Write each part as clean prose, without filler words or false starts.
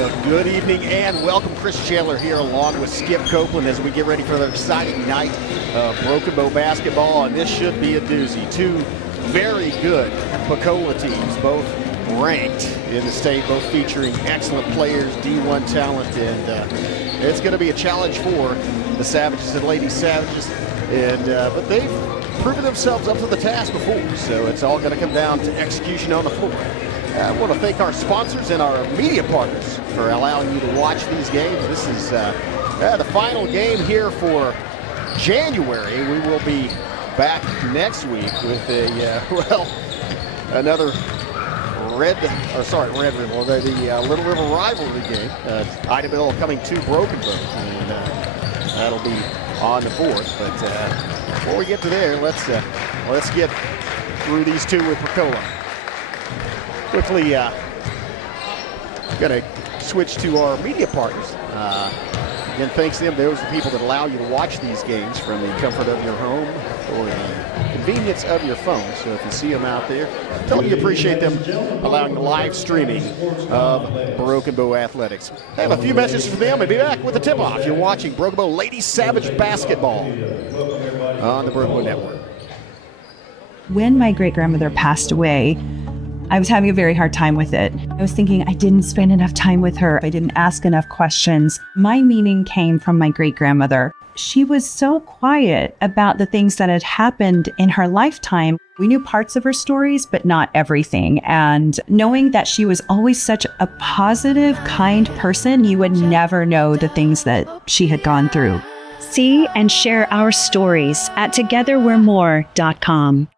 Well, good evening and welcome. Chris Chandler here along with Skip Copeland as we get ready for another exciting night of Broken Bow basketball, and this should be a doozy. Two very good Pocola teams, both ranked in the state, both featuring excellent players, D1 talent, and it's going to be a challenge for the Savages and Lady Savages, but they've proven themselves up to the task before, so it's all going to come down to execution on the floor. I want to thank our sponsors and our media partners for allowing you to watch these games. This is the final game here for January. We will be back next week with another Red River, the Little River rivalry game. Idaville coming to Broken Bow, and that'll be on the 4th. But before we get to there, let's get through these two with Pocola. Quickly, going to switch to our media partners. Again, thanks to them. Those are the people that allow you to watch these games from the comfort of your home or the convenience of your phone. So if you see them out there, tell them you appreciate them allowing the live streaming of Broken Bow Athletics. I have a few messages from them and be back with the tip-off. You're watching Broken Bow Lady Savage Basketball on the Broken Bow Network. When my great-grandmother passed away, I was having a very hard time with it. I was thinking I didn't spend enough time with her. I didn't ask enough questions. My meaning came from my great-grandmother. She was so quiet about the things that had happened in her lifetime. We knew parts of her stories, but not everything. And knowing that she was always such a positive, kind person, you would never know the things that she had gone through. See and share our stories at togetherwe'remore.com.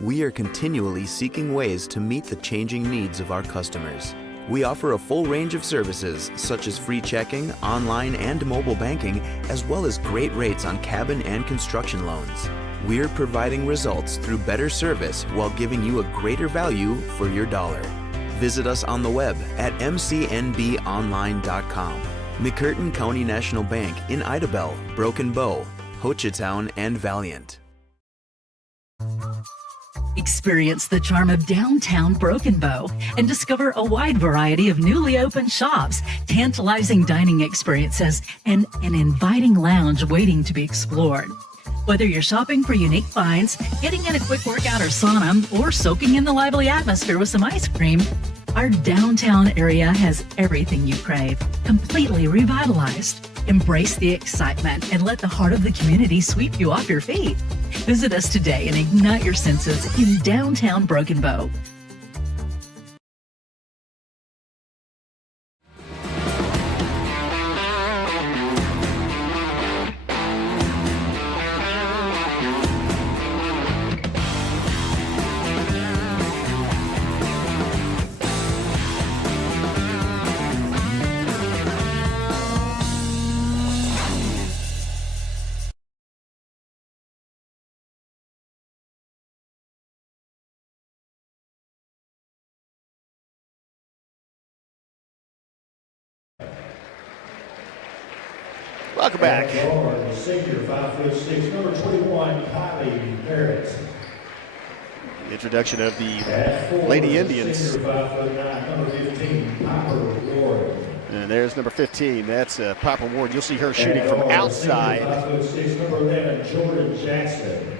We are continually seeking ways to meet the changing needs of our customers. We offer a full range of services such as free checking, online and mobile banking, as well as great rates on cabin and construction loans. We're providing results through better service while giving you a greater value for your dollar. Visit us on the web at mcnbonline.com. McCurtain County National Bank in Idabel, Broken Bow, Hochatown, and Valiant. Experience the charm of downtown Broken Bow and discover a wide variety of newly opened shops, tantalizing dining experiences, and an inviting lounge waiting to be explored. Whether you're shopping for unique finds, getting in a quick workout or sauna, or soaking in the lively atmosphere with some ice cream, our downtown area has everything you crave, completely revitalized. Embrace the excitement and let the heart of the community sweep you off your feet. Visit us today and ignite your senses in downtown Broken Bow. Welcome back. The senior 5'6", number 21, Kylie Barrett. The introduction of the Lady Indians. Senior 5'9", number 15, Piper Ward. And there's number 15. That's Piper Ward. You'll see her shooting from outside. 5'6", number 11, Jordan Jackson.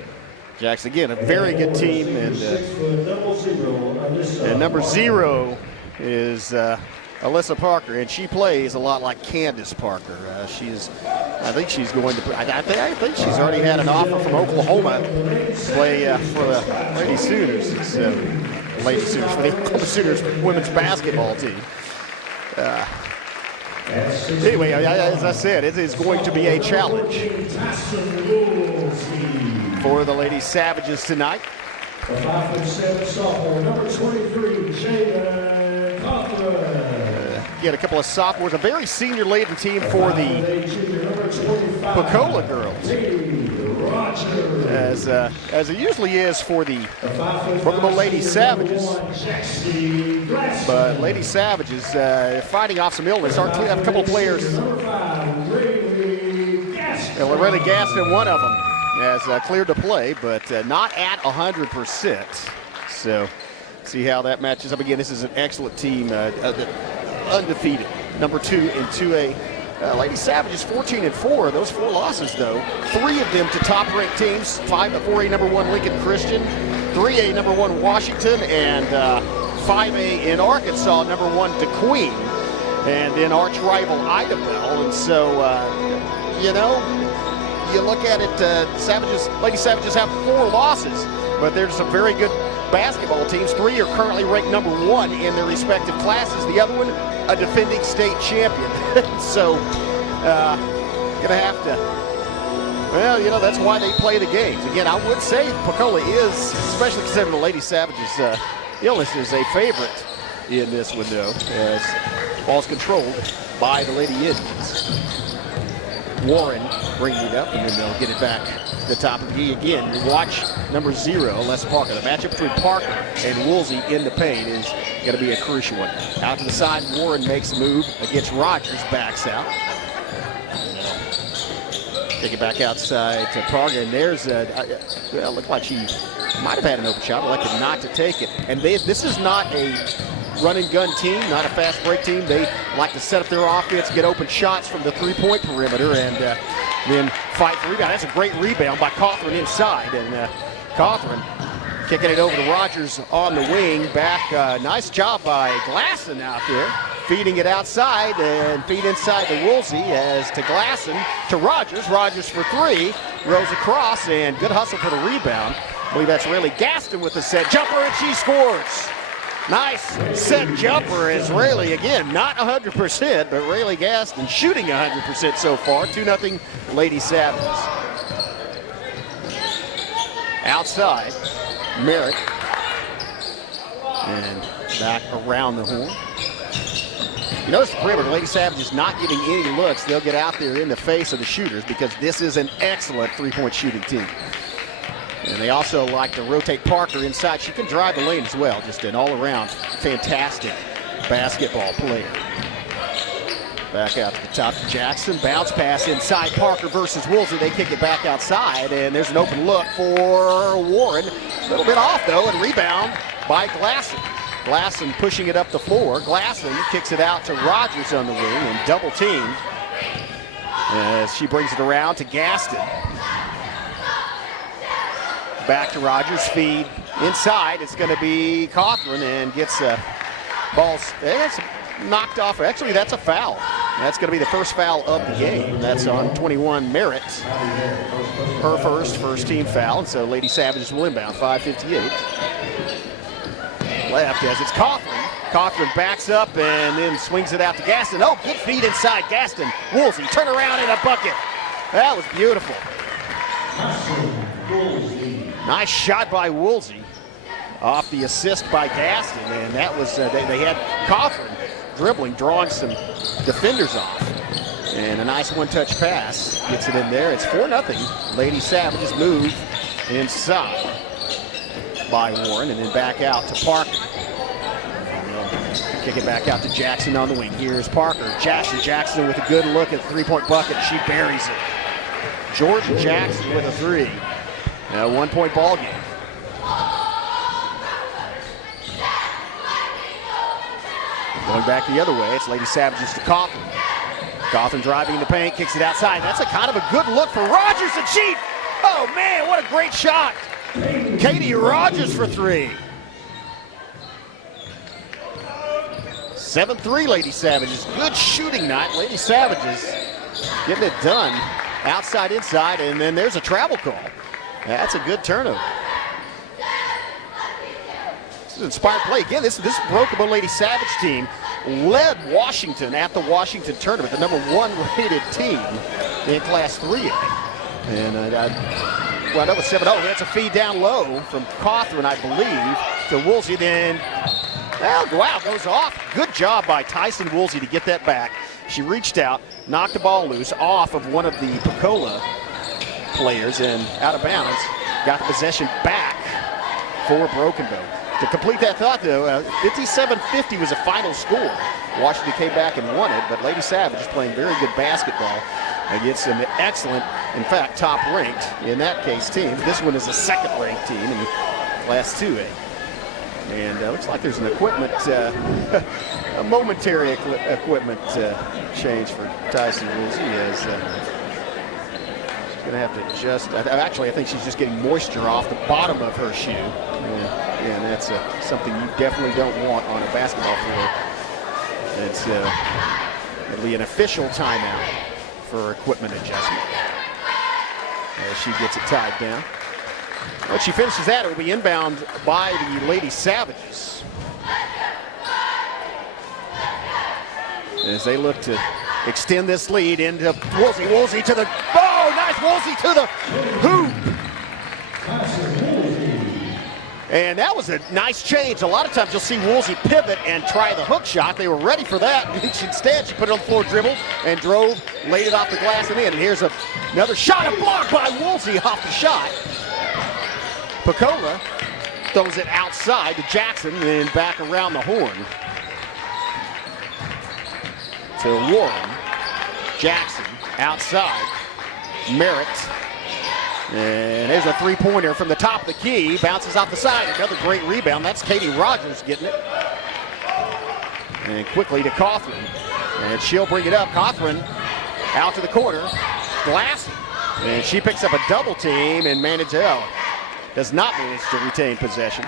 Jackson, again, a very good team. And number 0 is Alyssa Parker, and she plays a lot like Candace Parker. I think she's going to. I think she's already had an offer from Oklahoma to play for the Lady Sooners. So, Lady Sooners for the Oklahoma Sooners women's basketball team. Anyway, as I said, it is going to be a challenge for the Lady Savages tonight. The 5'7" sophomore, number 23, Jada Cothran. Get a couple of sophomores, a very senior-laden team for the Pocola girls, as it usually is for the Broken Bow Lady Savages. But Lady Savages fighting off some illness. A couple of players, Loretta Gaston, one of them, has cleared to play, but not at 100%. So See how that matches up again. This is an excellent team, undefeated, number 2 in 2A. Lady Savages 14-4. Those 4 losses, though, 3 of them to top-ranked teams: 4A number 1 Lincoln Christian, 3A number 1 Washington, and 5A in Arkansas number 1 DeQueen, and then arch rival Idabel. And so, you know, you look at it, Lady Savages have 4 losses, but there's some very good basketball teams. 3 are currently ranked number 1 in their respective classes. The other one, a defending state champion. So, gonna have to, well, you know, that's why they play the games. Again, I would say Pocola is, especially considering the Lady Savages' illness, is a favorite in this window, as ball's controlled by the Lady Indians. Warren bringing it up, and then they'll get it back to the top of the key again. Watch number 0, Les Parker. The matchup between Parker and Woolsey in the paint is going to be a crucial one. Out to the side, Warren makes a move against Rogers, backs out. Take it back outside to Parker, and there's well, looked like she might have had an open shot, elected not to take it. And this is not a run and gun team, not a fast break team. They like to set up their offense, get open shots from the 3-point perimeter, and then fight for rebound. That's a great rebound by Cawthron inside, and Cawthron kicking it over to Rogers on the wing. Back, nice job by Glasson out there, feeding it outside and feed inside to Woolsey, as to Glasson to Rogers. Rogers for 3, rolls across, and good hustle for the rebound. I believe that's Rayleigh Gaston with the set jumper, and she scores. Nice set jumper as Rayleigh, again, not 100%, but Rayleigh Gaston shooting 100% so far. 2-0 Lady Savages. Outside, Merritt, and back around the horn. You notice the perimeter, Lady Savages not giving any looks. They'll get out there in the face of the shooters, because this is an excellent 3-point shooting team. And they also like to rotate Parker inside. She can drive the lane as well. Just an all-around fantastic basketball player. Back out to the top to Jackson. Bounce pass inside. Parker versus Woolsey. They kick it back outside, and there's an open look for Warren. A little bit off, though, and rebound by Glasson. Glasson pushing it up the floor. Glasson kicks it out to Rogers on the wing and double teamed as she brings it around to Gaston. Back to Rogers, feed inside. It's going to be Cawthron, and gets balls. That's knocked off. Actually, that's a foul. That's going to be the first foul of the game. That's on 21 Merritt. Her first team foul. And so Lady Savages will inbound. 5:58 left as it's Cawthron. Cawthron backs up and then swings it out to Gaston. Oh, good feed inside. Gaston. Woolsey turn around in a bucket. That was beautiful. Nice shot by Woolsey off the assist by Gaston, and that was, they had Cawthron dribbling, drawing some defenders off. And a nice one-touch pass, gets it in there. It's 4-0. Lady Savages move inside by Warren, and then back out to Parker. Kick it back out to Jackson on the wing. Here's Parker. Jackson with a good look at the 3-point bucket. She buries it. Jordan Jackson with a 3. A 1-point ball game. Going back the other way, it's Lady Savages to Cawthron. Cawthron driving in the paint, kicks it outside. That's a kind of a good look for Rogers, and she, oh man, what a great shot. Katie Rogers for 3. 7-3 Lady Savages. Good shooting night. Lady Savages getting it done. Outside, inside, and then there's a travel call. That's a good turnover. This is an inspired play. Again, this Broken Lady Savage team led Washington at the Washington tournament, the number 1 rated team in Class 3A. And well, that was 7-0. That's a feed down low from Cawthron, I believe, to Woolsey. Then, well, wow, goes off. Good job by Tyson Woolsey to get that back. She reached out, knocked the ball loose off of one of the Pocola players and out of bounds. Got the possession back for Broken Bow. To complete that thought, though, 57-50 was the final score. Washington came back and won it, but Lady Savage is playing very good basketball against an excellent, in fact, top-ranked, in that case, team. This one is a second-ranked team in Class 2A. And looks like there's an equipment, a momentary equipment change for Tyson Woolsey as she's going to have to adjust. Actually, I think she's just getting moisture off the bottom of her shoe. And that's something you definitely don't want on a basketball floor. It'll be an official timeout for equipment adjustment as she gets it tied down. When she finishes that, it will be inbound by the Lady Savages as they look to extend this lead into Woolsey. Woolsey to the, oh, nice Woolsey to the hoop. And that was a nice change. A lot of times you'll see Woolsey pivot and try the hook shot. They were ready for that. Instead, she put it on the floor, dribbled, and drove, laid it off the glass and in. And here's another shot, a block by Woolsey off the shot. Pocola throws it outside to Jackson and then back around the horn to Warren. Jackson outside. Merritt. And there's a three-pointer from the top of the key. Bounces off the side. Another great rebound. That's Katie Rogers getting it. And quickly to Cawthron. And she'll bring it up. Cawthron out to the corner. Glassing. And she picks up a double team and does not manage to retain possession.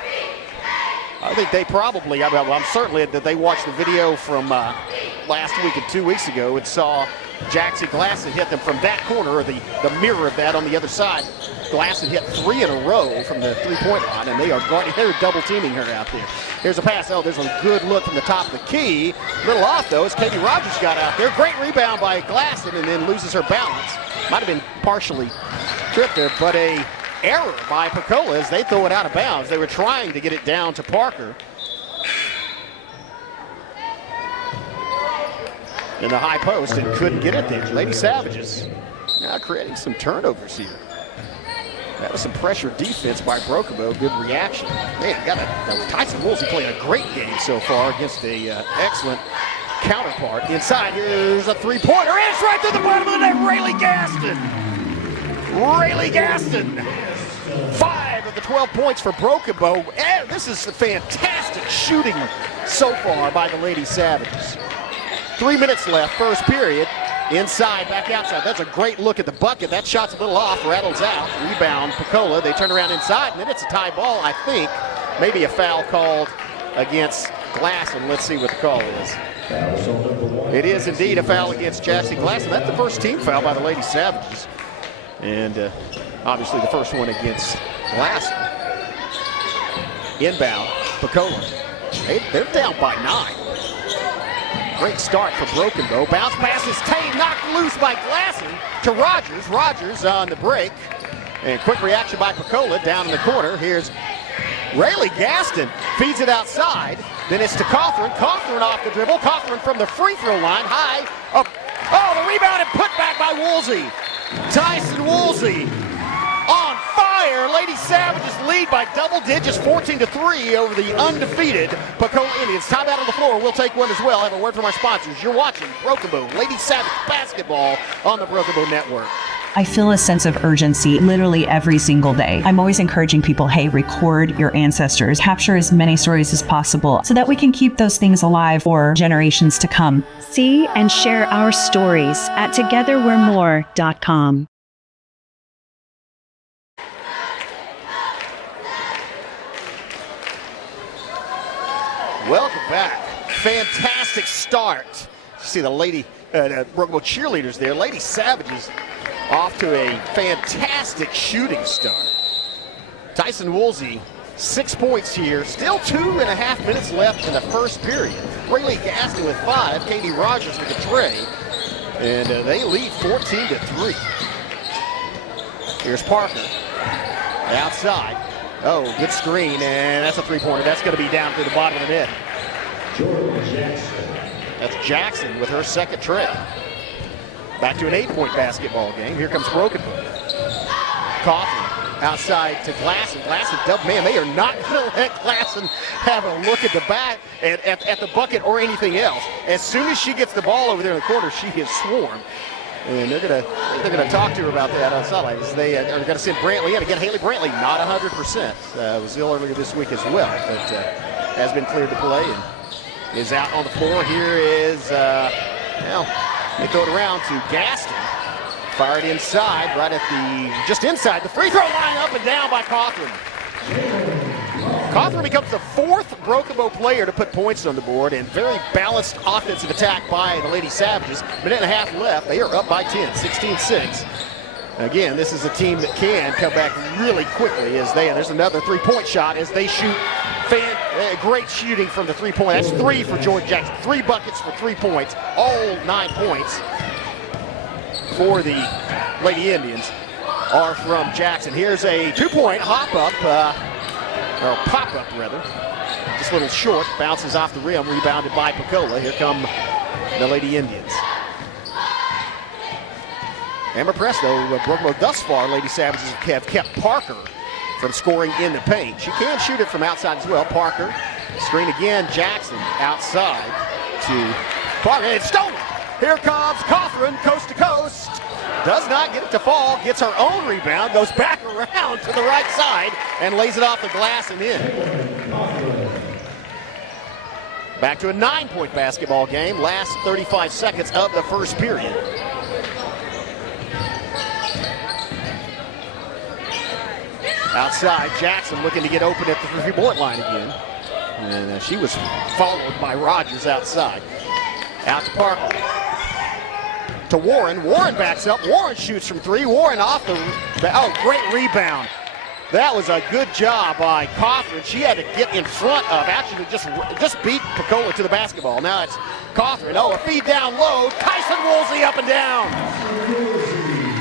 I think they probably, I'm certainly that they watched the video from last week and 2 weeks ago and saw Jackson Glasson hit them from that corner, or the mirror of that on the other side. Glasson hit 3 in a row from the three-point line, and they're double teaming her out there. Here's a pass. Oh, there's a good look from the top of the key. A little off, though, as Katie Rogers got out there. Great rebound by Glasson, and then loses her balance. Might have been partially tripped there, but a error by Pocola as they throw it out of bounds. They were trying to get it down to Parker. In the high post and couldn't get it there. Lady Savages now creating some turnovers here. That was some pressure defense by Brokobo. Good reaction. Man, Tyson Woolsey playing a great game so far against a excellent counterpart. Inside, here's a three-pointer. And it's right through the bottom of the net. Rayleigh Gaston. Rayleigh Gaston. 5 of the 12 points for Brokobo. And this is fantastic shooting so far by the Lady Savages. 3 minutes left, first period. Inside, back outside. That's a great look at the bucket. That shot's a little off, rattles out. Rebound, Pocola. They turn around inside, and then it's a tie ball, I think. Maybe a foul called against Glasson. Let's see what the call is. It is indeed a foul against Jackson Glasson. That's the first team foul by the Lady Savages. And obviously the first one against Glasson. Inbound, Pocola. They're down by 9. Great start for Brokenbow. Bounce pass is knocked loose by Glasson to Rogers. Rogers on the break. And quick reaction by Pocola down in the corner. Here's Rayleigh Gaston. Feeds it outside. Then it's to Cawthron. Cawthron off the dribble. Cawthron from the free throw line. High. Oh, the rebound and put back by Woolsey. Tyson Woolsey on fire. Lady Savages lead by double digits, 14-3 over the undefeated Pocola Indians. Time out on the floor. We'll take one as well. I have a word from our sponsors. You're watching Brokenbow Lady Savage basketball on the Brokenbow Network. I feel a sense of urgency literally every single day. I'm always encouraging people, hey, record your ancestors, capture as many stories as possible so that we can keep those things alive for generations to come. See and share our stories at togetherwe'remore.com. Welcome back. Fantastic start. You see the Lady Brokenbow cheerleaders there. Lady Savages off to a fantastic shooting start. Tyson Woolsey, 6 points here. Still 2.5 minutes left in the first period. Rayleigh Gaston with 5. Katie Rogers with a tray. And they lead 14-3. Here's Parker. Outside. Oh, good screen, and that's a three-pointer. That's going to be down to the bottom of the net. That's Jackson with her second tray. Back to an 8-point basketball game. Here comes Brokenbow. Cawthron outside to Glasson. Glasson, man, they are not going to let Glasson have a look at the back, at the bucket or anything else. As soon as she gets the ball over there in the corner, she is swarmed. And they're gonna talk to her about that on sideline. They are going to send Brantley in. Again, Haley Brantley not 100%. Was ill earlier this week as well, but has been cleared to play and is out on the floor. Here is, well, they throw it around to Gaston. Fired inside, right at just inside the free throw line, up and down by Cawthron. Cawthron becomes the fourth Broken Bow player to put points on the board, and very balanced offensive attack by the Lady Savages. Minute and a half left. They are up by 10, 16-6. Again, this is a team that can come back really quickly and there's another three-point shot as they shoot. Great shooting from the three-point. That's 3 for Jordan Jackson. 3 buckets for 3 points, all 9 points for the Lady Indians are from Jackson. Here's a 2-point hop-up, or pop-up rather. Just a little short, bounces off the rim, rebounded by Pocola. Here come the Lady Indians. Amber Presto, Broken Bow thus far, Lady Savages have kept Parker from scoring in the paint. She can shoot it from outside as well. Parker, screen again, Jackson outside to Parker, and it's stolen. Here comes Cawthron, coast to coast. Does not get it to fall, gets her own rebound, goes back around to the right side, and lays it off the glass and in. Back to a 9-point basketball game, last 35 seconds of the first period. Outside, Jackson looking to get open at the three-point line again. And she was followed by Rogers outside. Out to Parker. To Warren. Warren backs up. Warren shoots from 3. Warren off the great rebound. That was a good job by Cawthron. She had to get in front of, actually just beat Pocola to the basketball. Now it's Cawthron. A feed down low. Tyson Woolsey up and down.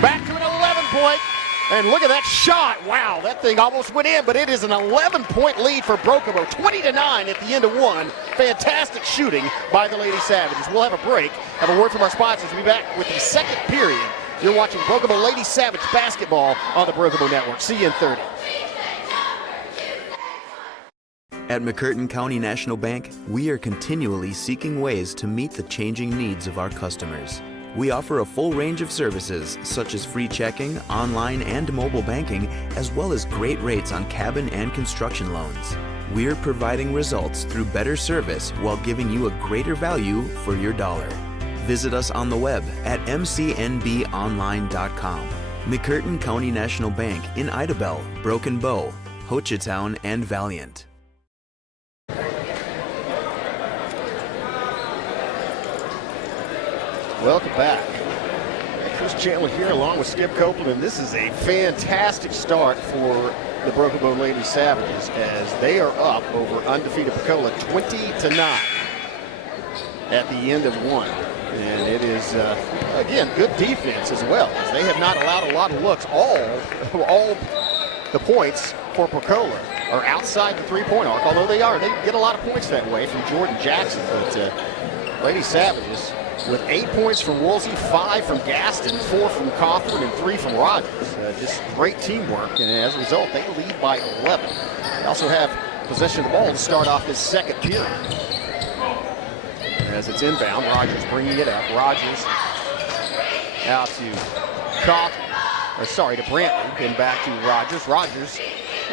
Back to an 11-point. And look at that shot. Wow, that thing almost went in, but it is an 11-point lead for Broken Bow. 20-9 at the end of 1. Fantastic shooting by the Lady Savages. We'll have a break, have a word from our sponsors. We'll be back with the second period. You're watching Broken Bow Lady Savage basketball on the Broken Bow Network. See you in 30. At McCurtain County National Bank, we are continually seeking ways to meet the changing needs of our customers. We offer a full range of services such as free checking, online and mobile banking, as well as great rates on cabin and construction loans. We're providing results through better service while giving you a greater value for your dollar. Visit us on the web at mcnbonline.com. McCurtain County National Bank in Idabel, Broken Bow, Hochatown, and Valiant. Welcome back. Chris Chandler here along with Skip Copeland, and this is a fantastic start for the Broken Bow Lady Savages as they are up over undefeated Pocola 20-9 at the end of 1. And it is, again, good defense as well, as they have not allowed a lot of looks. All the points for Pocola are outside the three-point arc, although they get a lot of points that way from Jordan Jackson. But Lady Savages with 8 points from Woolsey, 5 from Gaston, 4 from Cawthron, and 3 from Rogers. Just great teamwork, and as a result, they lead by 11. They also have possession of the ball to start off this second period. As it's inbound, Rogers bringing it up. Rogers out to to Brantley, then back to Rogers. Rogers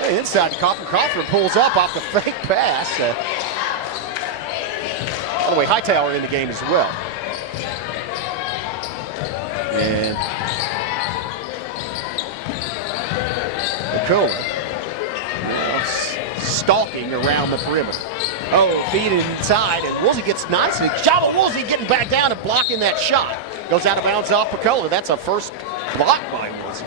inside to Cawthron. Cawthron pulls up off the fake pass. By the way, Hightower in the game as well. And Pocola stalking around the perimeter. Feed inside, and Woolsey gets nice. And Java Woolsey getting back down and blocking that shot. Goes out of bounds off Pocola. That's a first block by Woolsey.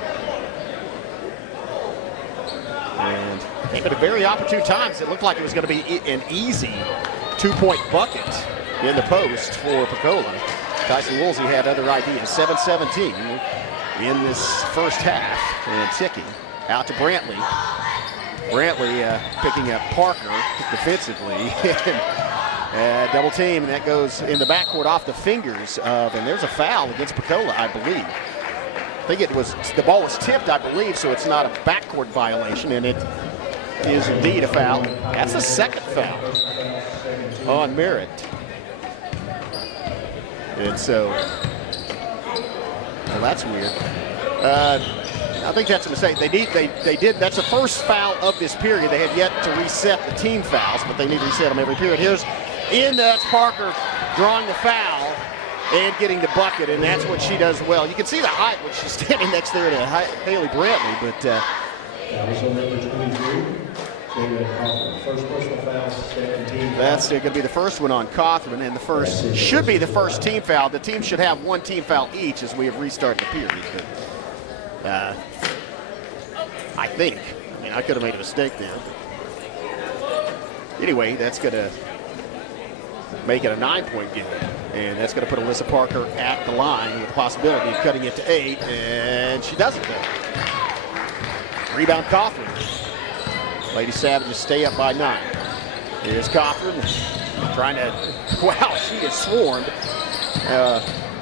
And came at a very opportune time. It looked like it was going to be an easy 2-point bucket in the post for Pocola. Tyson Woolsey had other ideas. 7-17 in this first half, and ticking out to Brantley. Brantley picking up Parker defensively. And double team, and that goes in the backcourt off the fingers of, and there's a foul against Pocola, I believe. I think the ball was tipped, I believe, so it's not a backcourt violation, and it is indeed a foul. That's the second foul on Merritt. And so That's weird. I think that's a mistake. They did. That's the first foul of this period. They have yet to reset the team fouls, but they need to reset them every period. That's Parker drawing the foul and getting the bucket, and that's what she does well. You can see the height when she's standing next there to Haley Brantley, but That was on number 23. First personal foul, second team foul. that's going to be the first one on Cothran, and should be the first team foul. The team should have one team foul each as we have restarted the period. But, I think. I mean, I could have made a mistake there. Anyway, that's going to make it a 9-point game. And that's going to put Alyssa Parker at the line with the possibility of cutting it to 8. And she doesn't, though. Rebound, Cothran. Lady Savages stay up by 9. Here's Cothran trying to, wow, she is swarmed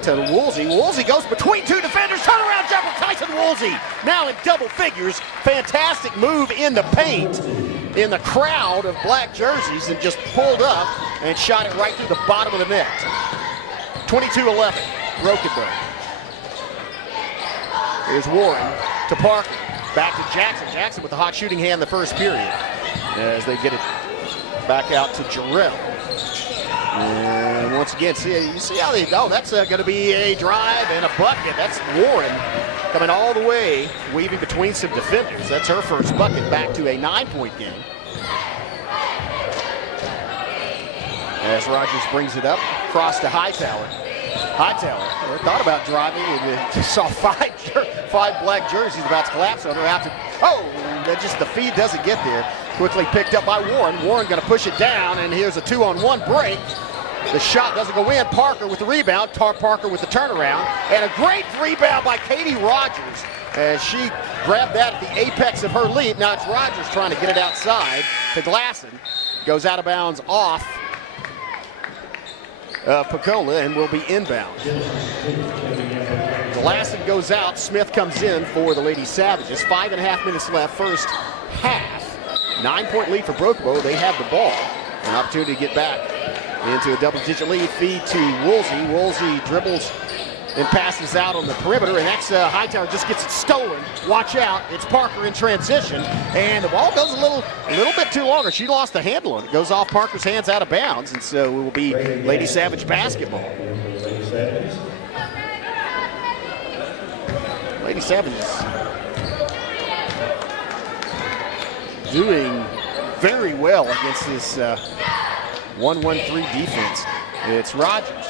to Woolsey. Woolsey goes between two defenders. Turnaround jumper, Tyson Woolsey. Now in double figures. Fantastic move in the paint, in the crowd of black jerseys, and just pulled up and shot it right through the bottom of the net. 22-11, Broken Bow. Here's Warren to Parker. Back to Jackson. Jackson with the hot shooting hand the first period as they get it back out to Jarrell. And once again, you see how they go. That's going to be a drive and a bucket. That's Warren coming all the way, weaving between some defenders. That's her first bucket, back to a 9-point game. As Rogers brings it up, cross to Hightower. Hightower thought about driving and just saw five black jerseys about to collapse on her. The feed doesn't get there. Quickly picked up by Warren. Warren going to push it down, and here's a 2-on-1 break. The shot doesn't go in. Parker with the rebound. Parker with the turnaround. And a great rebound by Katie Rogers as she grabbed that at the apex of her leap. Now it's Rogers trying to get it outside to Glasson. Goes out of bounds off Pocola and will be inbound. Glasson goes out. Smith comes in for the Lady Savages. 5.5 minutes left, first half. 9-point lead for Broken Bow. They have the ball. An opportunity to get back into a double-digit lead. Feed to Woolsey. Woolsey dribbles and passes out on the perimeter, and that's Hightower just gets it stolen. Watch out. It's Parker in transition, and the ball goes a little bit too long. She lost the handle on it. Goes off Parker's hands out of bounds, and so it will be Lady Savage basketball. Lady Savage is doing very well against this 1-1-3 defense. It's Rogers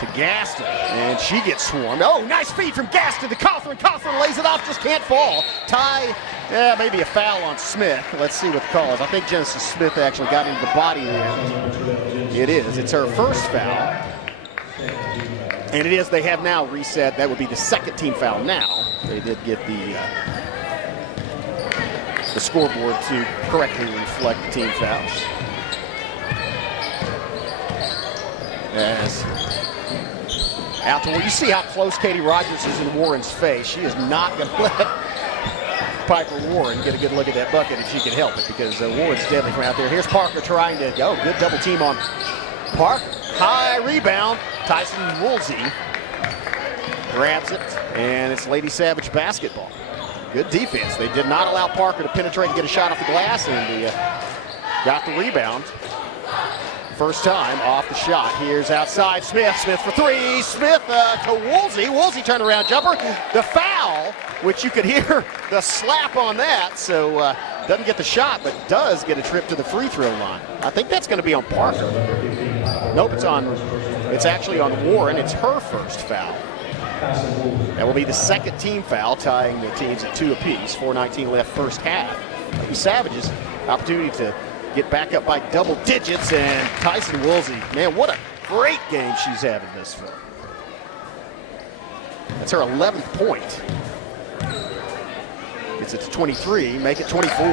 to Gaston, and she gets swarmed. Oh, nice feed from Gaston to Cothran. Cothran lays it off, just can't fall. Tie, maybe a foul on Smith. Let's see what the call is. I think Genesis Smith actually got into the body there. It is. It's her first foul. And it is. They have now reset. That would be the second team foul now. They did get the scoreboard to correctly reflect the team fouls. As out to, you see how close Katie Rogers is in Warren's face. She is not going to let Piper Warren get a good look at that bucket if she can help it, because Warren's deadly from out there. Here's Parker trying to go. Good double team on Parker. High rebound. Tyson Woolsey grabs it, and it's Lady Savage basketball. Good defense. They did not allow Parker to penetrate and get a shot off the glass, and they got the rebound. First time off the shot. Here's outside Smith. Smith for three. Smith to Woolsey. Woolsey turnaround jumper. The foul, which you could hear the slap on that. So doesn't get the shot, but does get a trip to the free throw line. I think that's going to be on Parker. Nope, it's actually on Warren. It's her first foul. That will be the second team foul, tying the teams at 2 apiece. 4:19 left, first half. The Savages, opportunity to get back up by double digits, and Tyson Woolsey, man, what a great game she's having this for. That's her 11th point. Gets it to 23, make it 24.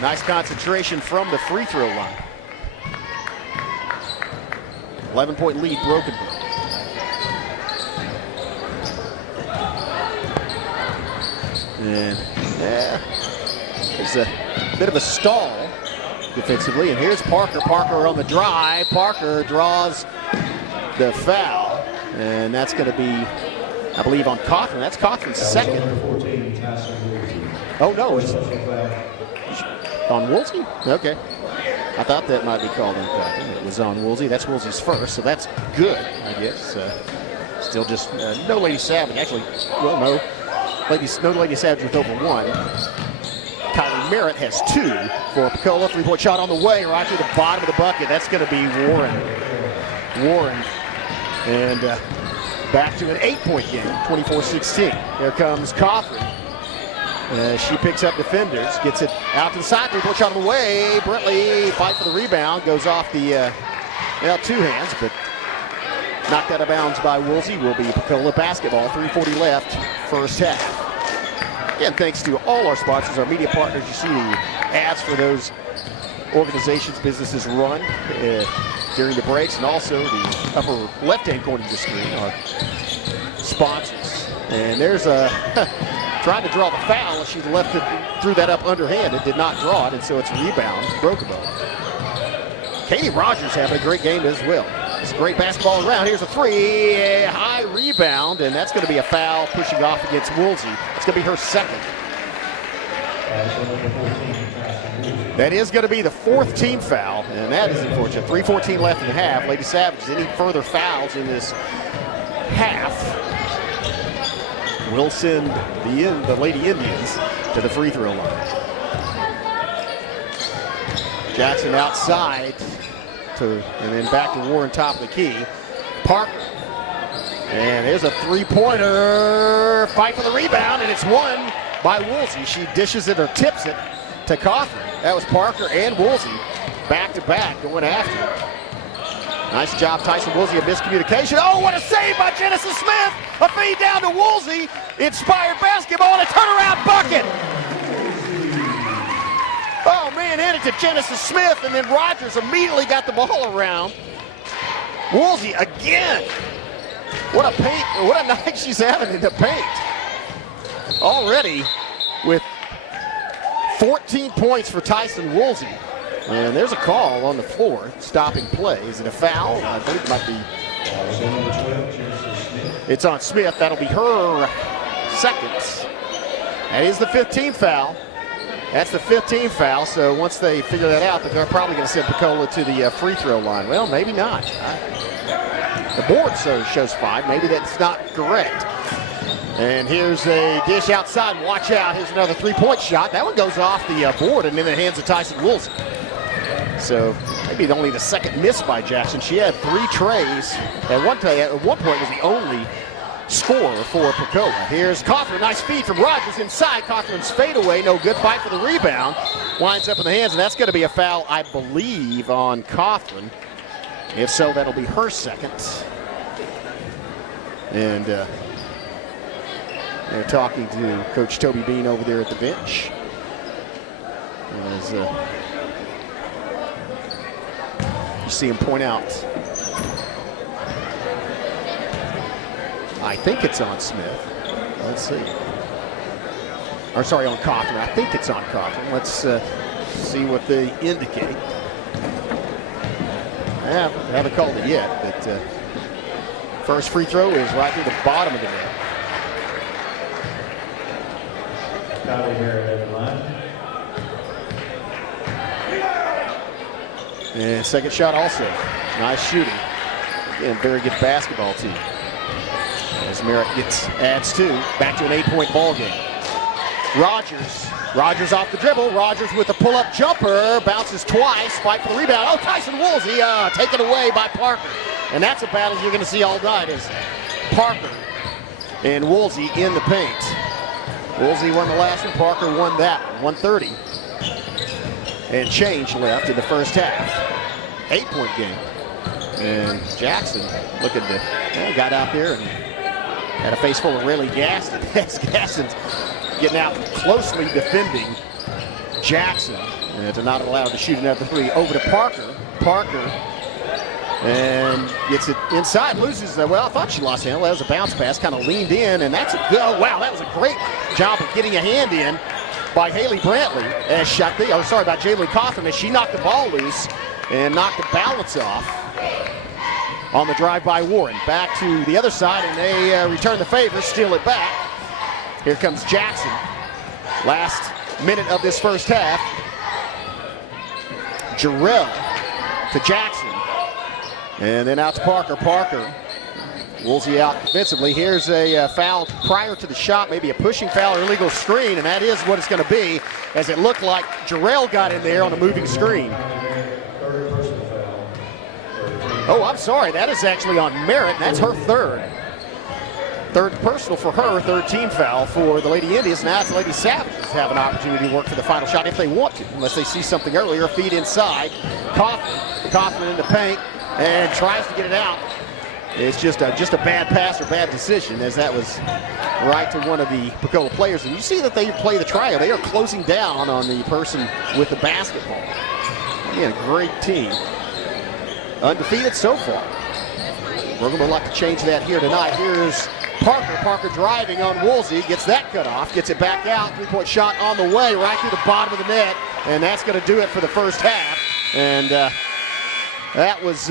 Nice concentration from the free throw line. 11-point lead, Broken Bow. And there's a bit of a stall defensively, and here's Parker. Parker on the drive. Parker draws the foul, and that's going to be I believe, on Cochran. That's Cochran's second. Number 14, Tyson Woolsey. Oh, no, it's Personal foul. on Woolsey? Okay. I thought that might be called on Cochran. It was on Woolsey. That's Woolsey's first, so that's good, I guess. Still just no Lady Savage. Actually, well, no. No Lady Savage with over one. Kylie Merritt has 2 for Pocola. 3-point shot on the way, right to the bottom of the bucket. That's going to be Warren. And back to an 8-point game, 24-16. Here comes Cochran. She picks up defenders, gets it out to the side. 3-point shot on the way. Brentley fight for the rebound. Goes off the, 2 hands, but knocked out of bounds by Woolsey. Will be Pocola basketball. 3:40 left, first half. Again, thanks to all our sponsors, our media partners. You see the ads for those organizations, businesses run during the breaks, and also the upper left-hand corner of the screen are sponsors. And there's a trying to draw the foul. She left it, threw that up underhanded, did not draw it, and so it's a rebound. Broken. Katie Rogers having a great game as well. It's great basketball around. Here's a 3, high rebound, and that's going to be a foul pushing off against Woolsey. It's going to be her second. That is going to be the 4th team foul, and that is unfortunate. 3:14 left in the half. Lady Savage, any further fouls in this half will send the Lady Indians to the free throw line. Jackson outside. And then back to Warren, top of the key. Parker. And there's a 3-pointer. Fight for the rebound, and it's won by Woolsey. She dishes it or tips it to Cochran. That was Parker and Woolsey back to back going after it. Nice job, Tyson Woolsey, a miscommunication. Oh, what a save by Genesis Smith. A feed down to Woolsey. Inspired basketball and a turnaround bucket. Oh, man, hit it to Genesis Smith, and then Rogers immediately got the ball around. Woolsey again. What a night she's having in the paint. Already with 14 points for Tyson Woolsey. And there's a call on the floor, stopping play. Is it a foul? I think it might be. It's on Smith. That'll be her second. That is the 15th foul. That's the 15th foul, so once they figure that out, they're probably going to send Pocola to the free throw line. Well, maybe not. The board shows 5. Maybe that's not correct. And here's a dish outside. Watch out. Here's another 3-point shot. That one goes off the board and in the hands of Tyson Woolsey. So maybe only the second miss by Jackson. She had 3 trays. At one point was the only scorer for Pocola. Here's Cochran, nice feed from Rogers inside. Cochran's fadeaway, no good. Fight for the rebound. Winds up in the hands, and that's going to be a foul, I believe, on Cochran. If so, that'll be her second. And they're talking to Coach Toby Bean over there at the bench. As you see him point out, I think it's on Smith. Let's see. Or sorry, on Cochran. I think it's on Cochran. Let's see what they indicate. Yeah, they haven't called it yet, but first free throw is right through the bottom of the net. Kylie Merritt at the line. And second shot also. Nice shooting. Again, very good basketball team. As Merritt adds 2, back to an 8-point ball game. Rogers off the dribble. Rogers with a pull-up jumper, bounces twice, fight for the rebound. Oh, Tyson Woolsey taken away by Parker. And that's a battle you're going to see all night is Parker and Woolsey in the paint. Woolsey won the last one, Parker won that one. 1:30 and change left in the first half. 8-point game. And Jackson looking to, got out there and had a face full of Riley Gaston. Gaston's getting out closely defending Jackson. And they're not allowed to shoot another 3. Over to Parker. And gets it inside, loses the, I thought she lost handle. That was a bounce pass, kind of leaned in, and that's a good, wow, that was a great job of getting a hand in by Haley Brantley. By Jaylee Cochran, as she knocked the ball loose and knocked the balance off. on the drive by Warren. Back to the other side, and they return the favor, steal it back. Here comes Jackson. Last minute of this first half. Jarrell to Jackson. And then out to Parker. Parker, Woolsey out defensively. Here's a foul prior to the shot, maybe a pushing foul or illegal screen, and that is what it's going to be, as it looked like Jarrell got in there on a moving screen. Oh, I'm sorry, that is actually on Merritt, and that's her third. Third personal for her, third team foul for the Lady Indians. Now the Lady Savages have an opportunity to work for the final shot if they want to, unless they see something earlier. Feed inside. Kaufman in the paint and tries to get it out. It's just a bad pass or bad decision, as that was right to one of the Pocola players. And you see that they play the trial. They are closing down on the person with the basketball. Again, a great team. Undefeated so far. We're going to like to change that here tonight. Here's Parker. Parker driving on Woolsey. Gets that cut off. Gets it back out. Three-point shot on the way, right through the bottom of the net. And that's going to do it for the first half. And that was,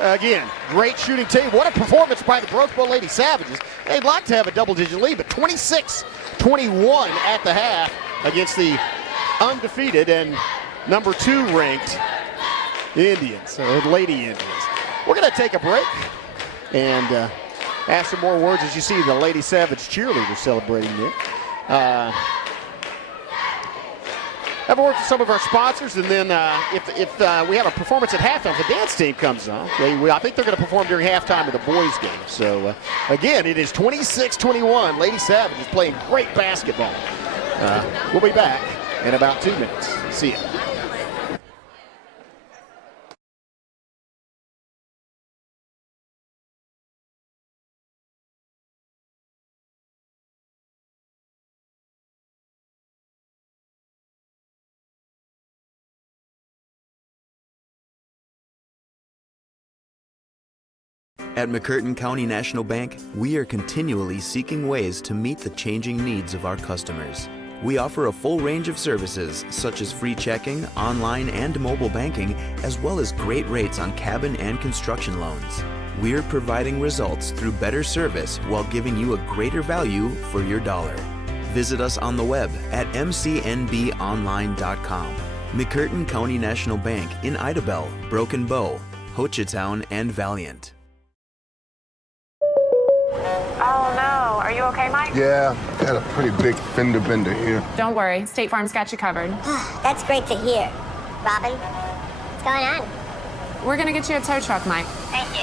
again, great shooting team. What a performance by the Broken Bow Lady Savages. They'd like to have a double-digit lead, but 26-21 at the half against the undefeated and number 2 ranked Indians, or Lady Indians. We're going to take a break and have some more words as you see the Lady Savage cheerleaders celebrating there. Have a word for some of our sponsors, and then if we have a performance at halftime, the dance team comes on. I think they're going to perform during halftime of the boys' game. So, again, it is 26-21. Lady Savage is playing great basketball. We'll be back in about 2 minutes. See ya. At McCurtain County National Bank, we are continually seeking ways to meet the changing needs of our customers. We offer a full range of services such as free checking, online and mobile banking, as well as great rates on cabin and construction loans. We're providing results through better service while giving you a greater value for your dollar. Visit us on the web at mcnbonline.com. McCurtain County National Bank in Idabel, Broken Bow, Hochatown, and Valiant. Oh no, are you okay, Mike? Yeah, got a pretty big fender bender here. Don't worry, State Farm's got you covered. That's great to hear. Robin, what's going on? We're gonna get you a tow truck, Mike. Thank you.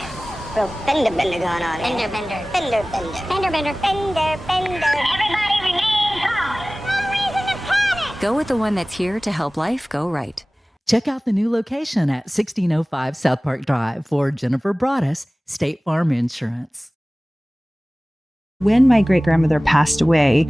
Real fender bender going on here. Fender bender. Fender bender. Fender bender. Fender bender. Everybody remain calm. No reason to panic. Go with the one that's here to help life go right. Check out the new location at 1605 South Park Drive for Jennifer Broaddus, State Farm Insurance. When my great-grandmother passed away,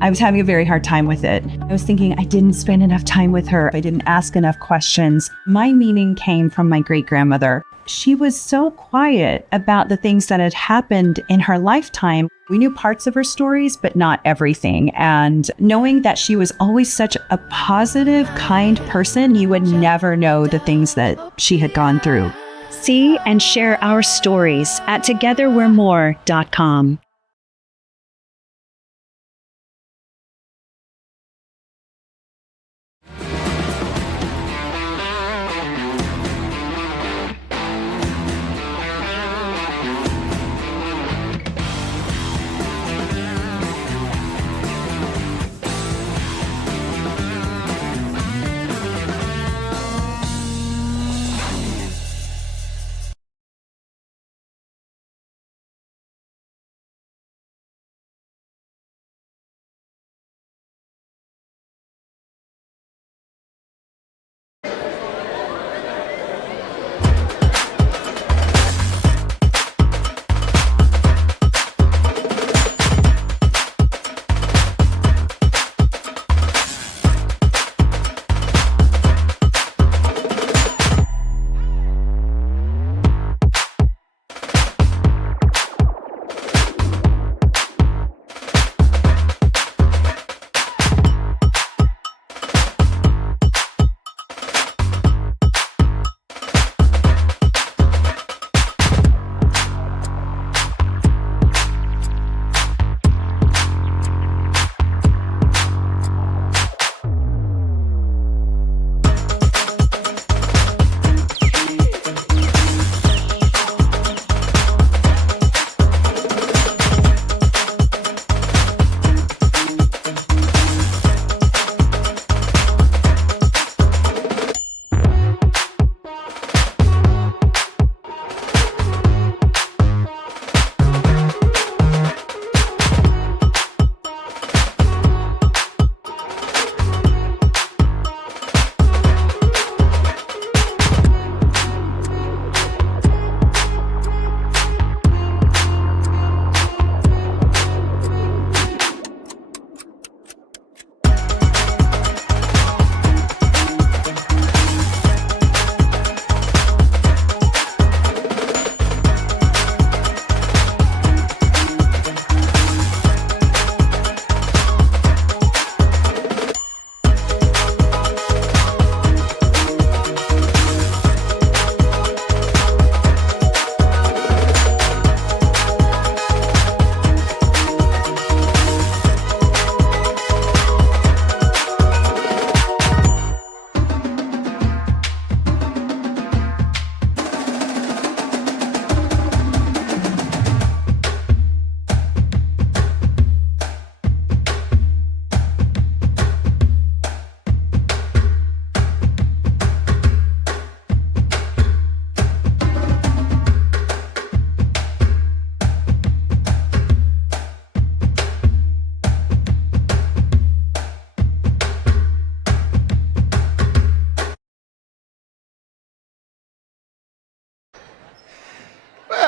I was having a very hard time with it. I was thinking I didn't spend enough time with her. I didn't ask enough questions. My meaning came from my great-grandmother. She was so quiet about the things that had happened in her lifetime. We knew parts of her stories, but not everything. And knowing that she was always such a positive, kind person, you would never know the things that she had gone through. See and share our stories at togetherwe'remore.com.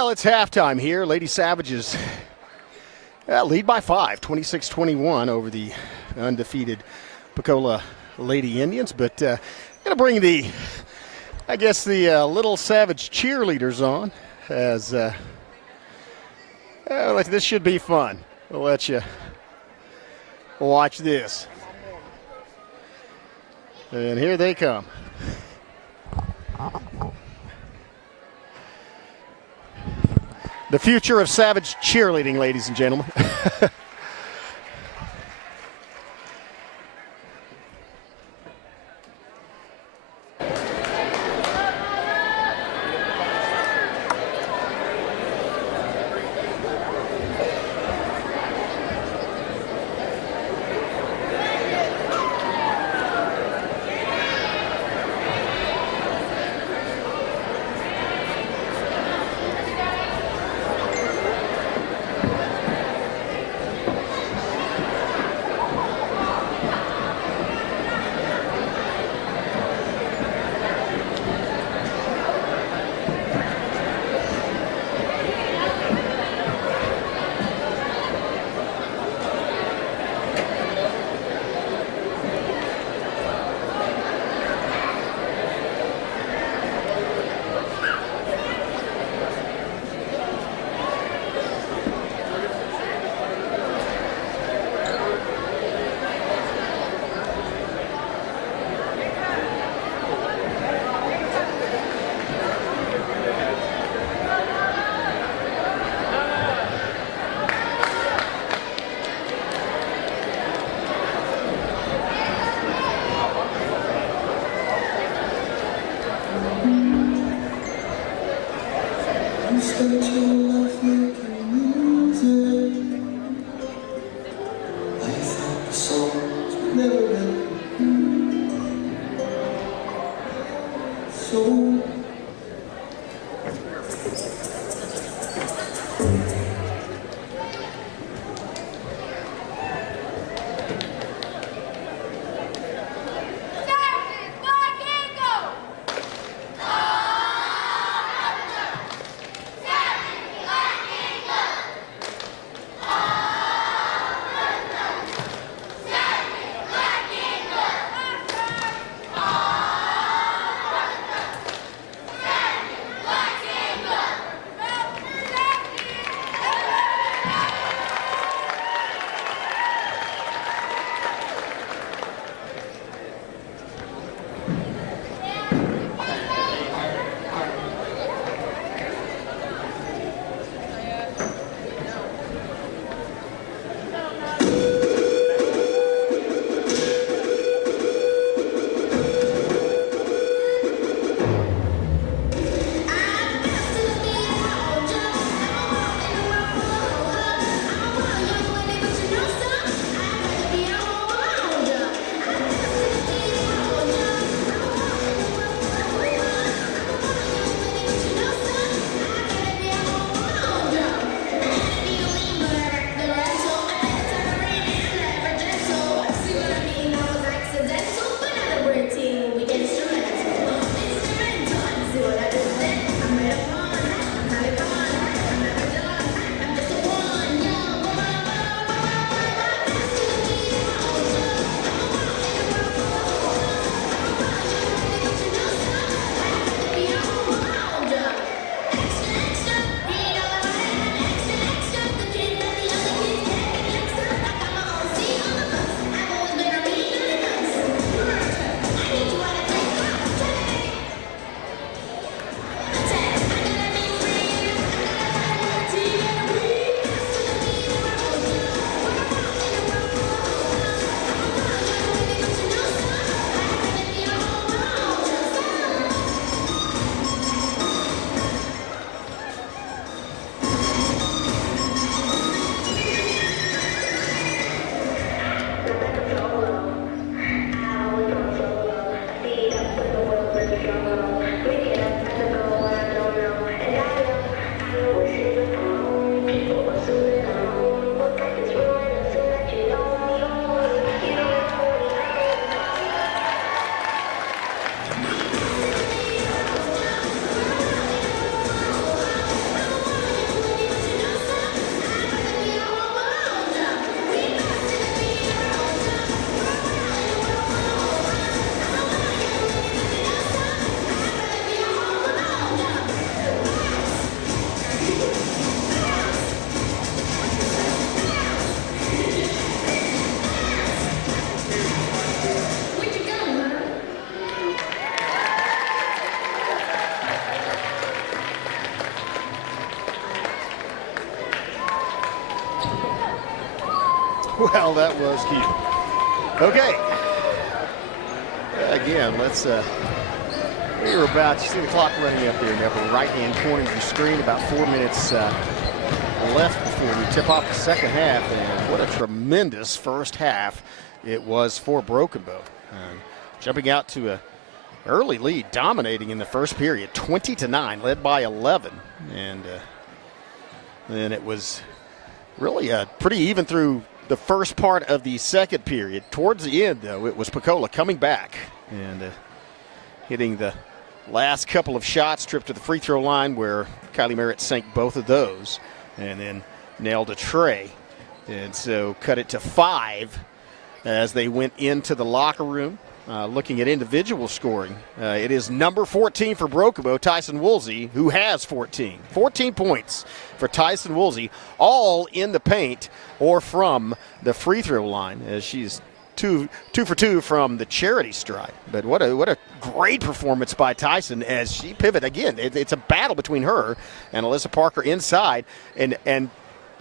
Well, it's halftime here. Lady Savages lead by 5, 26-21 over the undefeated Pocola Lady Indians. But going to bring the Little Savage cheerleaders on as this should be fun. We'll let you watch this. And here they come. The future of Savage cheerleading, ladies and gentlemen. Well, that was cute. Okay. Again, let's, we were about, you see the clock running up there in the upper right-hand corner of your screen, about 4 minutes left before we tip off the second half, and what a tremendous first half it was for Broken Bow. Jumping out to a early lead, dominating in the first period, 20-9, led by 11, and then it was really pretty even through the first part of the second period. Towards the end, though, it was Pocola coming back and hitting the last couple of shots, trip to the free throw line where Kylie Merritt sank both of those and then nailed a tray. And so cut it to 5 as they went into the locker room. Looking at individual scoring, it is number 14 for Broken Bow, Tyson Woolsey, who has 14. 14 points for Tyson Woolsey, all in the paint or from the free throw line, as she's two for 2 from the charity stripe. But what a great performance by Tyson as she pivot again. It's a battle between her and Alyssa Parker inside, and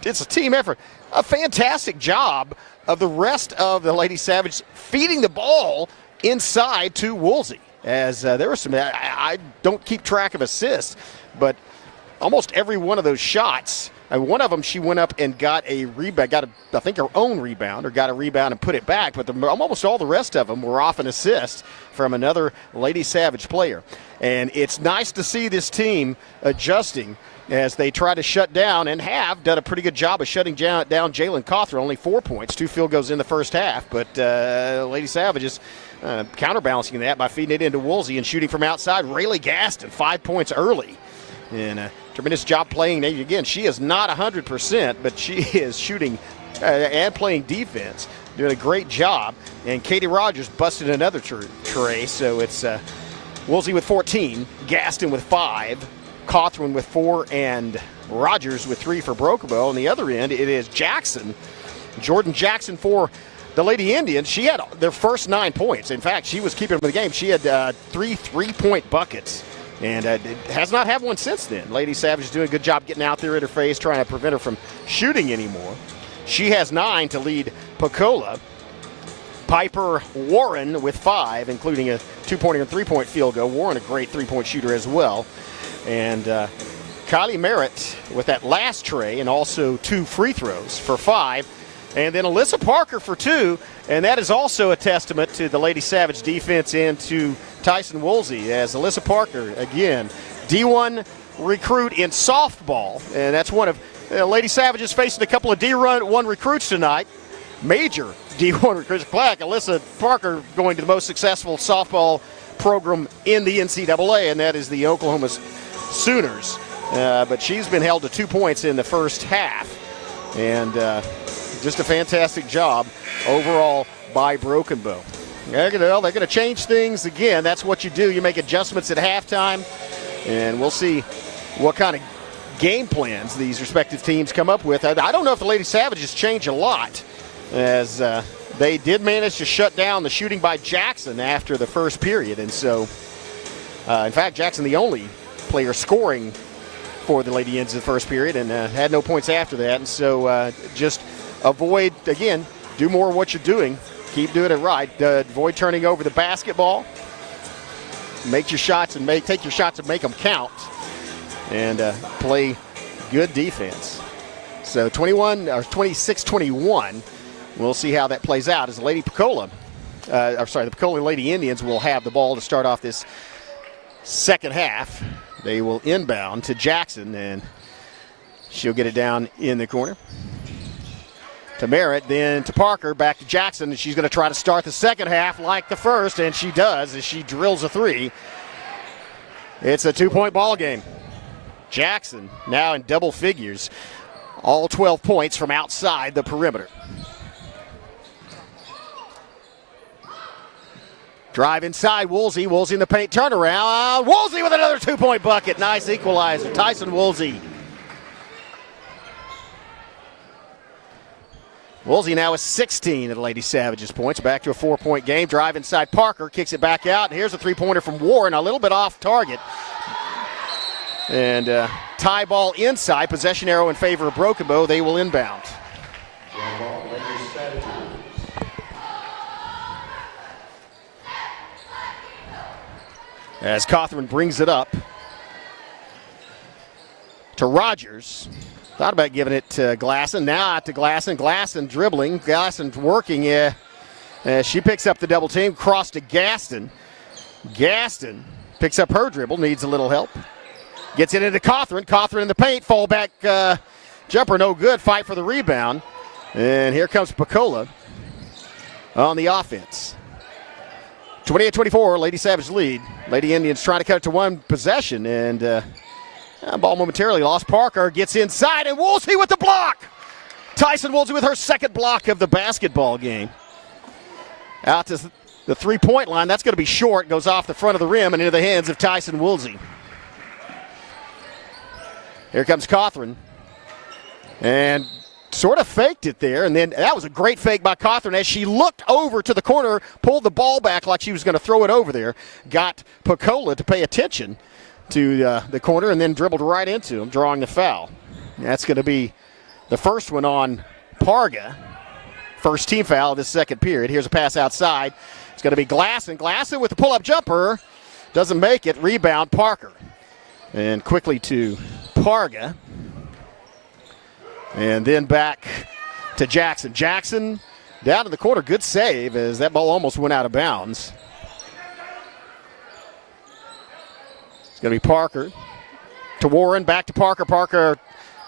it's a team effort. A fantastic job of the rest of the Lady Savage feeding the ball inside to Woolsey, as there were some, I don't keep track of assists, but almost every one of those shots, one of them she went up and got a rebound, I think her own rebound, or got a rebound and put it back, but almost all the rest of them were off an assist from another Lady Savage player. And it's nice to see this team adjusting as they try to shut down, and have done a pretty good job of shutting down Jalen Cawthron. Only 4 points, 2 field goals in the first half, but Lady Savages counterbalancing that by feeding it into Woolsey and shooting from outside. Rayleigh Gaston, 5 points early. And a tremendous job playing. Again, she is not 100%, but she is shooting and playing defense, doing a great job. And Katie Rogers busted another tray, so it's Woolsey with 14, Gaston with 5, Cawthron with 4, and Rogers with 3 for Broken Bow. On the other end, it is Jackson, Jordan Jackson for the Lady Indians. She had their first 9 points. In fact, she was keeping them in the game. She had 3 3-point buckets, and has not had one since then. Lady Savage is doing a good job getting out there in her face, trying to prevent her from shooting anymore. She has 9 to lead Pocola. Piper Warren with 5, including a 2-pointer and 3-point field goal. Warren, a great 3-point shooter as well. And Kylie Merritt with that last tray, and also 2 free throws for 5. And then Alyssa Parker for 2, and that is also a testament to the Lady Savage defense and to Tyson Woolsey, as Alyssa Parker, again, D1 recruit in softball, and that's one of Lady Savages facing a couple of D1 recruits tonight. Major D1 recruits. Alyssa Parker going to the most successful softball program in the NCAA, and that is the Oklahoma Sooners. But she's been held to 2 points in the first half, and just a fantastic job overall by Broken Bow. They're going to change things again. That's what you do. You make adjustments at halftime, and we'll see what kind of game plans these respective teams come up with. I don't know if the Lady Savages change a lot, as they did manage to shut down the shooting by Jackson after the first period. And so, in fact, Jackson the only player scoring for the Lady Indians in the first period, and had no points after that. And so just avoid, again, do more of what you're doing. Keep doing it right. Avoid turning over the basketball. Make your shots and take your shots and make them count. And play good defense. So 26-21. We'll see how that plays out as the Lady Pocola, the Pocola Lady Indians will have the ball to start off this second half. They will inbound to Jackson, and she'll get it down in the corner to Merritt, then to Parker, back to Jackson, and she's going to try to start the second half like the first, and she does as she drills a 3. It's a 2-point ball game. Jackson now in double figures, all 12 points from outside the perimeter. Drive inside, Woolsey in the paint, turnaround. Woolsey with another 2-point bucket. Nice equalizer, Tyson Woolsey. Woolsey now is 16 at the Lady Savages points, back to a 4-point game. Drive inside, Parker kicks it back out, and here's a 3-pointer from Warren, a little bit off target. And tie ball inside, possession arrow in favor of Broken Bow. They will inbound. as Cawthron brings it up to Rogers. Thought about giving it to Glasson. Now out to Glasson. Glasson dribbling. Glasson working. She picks up the double team. Cross to Gaston. Gaston picks up her dribble. Needs a little help. Gets it into Cawthron. Cawthron in the paint. Fallback jumper no good. Fight for the rebound. And here comes Pocola on the offense. 28-24, Lady Savage lead. Lady Indians trying to cut it to one possession, and ball momentarily lost. Parker gets inside, and Woolsey with the block. Tyson Woolsey with her second block of the basketball game. Out to the three-point line. That's going to be short. Goes off the front of the rim and into the hands of Tyson Woolsey. Here comes Cawthron. And sort of faked it there, and then that was a great fake by Cawthron as she looked over to the corner, pulled the ball back like she was going to throw it over there, got Pocola to pay attention to the corner, and then dribbled right into him, drawing the foul. That's going to be the first one on Parga. First team foul of this second period. Here's a pass outside. It's going to be Glasson. Glasson with the pull-up jumper. Doesn't make it. Rebound, Parker. And quickly to Parga. And then back to Jackson. Jackson down in the corner. Good save as that ball almost went out of bounds. It's going to be Parker to Warren. Back to Parker. Parker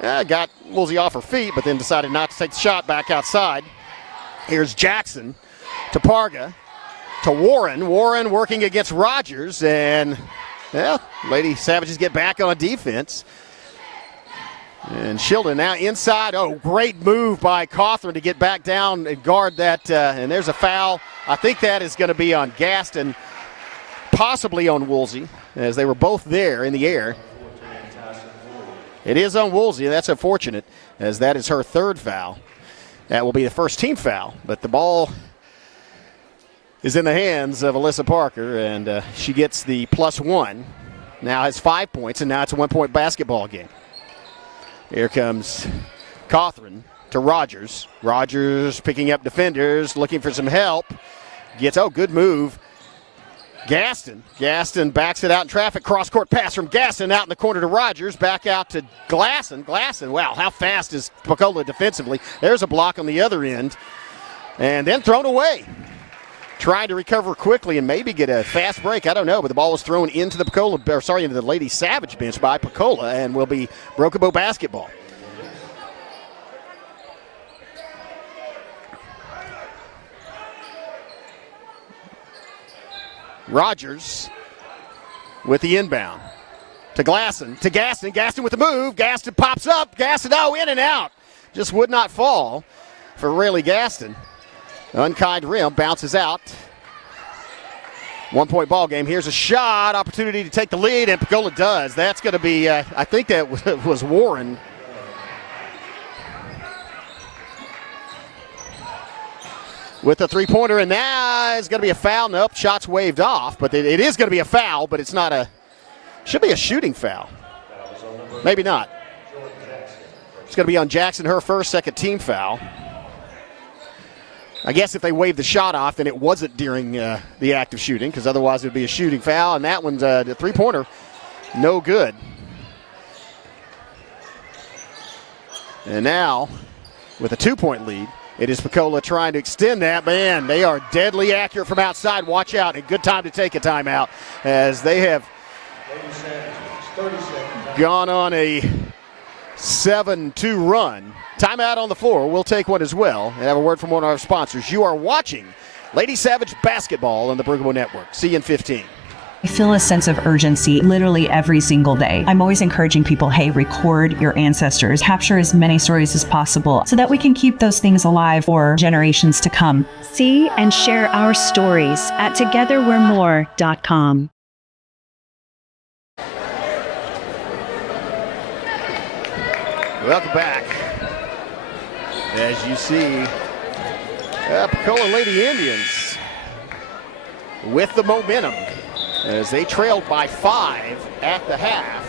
got Woolsey off her feet, but then decided not to take the shot back outside. Here's Jackson to Parga to Warren. Warren working against Rogers. And, Lady Savages get back on defense. And Shildon now inside. Oh, great move by Cawthron to get back down and guard that. And there's a foul. I think that is going to be on Gaston, possibly on Woolsey, as they were both there in the air. It is on Woolsey. That's unfortunate, as that is her third foul. That will be the first team foul. But the ball is in the hands of Alyssa Parker, and she gets the +1. Now has 5 points, and now it's a 1-point basketball game. Here comes Cawthron to Rogers. Rogers picking up defenders, looking for some help. Good move. Gaston. Gaston backs it out in traffic. Cross-court pass from Gaston out in the corner to Rogers. Back out to Glasson. Glasson, wow, how fast is Pocola defensively? There's a block on the other end. And then thrown away. Trying to recover quickly and maybe get a fast break. I don't know, but the ball was thrown into into the Lady Savage bench by Pocola, and will be Broken Bow basketball. Rogers with the inbound to Glasson, to Gaston. Gaston with the move. Gaston pops up. Gaston, in and out. Just would not fall for Rayleigh Gaston. Unkind rim, bounces out. 1-point ball game. Here's a shot, opportunity to take the lead, and Pocola does. That's going to be, I think that was Warren. With the three-pointer, and now it's going to be a foul. Nope, shot's waved off, but it is going to be a foul, but it's not should be a shooting foul. Maybe not. It's going to be on Jackson, her first, second team foul. I guess if they waved the shot off, then it wasn't during the act of shooting, because otherwise it would be a shooting foul, and that one's the three-pointer, no good. And now, with a 2-point lead, it is Pocola trying to extend that. Man, they are deadly accurate from outside. Watch out. A good time to take a timeout, as they have gone on a 7-2 run. Timeout on the floor. We'll take one as well and have a word from one of our sponsors. You are watching Lady Savage basketball on the Broken Bow Network. See you in 15. I feel a sense of urgency literally every single day. I'm always encouraging people, hey, record your ancestors, capture as many stories as possible so that we can keep those things alive for generations to come. See and share our stories at togetherwe'remore.com. Welcome back. As you see, Pocola Lady Indians with the momentum as they trailed by 5 at the half.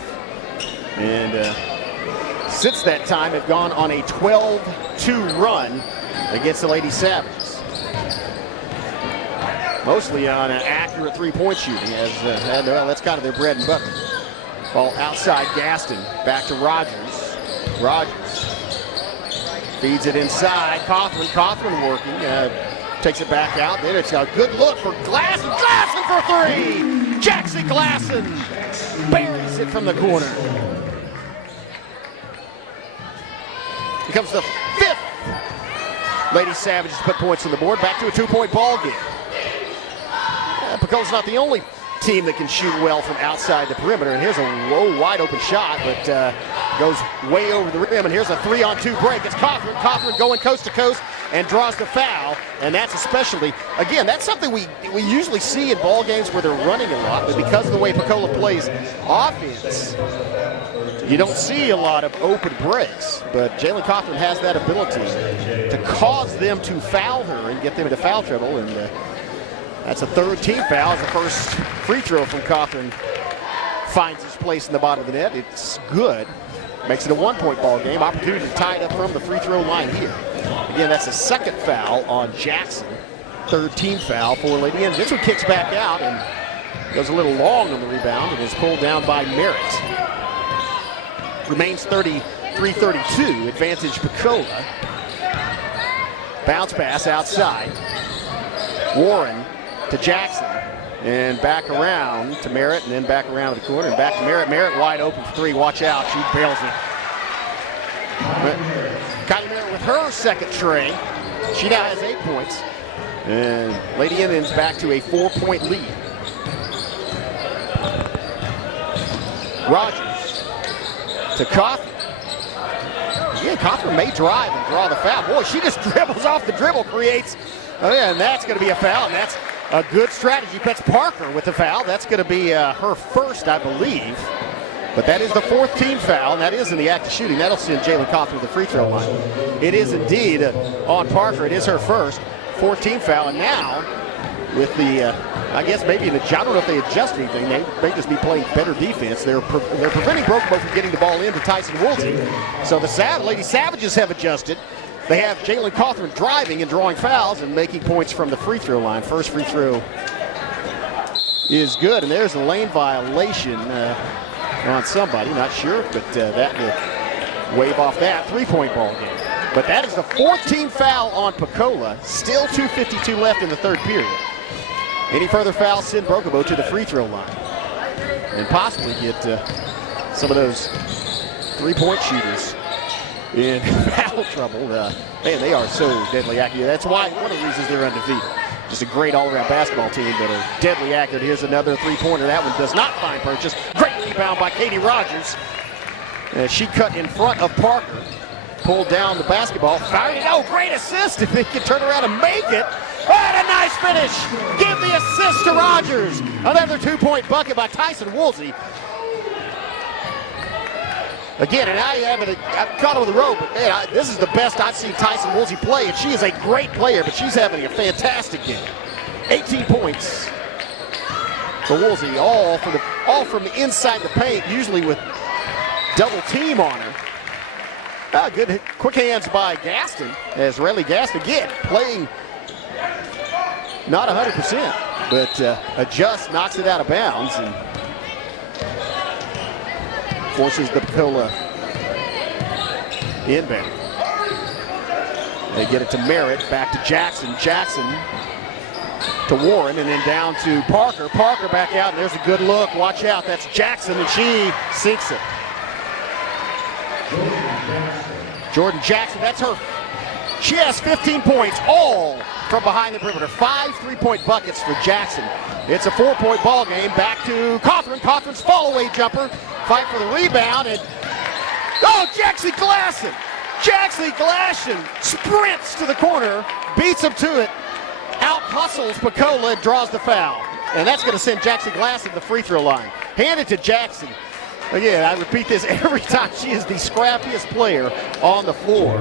And since that time have gone on a 12-2 run against the Lady Savages. mostly on accurate three-point shooting, as well, that's kind of their bread and butter. Ball outside Gaston, back to Rogers. Rogers feeds it inside. Cothran working, takes it back out. Then it's a good look for Glasson. Glasson for three! Jackson Glasson buries it from the corner. Here comes the fifth. Lady Savages put points on the board. Back to a two-point ball game. Pocola's not the only team that can shoot well from outside the perimeter. And here's a low, wide-open shot, but goes way over the rim. And here's a 3-on-2 break. It's Cothran. Cothran going coast to coast and draws the foul. And that's especially, again, that's something we usually see in ball games where they're running a lot. But because of the way Pocola plays offense, you don't see a lot of open breaks. But Jalen Cothran has that ability to cause them to foul her and get them into foul trouble. And that's a third team foul. The first free throw from Cothran finds its place in the bottom of the net. It's good. Makes it a one-point ball game. Opportunity to tie it up from the free throw line here. Again, that's the second foul on Jackson. Third team foul for Lady N. This one kicks back out and goes a little long on the rebound and is pulled down by Merritt. Remains 33-32. Advantage Pocola. Bounce pass outside. Warren to Jackson, and back around to Merritt, and then back around to the corner, and back to Merritt. Merritt wide open for three. Watch out. She bails it. Kylie Merritt with her second tray. She now has 8 points. And Lady Indians back to a 4-point lead. Rogers to Cothran. Yeah, Cothran may drive and draw the foul. Boy, she just dribbles off the dribble, creates. Oh yeah, and that's going to be a foul, and that's a good strategy. That's Parker with the foul. That's going to be her first, I believe. But that is the fourth team foul, and that is in the act of shooting. That'll send Jalen Cothran to the free throw line. It is indeed on Parker. It is her first. Fourth team foul, and now with the, I guess maybe, I don't know if they adjust anything. They may just be playing better defense. They're preventing Broken Bow from getting the ball into Tyson Woolsey. So the Lady Savages have adjusted. They have Jalen Cothran driving and drawing fouls and making points from the free throw line. First free throw is good, and there's a lane violation on somebody, not sure, but that will wave off that. 3-point ball game. But that is the fourth team foul on Pocola. Still 2:52 left in the third period. Any further fouls send Broken Bow to the free throw line and possibly get some of those 3-point shooters in foul trouble. Man, they are so deadly accurate. That's why one of the reasons they're undefeated. Just a great all-around basketball team that are deadly accurate. Here's another three-pointer. That one does not find purchase. Great rebound by Katie Rogers. She cut in front of Parker. Pulled down the basketball. Fired it. Oh, great assist if they can turn around and make it. What a nice finish. Give the assist to Rogers. Another 2-point bucket by Tyson Woolsey. Again, and I haven't caught her with the rope, but man, this is the best I've seen Tyson Woolsey play, and she is a great player, but she's having a fantastic game. 18 points for Woolsey, all from the inside the paint, usually with double team on her. Good quick hands by Gaston, as Riley Gaston, again, playing not 100%, but adjusts, knocks it out of bounds, and forces the Pocola inbound. They get it to Merritt, back to Jackson. Jackson to Warren, and then down to Parker. Parker back out, and there's a good look. Watch out, that's Jackson, and she sinks it. Jordan Jackson, that's her. She has 15 points, all from behind the perimeter. 5 3-point buckets for Jackson. It's a 4-point ball game. Back to Cothran. Cothran's fall-away jumper. Fight for the rebound, and Jackson Glasson. Jackson Glasson sprints to the corner, beats him to it, out-hustles Pocola, and draws the foul. And that's going to send Jackson Glasson to the free throw line. Hand it to Jackson. Again, I repeat this every time. She is the scrappiest player on the floor.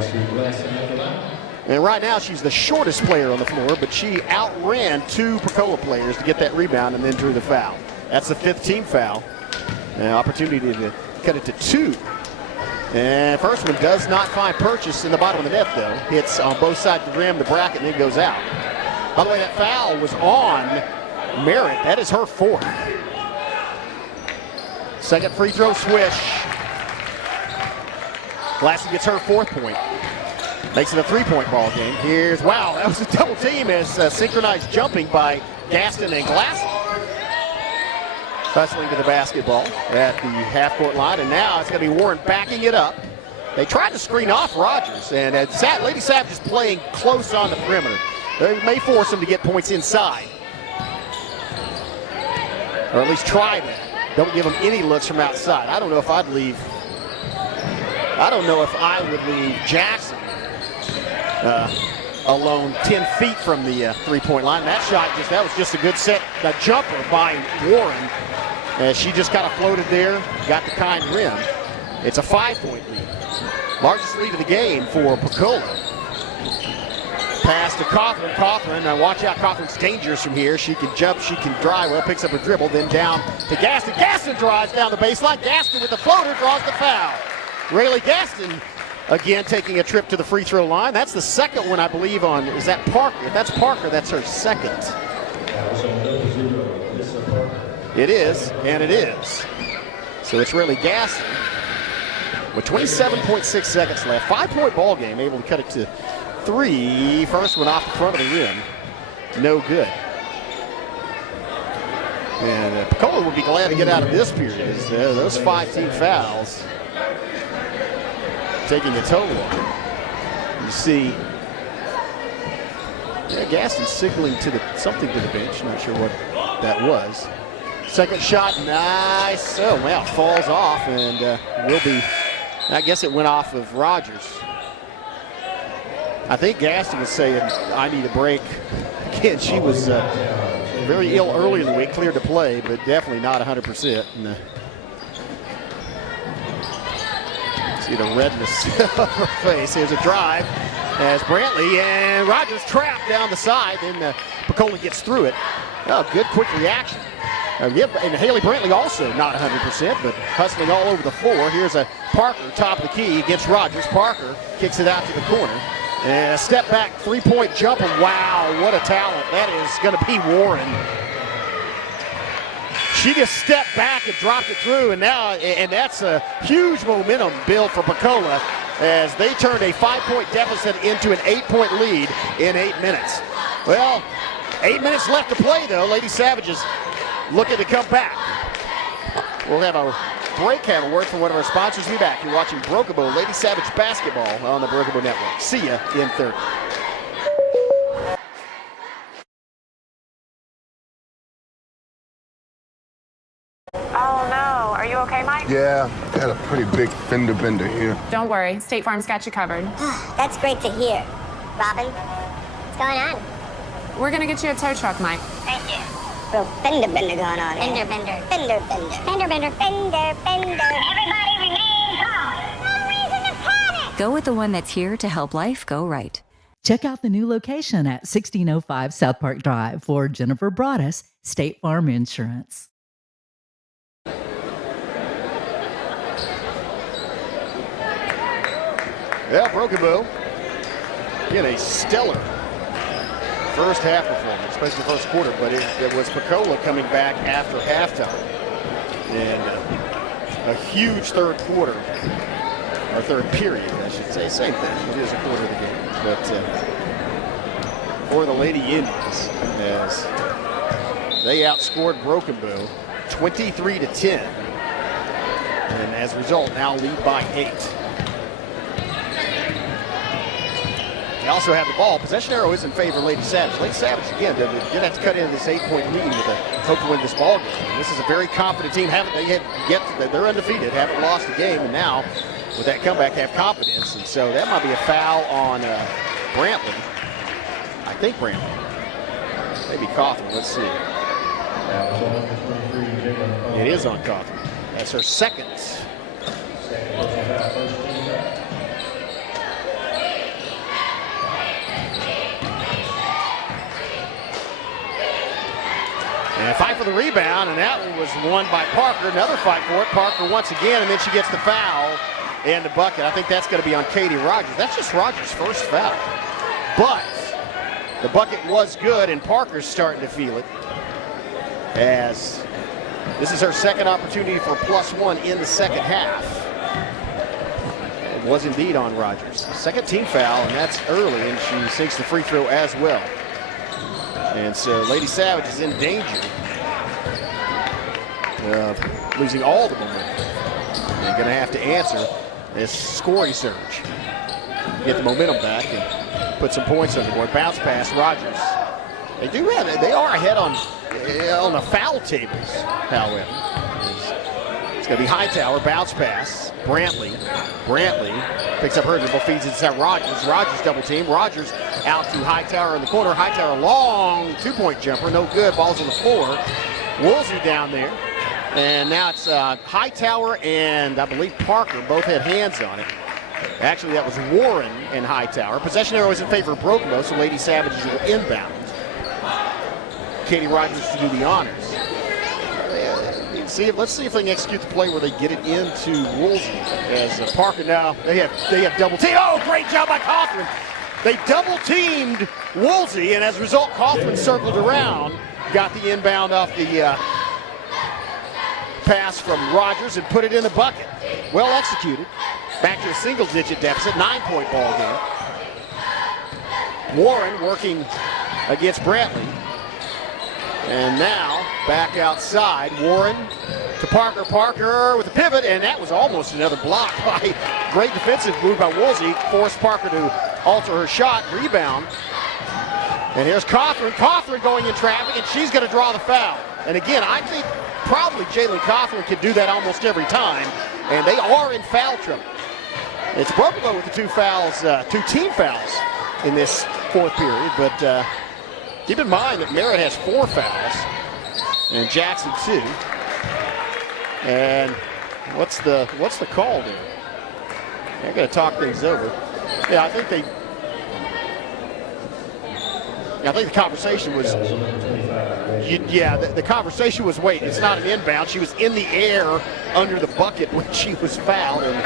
And right now, she's the shortest player on the floor, but she outran 2 Pocola players to get that rebound and then drew the foul. That's the 5th team foul. Opportunity to cut it to 2. And first one does not find purchase in the bottom of the net, though. Hits on both sides of the rim, the bracket, and then goes out. By the way, that foul was on Merritt. That is her fourth. Second free throw swish. Glassy gets her fourth point. Makes it a three-point ball game. Here's, wow, that was a double team as synchronized jumping by Gaston and Glassy. Hustling to the basketball at the half-court line, and now it's going to be Warren backing it up. They tried to screen off Rogers, and Lady Savage is playing close on the perimeter. They may force them to get points inside, or at least try that. Don't give them any looks from outside. I don't know if I would leave Jackson alone 10 feet from the three-point line. That shot, that was just a good set, a jumper by Warren. She just kind of floated there, got the kind rim. It's a 5-point lead. Largest lead of the game for Pocola. Pass to Cothran. Cothran, now watch out, Cothran's dangerous from here. She can jump, she can drive, well, picks up a dribble, then down to Gaston. Gaston drives down the baseline. Gaston with the floater draws the foul. Rayleigh Gaston again taking a trip to the free throw line. That's the second one, I believe, on, is that Parker? If that's Parker, that's her second. It is, and it is. So it's Rayleigh Gaston with 27.6 seconds left. 5-point ball game, able to cut it to 3. First one off the front of the rim. No good. And Pocola will be glad to get out of this period. As, those 5 team fouls taking a toll on him. You see, Gaston signaling to something to the bench. Not sure what that was. Second shot, nice. Oh, well, falls off and will be, I guess it went off of Rogers. I think Gaston was saying, I need a break. Again, she was very ill early in the week, cleared to play, but definitely not 100%. And, see the redness of her face. Here's a drive as Brantley and Rogers trapped down the side. Then Pocola gets through it. Oh, good quick reaction. And Haley Brantley also not 100%, but hustling all over the floor. Here's a Parker, top of the key against Rogers. Parker kicks it out to the corner. And a step back, three-point jumper. Wow, what a talent. That is going to be Warren. She just stepped back and dropped it through, and now, and that's a huge momentum build for Pocola as they turned a 5-point deficit into an 8-point lead in 8 minutes. Well, 8 minutes left to play, though. Lady Savages looking to come back. We'll have a break, have a word from one of our sponsors. We'll be back. You're watching Broken Lady Savage Basketball on the Broken Network. See ya in 30. Oh no, are you okay, Mike? Yeah, got a pretty big fender bender here. Don't worry, State Farm's got you covered. That's great to hear. Robin, what's going on? We're gonna get you a tow truck, Mike. Thank you. Real fender bender going on. Fender bender. Fender bender. Fender bender. Fender bender. Everybody remain calm. No reason to panic. Go with the one that's here to help life go right. Check out the new location at 1605 South Park Drive for Jennifer Broaddus, State Farm Insurance. Yeah, Broken Bow in a stellar first half performance, especially the first quarter, but it was Pocola coming back after halftime. And a huge third quarter, or third period, I should say. Same thing, it is a quarter of the game. But for the Lady Indians, as they outscored Broken Bow 23-10. And as a result, now lead by 8. They also have the ball. Possession arrow is in favor of Lady Savage. Lady Savage, again, they're going to have to cut into this 8-point lead with a hope to win this ball game. And this is a very confident team. They're undefeated, haven't lost a game, and now with that comeback have confidence. And so that might be a foul on Brantley. I think Brantley. Maybe Cothran. Let's see. It is on Cothran. That's her second. And a fight for the rebound, and that one was won by Parker. Another fight for it. Parker once again, and then she gets the foul and the bucket. I think that's going to be on Katie Rogers. That's just Rogers' first foul. But The bucket was good, and Parker's starting to feel it, as this is her second opportunity for +1 in the second half. It was indeed on Rogers. Second team foul, and that's early, and she sinks the free throw as well. And so Lady Savage is in danger of losing all the momentum. They're going to have to answer this scoring surge, get the momentum back and put some points on the board. Bounce pass, Rogers. They are ahead on the foul tables, however. It's going to be Hightower, bounce pass. Brantley picks up her dribble, feeds it to Rogers. Rogers double team. Rogers out to Hightower in the corner. Hightower long two-point jumper, no good. Ball's on the floor. Woolsey down there. And now it's Hightower and I believe Parker both had hands on it. Actually, that was Warren and Hightower. Possession arrow is in favor of Broken Bow, so Lady Savages will inbound. Katie Rogers to do the honors. Let's see if they can execute the play where they get it into Woolsey. As Parker now, they have double team. Oh, great job by Cothran. They double teamed Woolsey, and as a result, Cothran circled around, got the inbound off the pass from Rogers and put it in the bucket. Well executed. Back to a single-digit deficit, 9-point ball game. Warren working against Brantley. And now back outside, Warren to Parker. Parker with a pivot, and that was almost another block by great defensive move by Woolsey. Forced Parker to alter her shot, rebound. And here's Cothran. Cothran going in traffic, and she's going to draw the foul. And again, I think probably Jalen Cothran can do that almost every time, and they are in foul trouble. It's Broken Bow with the two team fouls in this fourth period, but keep in mind that Merritt has 4 fouls and Jackson 2. And what's the call there? They're going to talk things over. Yeah, I think the conversation was. The conversation was, wait, it's not an inbound. She was in the air under the bucket when she was fouled, and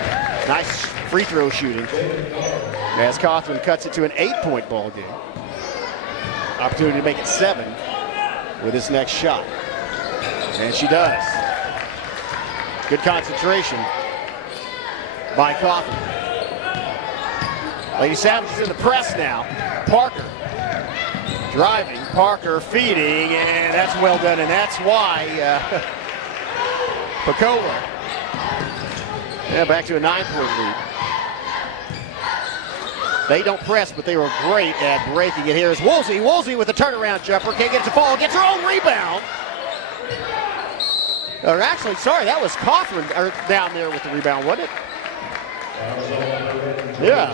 nice free throw shooting. As Cothran cuts it to an 8-point ball game. Opportunity to make it 7 with this next shot. And she does. Good concentration by Cothran. Lady Savage is in the press now. Parker driving, Parker feeding, and that's well done, and that's why Pocola. Back to a 9-point lead. They don't press, but they were great at breaking it. Here's Woolsey. Woolsey with a turnaround jumper. Can't get it to fall. Gets her own rebound. Or actually, sorry, that was Cothran down there with the rebound, wasn't it? Yeah.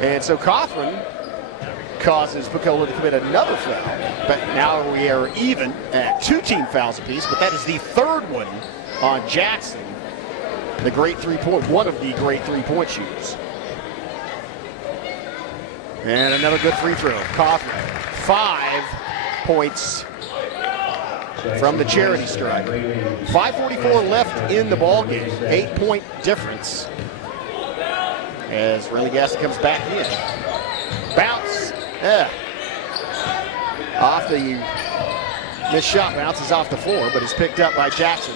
And so Cothran causes Pocola to commit another foul. But now we are even at 2 team fouls apiece, but that is the 3rd one on Jackson. One of the great three-point shooters. And another good free throw. Cothran, 5 points from the charity stripe. 5:44 left in the ball game. 8-point difference. As Renegasta comes back in. Bounce. Off the missed shot, bounces off the floor, but is picked up by Jackson.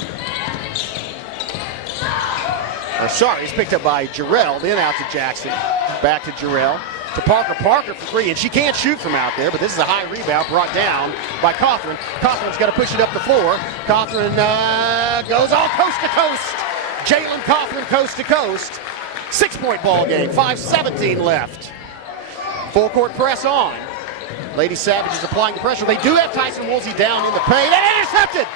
He's picked up by Jarrell, then out to Jackson. Back to Jarrell. To Parker. Parker for 3, and she can't shoot from out there, but this is a high rebound brought down by Cothran. Cothran's got to push it up the floor. Cothran goes all coast to coast. Jalen Cothran coast to coast. 6-point ball game, 5:17 left. Full court press on. Lady Savage is applying the pressure. They do have Tyson Woolsey down in the paint, and intercepted.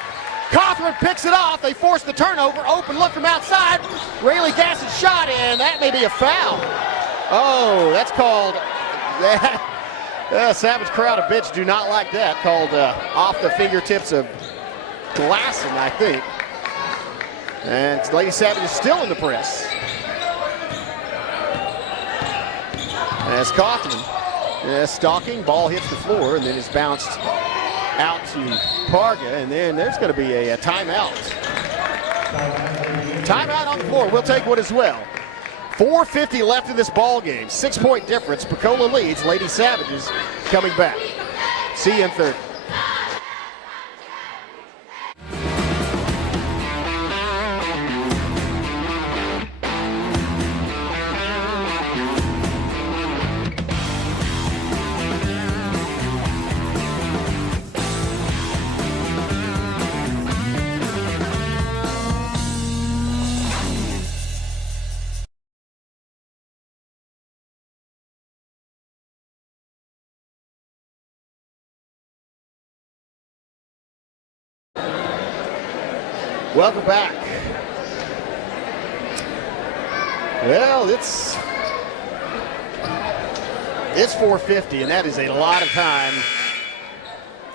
Cothran picks it off. They force the turnover. Open look from outside. Rayleigh Gass's shot, and that may be a foul. Oh, that's called, Savage crowd of bitch do not like that. Called off the fingertips of Glasson, I think. And Lady Savage is still in the press. As Cothran stalking, ball hits the floor and then is bounced out to Parga, and then there's going to be a timeout. Timeout on the floor. We'll take one as well. 4:50 left in this ball game. 6-point difference. Pocola leads. Lady Savages coming back. See you in 30. Welcome back. Well, it's 4:50, and that is a lot of time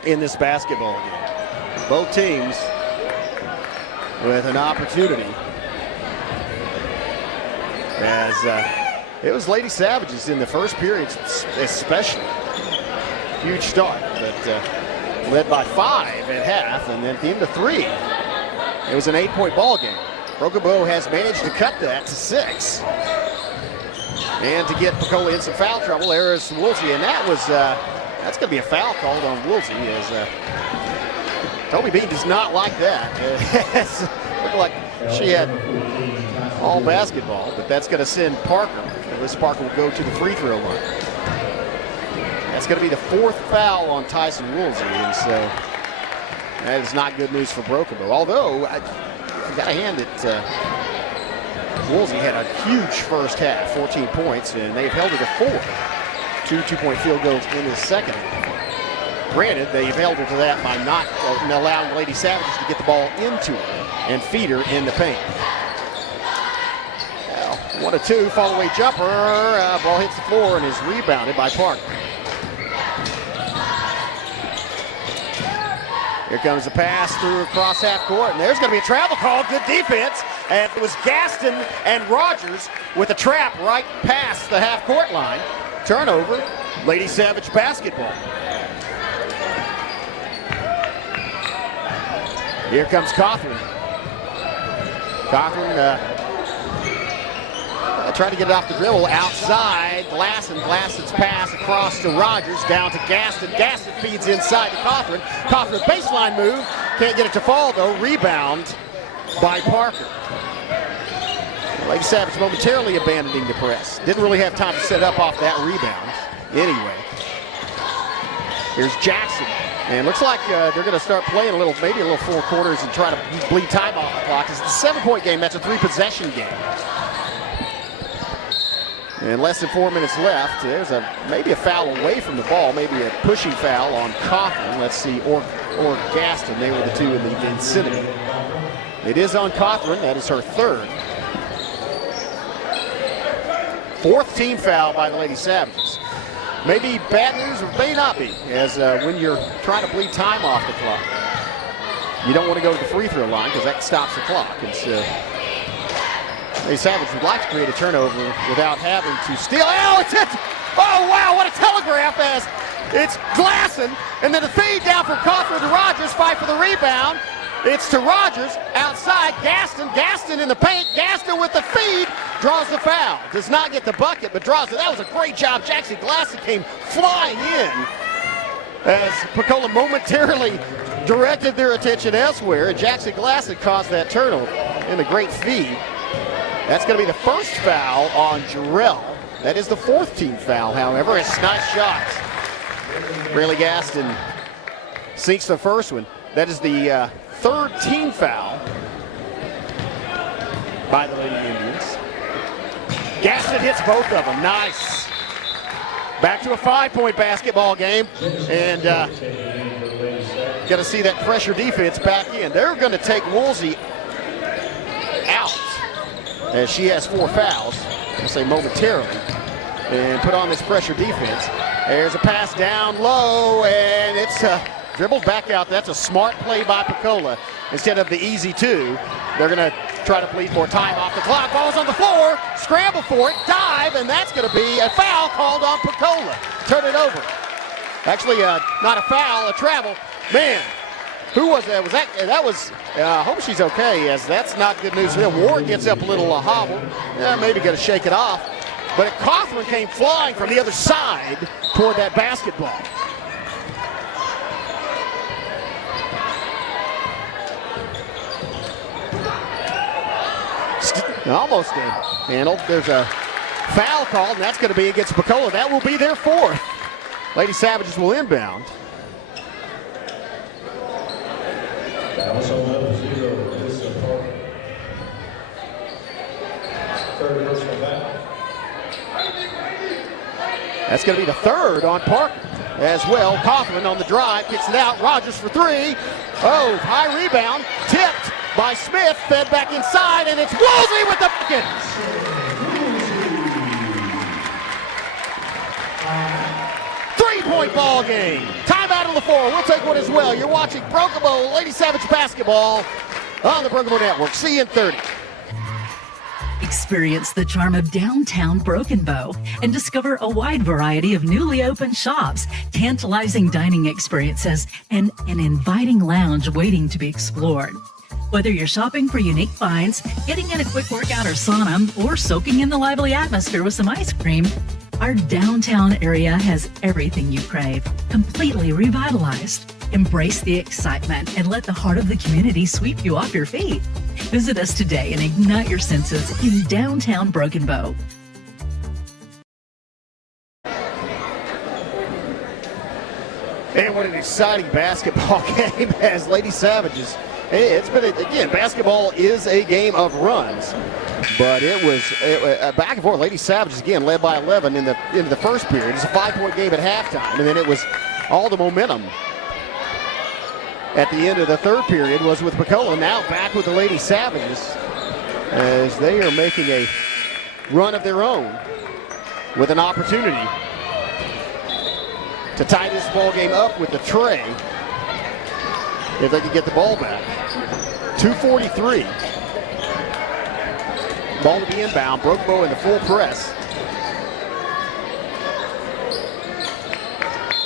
in this basketball game. Both teams with an opportunity, as it was Lady Savages in the first period especially. Huge start, but led by 5 at half, and then at the end of 3. It was an 8-point ball game. Broken Bow has managed to cut that to 6. And to get Pocola in some foul trouble, there is Woolsey, and that's going to be a foul called on Woolsey, as Toby Bean does not like that. It looked like she had all basketball, but that's going to send Parker. This Parker will go to the free throw line. That's going to be the 4th foul on Tyson Woolsey, and so that is not good news for Broken Bow. Although, I got to hand it, Woolsey had a huge first half, 14 points, and they've held it to 4. 2 two-point field goals in the second half. Granted, they've held her to that by not allowing Lady Savages to get the ball into her and feed her in the paint. Well, 1-2, fall-away jumper. Ball hits the floor and is rebounded by Parker. Here comes a pass through across half court, and there's going to be a travel call. Good defense. And it was Gaston and Rogers with a trap right past the half court line. Turnover, Lady Savage basketball. Here comes Cothran. Cothran trying to get it off the dribble outside. Glassen's pass across to Rogers, down to Gaston. Gaston feeds inside to Cothran. Cothran baseline move. Can't get it to fall though. Rebound by Parker. Lady Savage momentarily abandoning the press. Didn't really have time to set up off that rebound. Anyway, here's Jackson. And looks like they're going to start playing maybe a little 4 quarters and try to bleed time off the clock. It's a 7-point game. That's a 3-possession game. And less than 4 minutes left. There's maybe a foul away from the ball, maybe a pushing foul on Cothran. Let's see, or Gaston. They were the two in the vicinity. It is on Cothran. That is her 3rd. 4th team foul by the Lady Savages. Maybe bad news or may not be, as when you're trying to bleed time off the clock, you don't want to go to the free throw line because that stops the clock. And so Lady Savage would like to create a turnover without having to steal. Oh, it's it! Oh, wow, what a telegraph, as it's Glasson, and then the feed down from Cothran to Rogers, fight for the rebound. It's to Rogers, outside, Gaston in the paint, Gaston with the feed, draws the foul. Does not get the bucket, but draws it. That was a great job. Jackson Glasson came flying in as Pocola momentarily directed their attention elsewhere, and Jackson Glasson caused that turnover in the great feed. That's going to be the 1st foul on Jarrell. That is the 4th team foul, however. It's a nice shot. Braylee Gaston sinks the first one. That is the 3rd team foul by the Lady Indians. Gaston hits both of them. Nice. Back to a 5-point basketball game. And got to see that pressure defense back in. They're going to take Woolsey out, as she has 4 fouls, I'll say momentarily, and put on this pressure defense. There's a pass down low, and it's dribbled back out. That's a smart play by Pocola. Instead of the easy 2, they're going to try to bleed more time off the clock. Ball's on the floor, scramble for it, dive, and that's going to be a foul called on Pocola. Turn it over. Actually, not a foul, a travel. Man, Who was that? That was, I hope she's okay, as that's not good news for them. Warren gets up a little hobbled. Maybe got to shake it off. But Cawthorn came flying from the other side toward that basketball. Almost handled. There's a foul called, and that's going to be against Pocola. That will be their fourth. Lady Savages will inbound. Fouls on number 0, Melissa Parker. Third personal foul. That's going to be the third on Parker as well. Cawthorn on the drive, kicks it out. Rogers for three. Oh, high rebound, tipped by Smith, fed back inside, and it's Woolsey with the bucket. Three-point ball game. Timeout on the floor. We'll take one as well. You're watching Broken Bow Lady Savage basketball on the Broken Bow Network. See you in 30. Experience the charm of downtown Broken Bow and discover a wide variety of newly opened shops, tantalizing dining experiences, and an inviting lounge waiting to be explored. Whether you're shopping for unique finds, getting in a quick workout or sauna, or soaking in the lively atmosphere with some ice cream, our downtown area has everything you crave, completely revitalized. Embrace the excitement and let the heart of the community sweep you off your feet. Visit us today and ignite your senses in downtown Broken Bow. And what an exciting basketball game as Lady Savages. It's been, again, basketball is a game of runs. But it was back and forth. Lady Savages, again, led by 11 into the first period. It's a 5-point game at halftime. And then it was all the momentum at the end of the third period was with Pocola. Now back with the Lady Savages as they are making a run of their own with an opportunity to tie this ball game up with the tray if they can get the ball back. 2:43. Ball to be inbound. Broken Bow in the full press.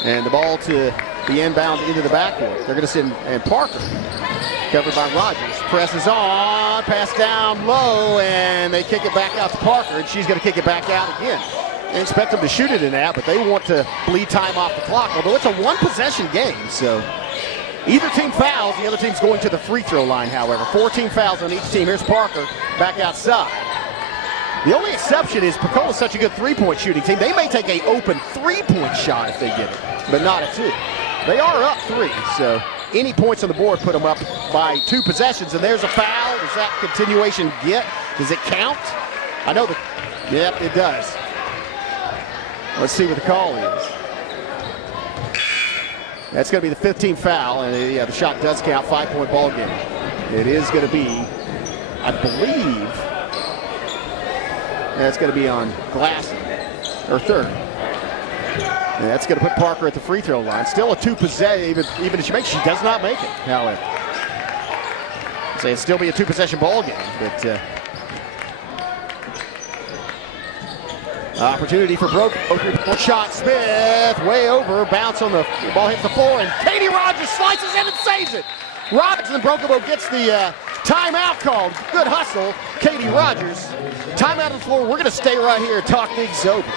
And the ball to the inbound into the backcourt. They're going to send and Parker, covered by Rogers, presses on, pass down low, and they kick it back out to Parker, and she's going to kick it back out again. They expect them to shoot it in that, but they want to bleed time off the clock, although it's a one-possession game, so either team fouls, the other team's going to the free throw line, however. 14 fouls on each team. Here's Parker back outside. The only exception is Pocola's such a good three-point shooting team. They may take an open three-point shot if they get it, but not a two. They are up 3, so any points on the board put them up by 2 possessions, and there's a foul. Does that continuation get? Does it count? I know yep, it does. Let's see what the call is. That's going to be the 15th foul, and yeah, the shot does count. 5-point ball game. It is going to be, I believe, that's going to be on Glass, or third. And that's going to put Parker at the free throw line. Still a 2 possession, even if she makes, she does not make it, however. So it'll still be a 2-possession ball game, but opportunity for Broken. Shot, Smith, way over, bounce on the ball, hits the floor, and Katie Rogers slices in and saves it. Rogers and Broken Bow gets the timeout called. Good hustle, Katie Rogers. Timeout on the floor. We're going to stay right here and talk things over.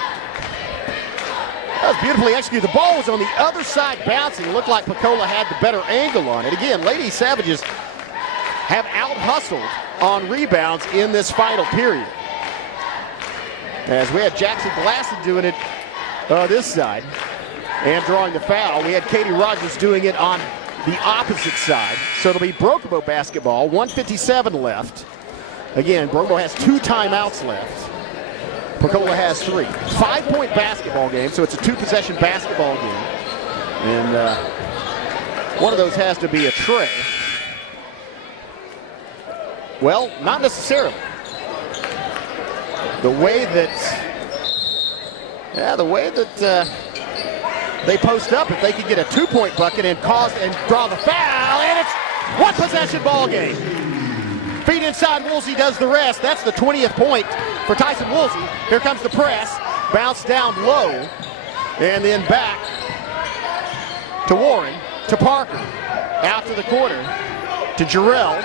That was beautifully executed. The ball was on the other side bouncing. It looked like Pocola had the better angle on it. Again, Lady Savages have out-hustled on rebounds in this final period. As we had Jackson Glasson doing it this side and drawing the foul. We had Katie Rogers doing it on the opposite side. So it'll be Broken Bow basketball, 1:57 left. Again, Broken Bow has 2 timeouts left. Pocola has 3. 5-point basketball game, so it's a 2-possession basketball game. And one of those has to be a tray. Well, not necessarily. The way that they post up, if they could get a 2-point bucket and draw the foul, and it's 1-possession ball game. Feet inside, Woolsey does the rest. That's the 20th point for Tyson Woolsey. Here comes the press, bounce down low, and then back to Warren, to Parker. out to the corner to Jarrell.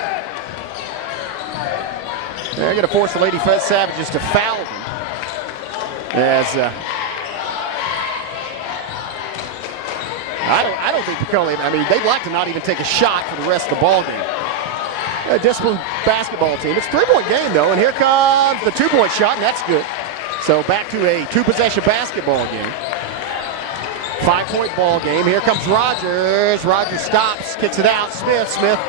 They're going to force the Lady Savages to foul them. As I don't think Pocola, I mean, they'd like to not even take a shot for the rest of the ball game. A disciplined basketball team. It's a 3-point game, though, and here comes the 2-point shot, and that's good. So back to a 2-possession basketball game. 5-point ball game. Here comes Rogers. Rogers stops, kicks it out. Smith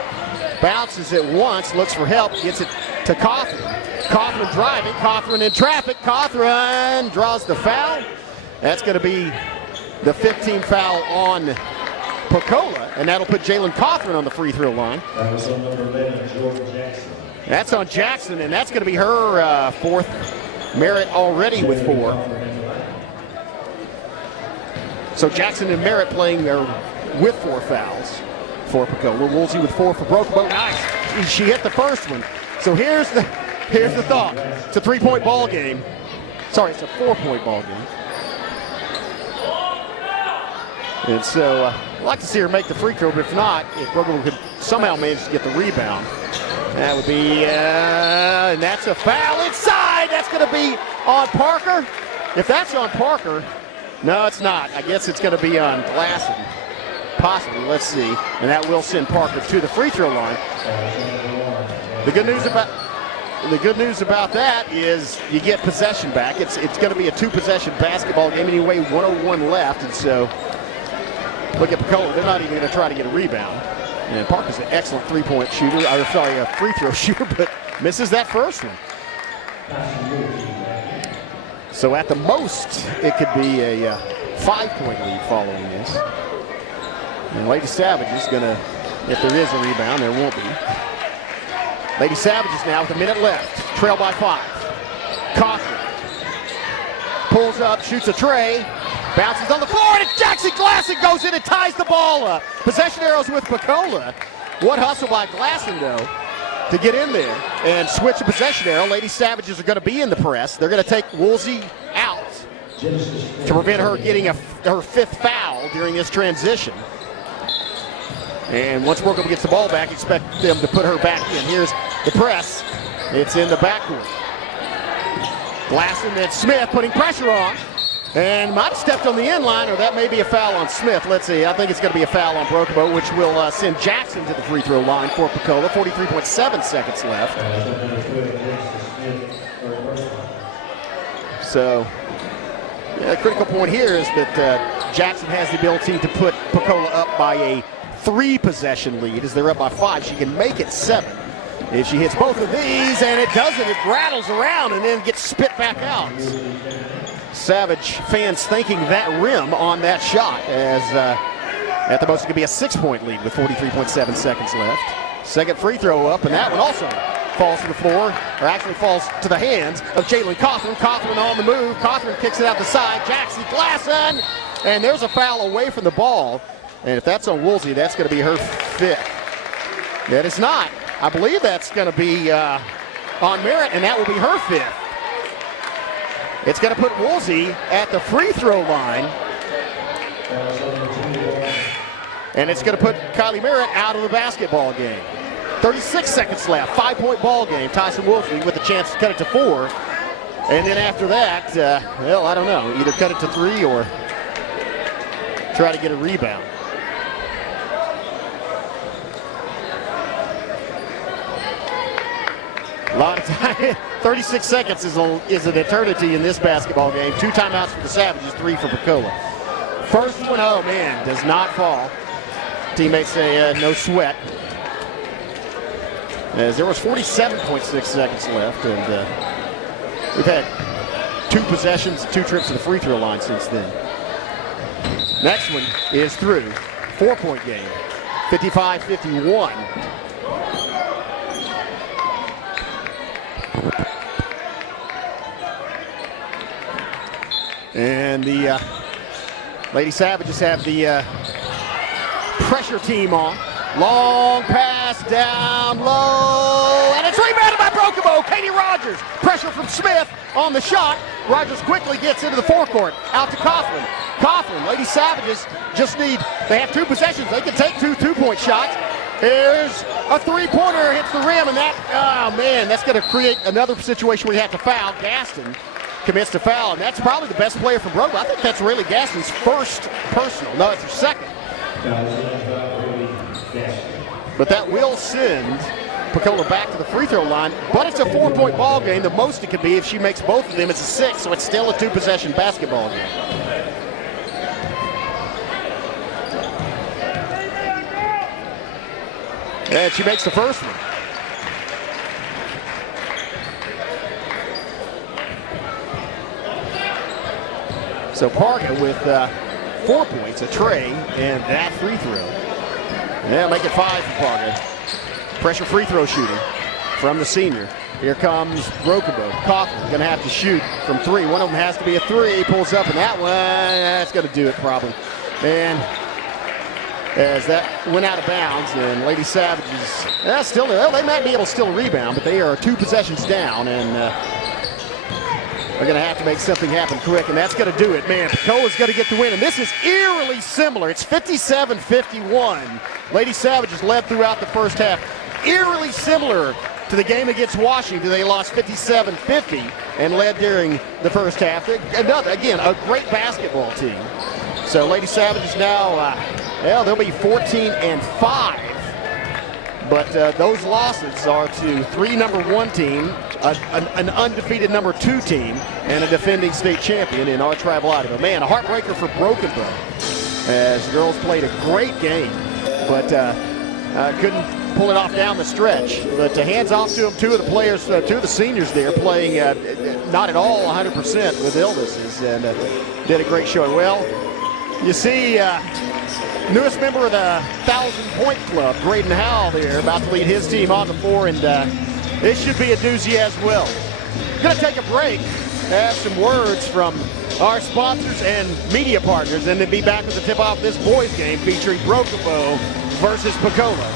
bounces it once, looks for help, gets it to Cothran. Cothran driving, Cothran in traffic. Cothran draws the foul. That's going to be the 15th foul on Pocola, and that'll put Jalen Cothran on the free throw line. That was on number 11, Jordan Jackson. That's on Jackson, and that's going to be her fourth. Merritt already with 4. So Jackson and Merritt playing there with 4 fouls for Pocola. Woolsey with 4 for Broken Bow. Nice. She hit the first one. So here's the thought. It's a 3-point ball game. Sorry, it's a 4-point ball game. And so I'd like to see her make the free throw, but if not, if Broken could somehow manage to get the rebound, that would be, and that's a foul inside. That's going to be on Parker. If that's on Parker, no, it's not. I guess it's going to be on Glasson, possibly. Let's see. And that will send Parker to the free throw line. The good news about that is you get possession back. It's going to be a 2-possession basketball game anyway. 1:01 left, and so look at Pocola. They're not even going to try to get a rebound. And Parker's an excellent 3-point shooter. A free throw shooter, but misses that first one. So at the most, it could be a 5-point lead following this. And Lady Savage is going to, if there is a rebound, there won't be. Lady Savages now with a minute left. Trail by 5. Cochran pulls up, shoots a tray. Bounces on the floor, and it's Jackson Glasson goes in and ties the ball up. Possession arrows with Pocola. What hustle by Glasson, though, to get in there and switch a possession arrow. Lady Savages are going to be in the press. They're going to take Woolsey out to prevent her getting her 5th foul during this transition. And once Brooklyn gets the ball back, expect them to put her back in. Here's the press. It's in the backcourt. Glasson and Smith putting pressure on. And might have stepped on the end line, or that may be a foul on Smith. Let's see. I think it's going to be a foul on Broken Bow, which will send Jackson to the free throw line for Pocola. 43.7 seconds left. So, the critical point here is that Jackson has the ability to put Pocola up by a 3-possession lead. As they're up by 5, she can make it 7. If she hits both of these, and it doesn't, it rattles around and then gets spit back out. Savage fans thanking that rim on that shot, as at the most it could be a 6-point lead with 43.7 seconds left. Second free throw up, and that one also falls to the floor, or actually falls to the hands of Jalen Cothran. Cothran on the move. Cothran kicks it out the side. Jackson Glasson, and there's a foul away from the ball. And if that's on Woolsey, that's going to be her 5th. That is not. I believe that's going to be on Merritt, and that will be her 5th. It's going to put Woolsey at the free throw line. And it's going to put Kylie Merritt out of the basketball game. 36 seconds left, 5-point ball game. Tyson Woolsey with a chance to cut it to 4. And then after that, well, I don't know, either cut it to 3 or try to get a rebound. A lot of time. 36 seconds is an eternity in this basketball game. 2 timeouts for the Savages, 3 for Pocola. First one, oh man, does not fall. Teammates say no sweat. As there was 47.6 seconds left, and we've had 2 possessions, 2 trips to the free throw line since then. Next one is through. 4-point game, 55-51. And the Lady Savages have the pressure team on. Long pass down low, and it's rebounded by Broken Bow. Katie Rogers, pressure from Smith on the shot. Rogers quickly gets into the forecourt, out to Coughlin. Coughlin. Lady Savages they have 2 possessions. They can take 2 two-point shots. Here's a three-pointer, hits the rim, and that's going to create another situation where you have to foul. Gaston commits to foul, and that's probably the best player from Broken. I think that's really Gaston's first personal. No, it's her second. But that will send Pocola back to the free throw line, but it's a 4-point ball game. The most it could be if she makes both of them, it's a 6, so it's still a 2-possession basketball game. And she makes the first one. So Parga with 4 points, a tray, and that free throw. Yeah, make it 5 for Parga. Pressure free throw shooting from the senior. Here comes Brokenbow. Coughlin going to have to shoot from 3. One of them has to be a 3. Pulls up, and that one, that's going to do it probably. And as that went out of bounds, and Lady Savages, they might be able to still rebound, but they are 2 possessions down, and they're going to have to make something happen quick, and that's going to do it. Man, Pocola's going to get the win, and this is eerily similar. It's 57-51. Lady Savages led throughout the first half. Eerily similar to the game against Washington. They lost 57-50 and led during the first half. Again, a great basketball team. So Lady Savages now, they'll be 14-5. But those losses are to 3 number 1 team, an undefeated number 2 team, and a defending state champion in our tribal Idaho. Man, a heartbreaker for Broken Bow, as the girls played a great game, but couldn't pull it off down the stretch. But hands off to them, 2 of the players, 2 of the seniors there playing not at all 100% with illnesses, and did a great showing. Well, you see newest member of the 1,000-point club, Graydon Howell there, about to lead his team on the floor, and this should be a doozy as well. Going to take a break, have some words from our sponsors and media partners, and then be back with the tip-off of this boys game featuring Broken Bow versus Pocola.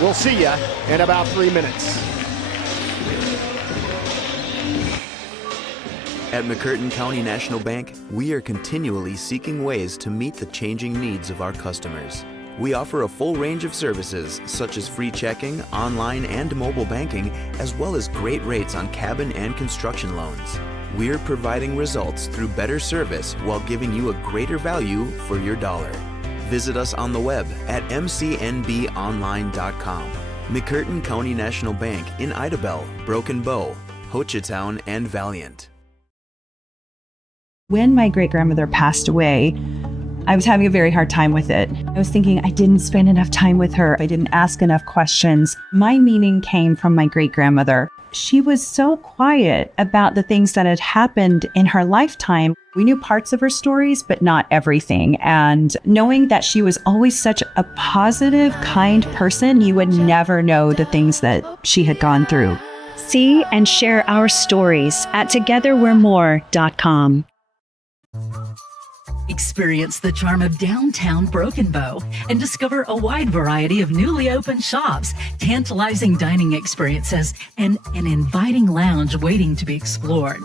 We'll see you in about 3 minutes. At McCurtain County National Bank, we are continually seeking ways to meet the changing needs of our customers. We offer a full range of services such as free checking, online and mobile banking, as well as great rates on cabin and construction loans. We're providing results through better service while giving you a greater value for your dollar. Visit us on the web at mcnbonline.com. McCurtain County National Bank in Idabel, Broken Bow, Hochatown, and Valiant. When my great-grandmother passed away, I was having a very hard time with it. I was thinking I didn't spend enough time with her. I didn't ask enough questions. My meaning came from my great-grandmother. She was so quiet about the things that had happened in her lifetime. We knew parts of her stories, but not everything. And knowing that she was always such a positive, kind person, you would never know the things that she had gone through. See and share our stories at togetherwe'remore.com. Experience the charm of downtown Broken Bow and discover a wide variety of newly opened shops, tantalizing dining experiences, and an inviting lounge waiting to be explored.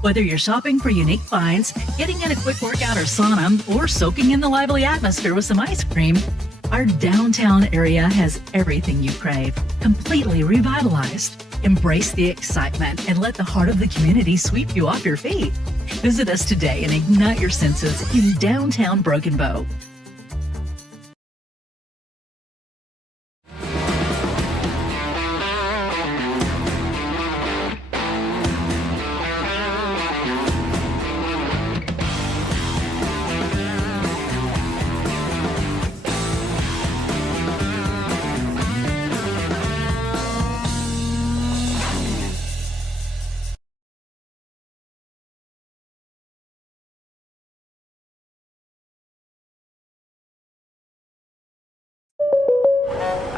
Whether you're shopping for unique finds, getting in a quick workout or sauna, or soaking in the lively atmosphere with some ice cream, our downtown area has everything you crave, completely revitalized. Embrace the excitement and let the heart of the community sweep you off your feet. Visit us today and ignite your senses in downtown Broken Bow.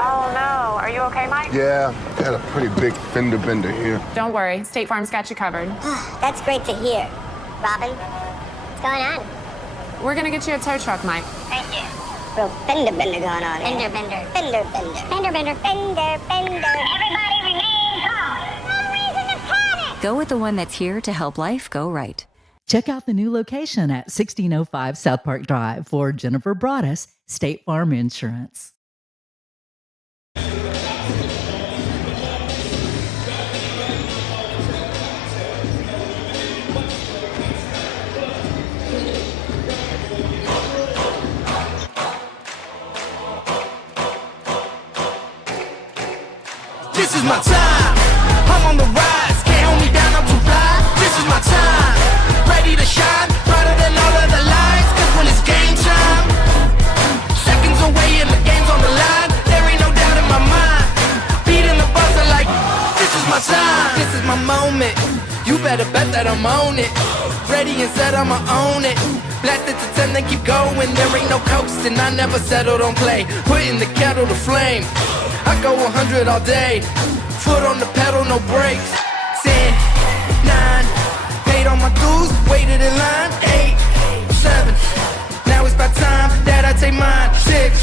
Oh no, are you okay, Mike? Yeah, got a pretty big fender bender here. Don't worry, State Farm's got you covered. That's great to hear. Robin, what's going on? We're gonna get you a tow truck, Mike. Thank you. Real fender bender going on. Fender bender. Fender bender. Fender bender. Fender bender. Everybody remain calm. No reason to panic. Go with the one that's here to help life go right. Check out the new location at 1605 South Park Drive for Jennifer Broaddus, State Farm Insurance. This is my time. I'm on the rise. Can't hold me down. I'm too fly. This is my time. Ready to shine. Brighter than all of the lights. Cause when it's game time, seconds away and the game's on the line. There ain't no doubt in my mind. Beating the buzzer like this is my time. This is my moment. You better bet that I'm on it. Ready and set, I'ma own it. Blast it to 10, then keep going. There ain't no coasting. I never settle, don't play. Putting the kettle to flame. I go 100 all day. Foot on the pedal, no brakes. 10, 9, paid all my dues, waited in line. 8, 7, now it's about time that I take mine. 6,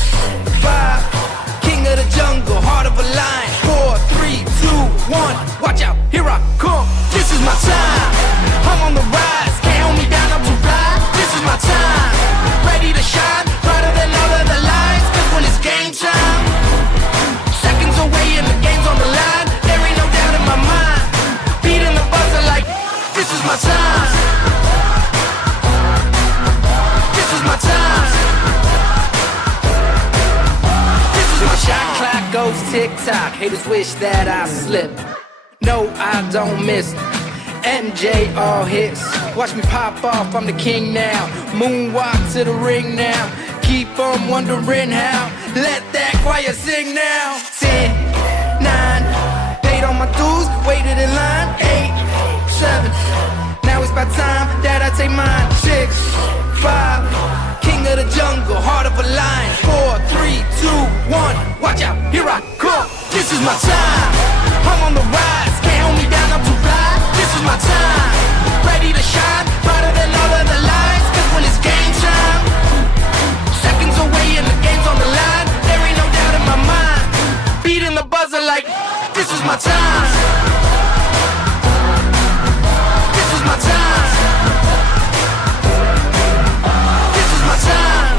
5, king of the jungle, heart of a lion. 4, 3, 2, 1, watch out, here I come. This is my time, I'm on the rise. Can't hold me down, I'm too fly. This is my time, ready to shine. Brighter than all of the lights. Cause when it's game time, seconds away and the game's on the line. There ain't no doubt in my mind. Beating the buzzer like this is my time. This is my time. This is my shot clock goes tick-tock. Haters wish that I slip. No, I don't miss. MJ all hits. Watch me pop off, I'm the king now. Moonwalk to the ring now. Keep on wondering how. Let that choir sing now. 10, 9, paid all my dues, waited in line. 8, 7, now it's about time that I take mine. 6, 5, king of the jungle, heart of a lion. 4, 3, 2, 1, watch out, here I come. This is my time, I'm on the rise. Can't hold me down, I'm too fly. This is my time, ready to shine. Brighter than all of the lights. Cause when it's game time, seconds away and the game's on the line. There ain't no doubt in my mind. Beating the buzzer like this is my time. This is my time. This is my time.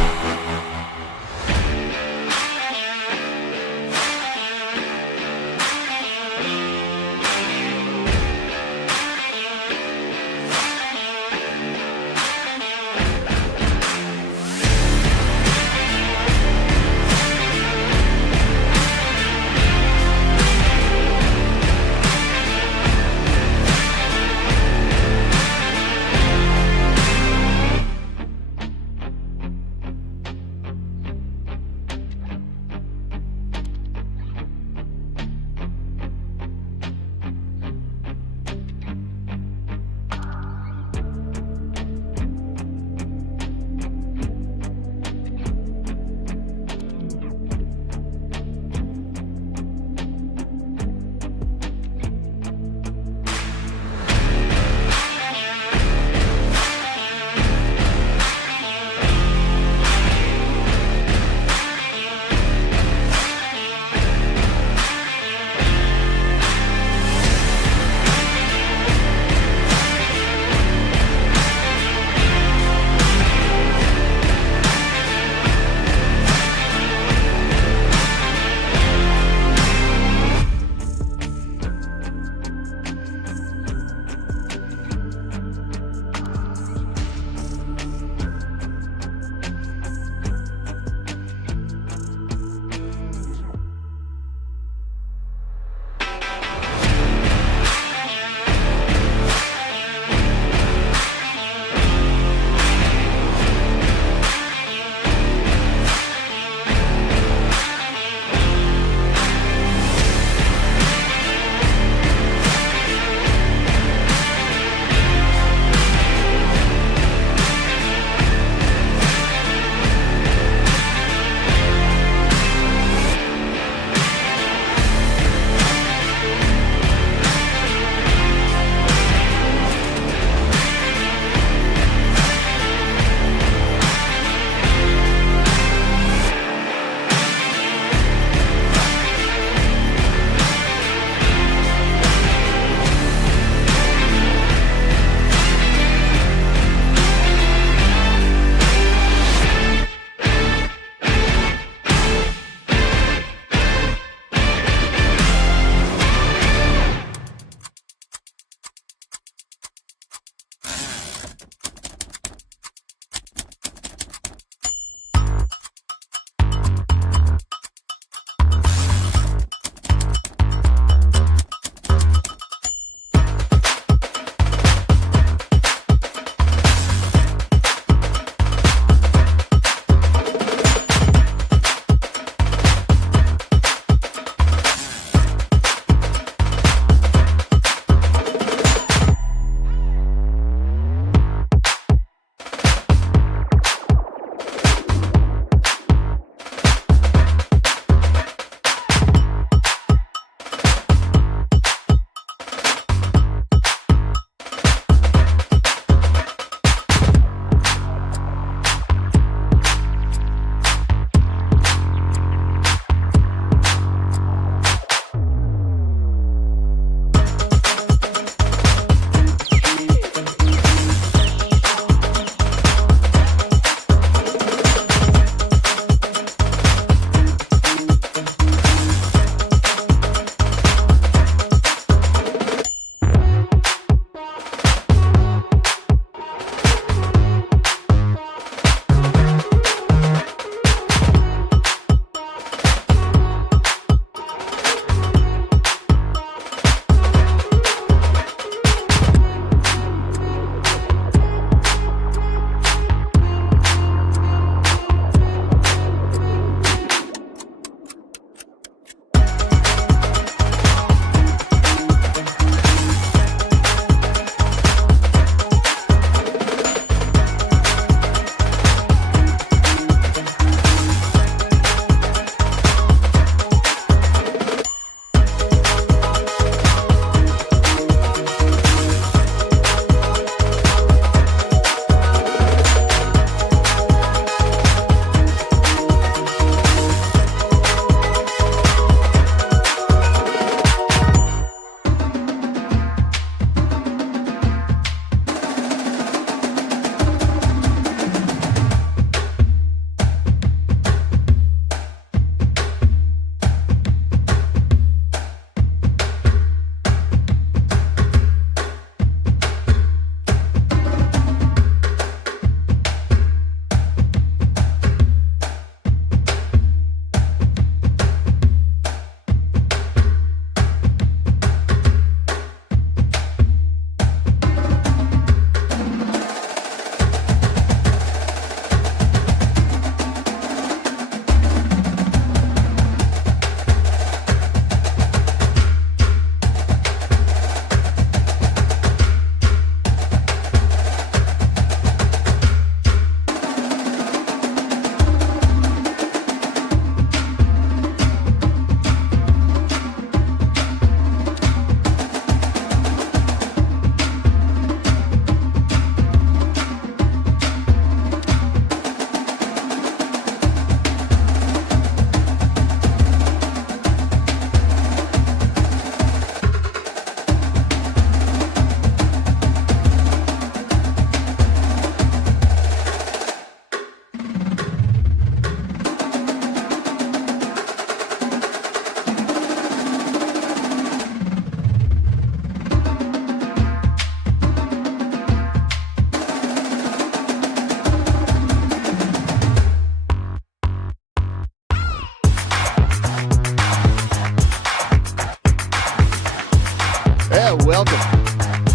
welcome.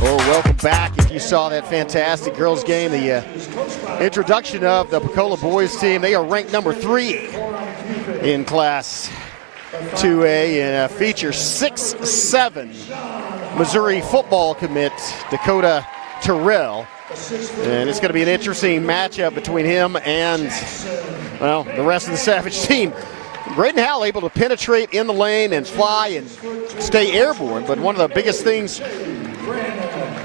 Oh, welcome back. If you saw that fantastic girls game, the introduction of the Pocola boys team, they are ranked number 3 in Class 2A and feature 6'7" Missouri football commit Dakota Terrell. And it's going to be an interesting matchup between him and, well, the rest of the Savage team. Graydon Howell able to penetrate in the lane and fly and stay airborne, but one of the biggest things,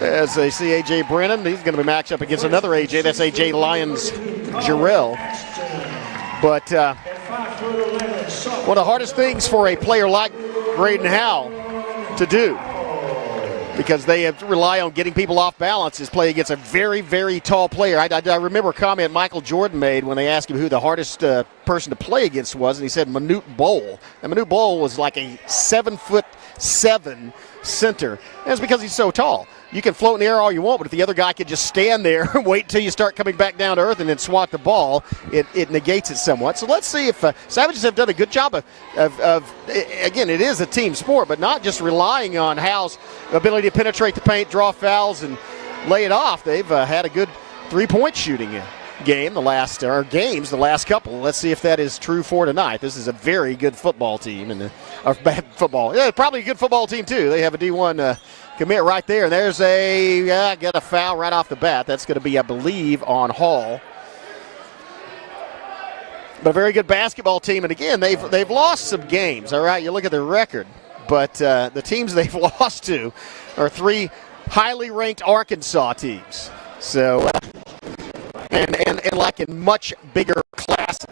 as they see A.J. Brennan, he's going to be matched up against another A.J., that's A.J. Lyons-Jarrell. But one of the hardest things for a player like Graydon Howell to do, because they have to rely on getting people off balance, is play against a very, very tall player. I remember a comment Michael Jordan made when they asked him who the hardest person to play against was, and he said Manute Bol. And Manute Bol was like a 7'7" center. And it's because he's so tall. You can float in the air all you want, but if the other guy could just stand there and wait until you start coming back down to earth and then swat the ball, it negates it somewhat. So let's see if Savages have done a good job of again, it is a team sport, but not just relying on Howell's ability to penetrate the paint, draw fouls, and lay it off. They've had a good three-point shooting game the last couple. Let's see if that is true for tonight. This is a very good football team, and bad football. Yeah, probably a good football team too. They have a D1 commit right there, and there's got a foul right off the bat. That's going to be, I believe, on Hall. But a very good basketball team, and again, they've lost some games. All right, you look at their record, but the teams they've lost to are 3 highly ranked Arkansas teams. So. And like in much bigger classes.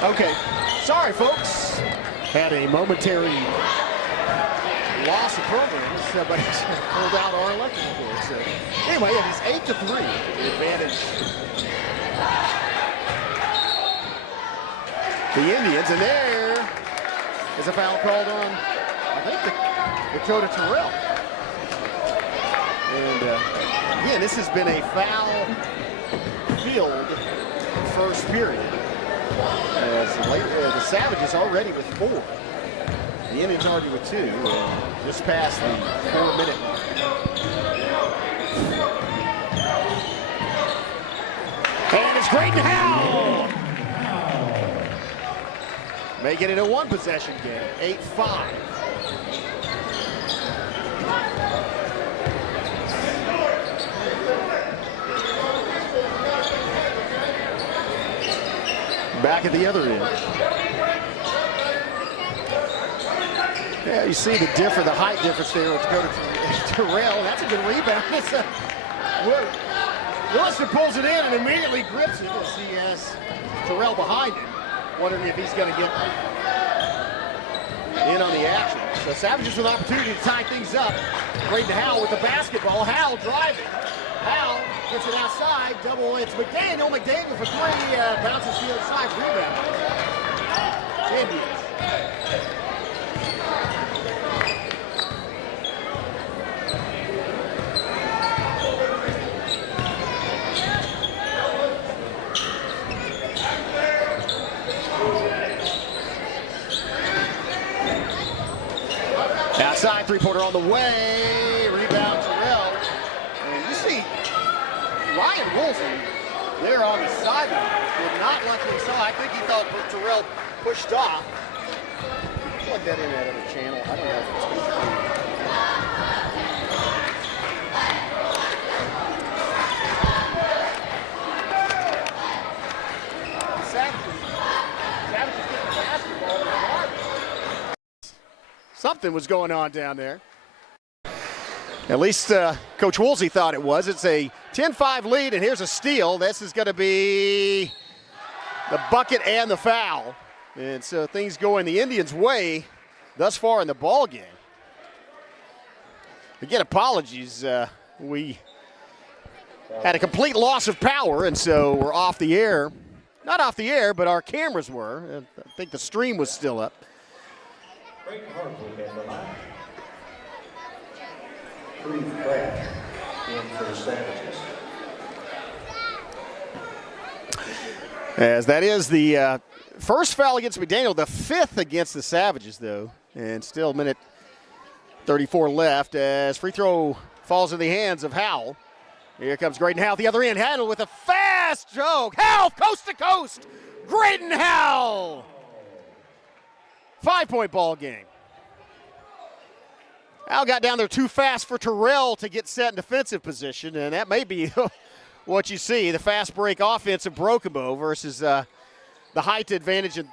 Okay, sorry folks. Had a momentary loss of programs. Somebody pulled out our electrical cord. So anyway, it is 8-3. Advantage. The Indians, and there is a foul called on, I think, Dakota Terrell. And again, this has been a foul-filled first period. As the Savages already with 4. The Indians already with 2. Just past the 4-minute mark. And it's Graydon Howell. Making it a 1-possession game, 8-5. Back at the other end. Yeah, you see the height difference there with Dakota Terrell. That's a good rebound. Wilson pulls it in and immediately grips it as he has Terrell behind him. Wondering if he's going to get in on the action. So Savages with an opportunity to tie things up. Graydon Howell with the basketball. Howell driving. Howell gets it outside. Double, it's McDaniel. McDaniel for 3. Bounces to the other side. Rebound. Indians. Outside, 3-pointer on the way. Rebound, Terrell. And you see Ryan Wolfen there on the sideline. Did not like what he saw. I think he thought Terrell pushed off. Plug that in that other channel. I don't know if it's going to Savages getting the basketball. Something was going on down there. At least Coach Woolsey thought it was. It's a 10-5 lead, and here's a steal. This is going to be the bucket and the foul. And so things go in the Indians' way thus far in the ball game. Again, apologies. We had a complete loss of power, and so we're off the air. Not off the air, but our cameras were. I think the stream was still up. As that is the first foul against McDaniel, the 5th against the Savages, though. And still a minute 34 left as free throw falls in the hands of Howell. Here comes Graydon Howell at the other end, handled with a fast stroke. Howell, coast to coast. Graydon Howell. 5-point ball game. Al got down there too fast for Terrell to get set in defensive position, and that may be what you see, the fast break offense of Broken Bow versus the height advantage in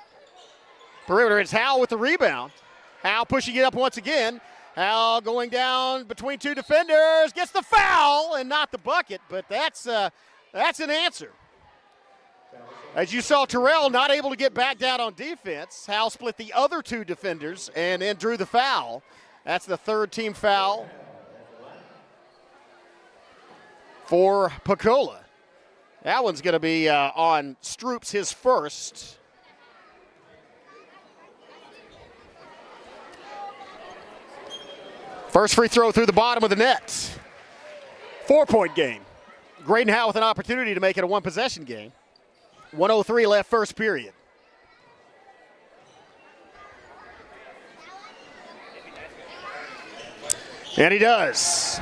perimeter. It's Howell with the rebound. Howell pushing it up once again. Howell going down between 2 defenders, gets the foul and not the bucket, but that's an answer. As you saw, Terrell not able to get back down on defense. Howell split the other 2 defenders and then drew the foul. That's the 3rd team foul for Pocola. That one's going to be on Stroups, his first. First free throw through the bottom of the net. 4-point game. Graydon Howell with an opportunity to make it a 1-possession game. 1:03 left first period. And he does.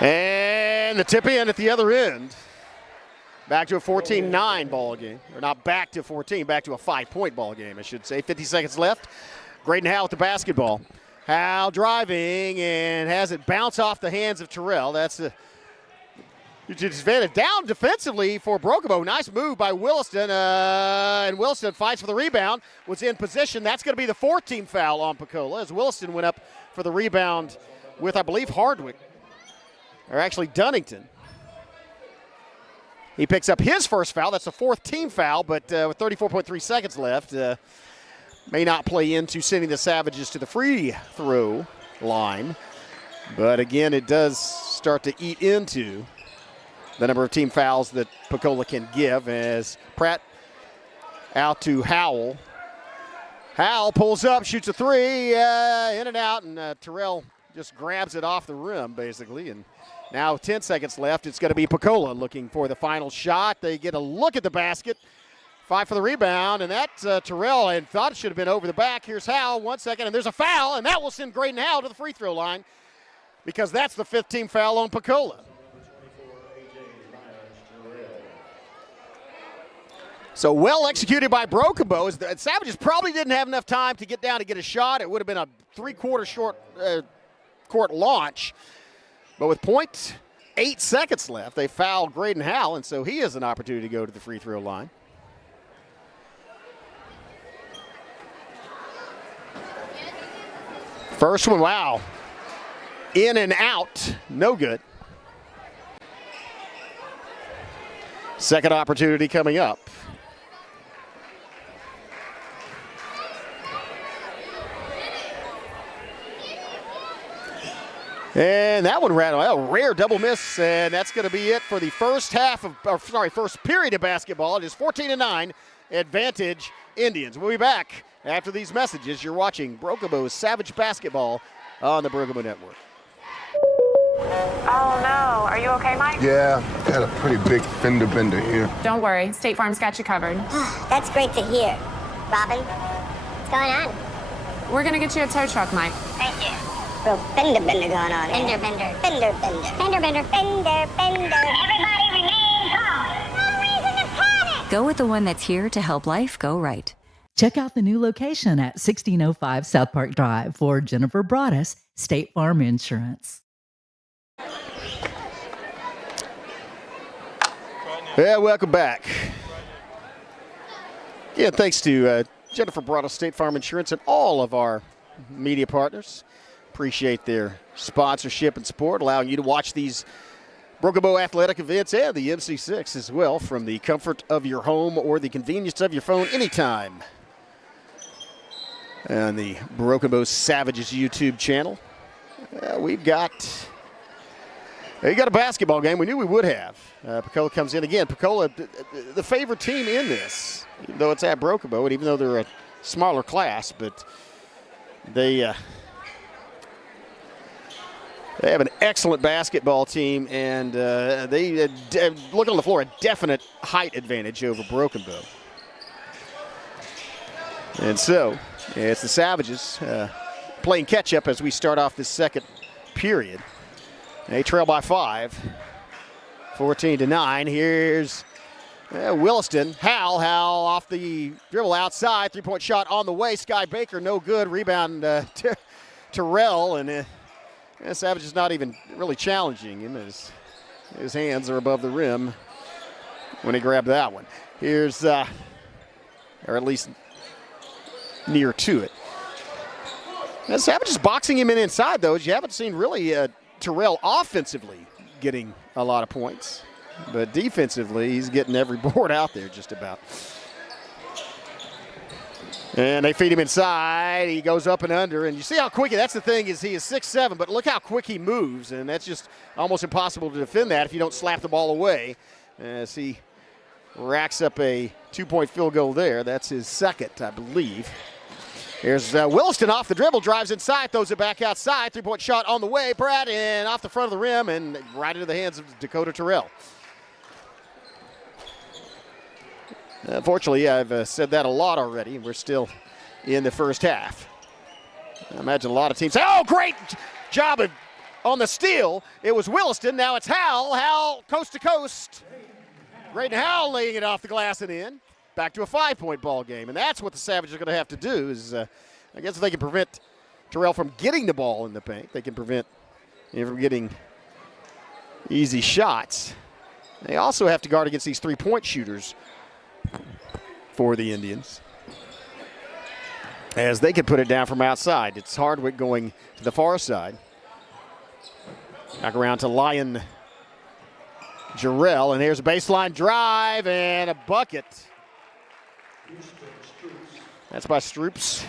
And the tip in at the other end. Back to a 14-9 ball game. Or not back to 14, back to a 5-point ball game, I should say. 50 seconds left. Graydon Howell with the basketball. Howell driving and has it bounce off the hands of Terrell. That's a disadvantage. Down defensively for Broken Bow. Nice move by Williston. And Williston fights for the rebound. Was in position. That's going to be the 4th team foul on Pocola as Williston went up for the rebound with, I believe, Hardwick. Or actually Dunnington. He picks up his first foul. That's the 4th team foul, but with 34.3 seconds left, may not play into sending the Savages to the free throw line. But again, it does start to eat into the number of team fouls that Pocola can give, as Pratt out to Howell. Howell pulls up, shoots a three, in and out, and Terrell just grabs it off the rim, basically. And now 10 seconds left. It's going to be Pocola looking for the final shot. They get a look at the basket. Fight for the rebound, and that's Terrell, and thought it should have been over the back. Here's Howell, 1 second, and there's a foul, and that will send Graydon Howell to the free throw line because that's the 5th team foul on Pocola. So well executed by Broken Bow. Savages probably didn't have enough time to get down to get a shot. It would have been a 3/4 short court launch. But with 0.8 seconds left, they foul Graydon Howell, and so he has an opportunity to go to the free throw line. First one, wow. In and out, no good. Second opportunity coming up. And that one ran a rare double miss, and that's going to be it for the first period of basketball. It is 14-9, advantage Indians. We'll be back after these messages. You're watching Broken Bow's Savage Basketball on the Broken Bow Network. Oh no, are you okay, Mike? Yeah, got a pretty big fender bender here. Don't worry, State Farm's got you covered. That's great to hear. Robin, what's going on? We're gonna get you a tow truck, Mike. Thank you. Real fender bender going on. Fender bender. Fender bender. Fender bender. Fender bender. Everybody remain calm. No reason to panic. Go with the one that's here to help life go right. Check out the new location at 1605 South Park Drive for Jennifer Broaddus, State Farm Insurance. Yeah, welcome back. Yeah, thanks to Jennifer Broaddus, State Farm Insurance, and all of our media partners. Appreciate their sponsorship and support, allowing you to watch these Broken Bow athletic events and the MC6 as well from the comfort of your home or the convenience of your phone anytime. On the Broken Bow Savages YouTube channel, we've got a basketball game. We knew we would have. Pocola comes in again. Pocola, the favorite team in this, even though it's at Broken Bow, and even though they're a smaller class, but they have an excellent basketball team, and they look on the floor, a definite height advantage over Broken Bow. And so it's the Savages playing catch-up as we start off this second period. They trail by 5, 14-9. Here's Williston. Howell off the dribble outside. Three-point shot on the way. Sky Baker, no good. Rebound Terrell, and Savage is not even really challenging him. His hands are above the rim when he grabbed that one. Here's, or at least near to it. Now, Savage is boxing him in inside, though. You haven't seen really Terrell offensively getting a lot of points. But defensively, he's getting every board out there just about. And they feed him inside. He goes up and under. And you see how quick, that's the thing, is he is 6'7", but look how quick he moves. And that's just almost impossible to defend that if you don't slap the ball away. As he racks up a 2-point field goal there. That's his second, I believe. Here's Williston off the dribble, drives inside, throws it back outside. 3-point shot on the way. Pratt and off the front of the rim and right into the hands of Dakota Terrell. Unfortunately, I've said that a lot already. We're still in the first half. I imagine a lot of teams say, oh, great job on the steal. It was Williston. Now it's Howell. Howell coast to coast. Graydon Howell laying it off the glass and in. Back to a 5-point ball game. And that's what the Savages are going to have to do is, I guess if they can prevent Terrell from getting the ball in the paint, they can prevent him from getting easy shots. They also have to guard against these 3-point shooters for the Indians, as they can put it down from outside. It's Hardwick going to the far side. Back around to Lyon Jarrell, and here's a baseline drive and a bucket. That's by Stroops.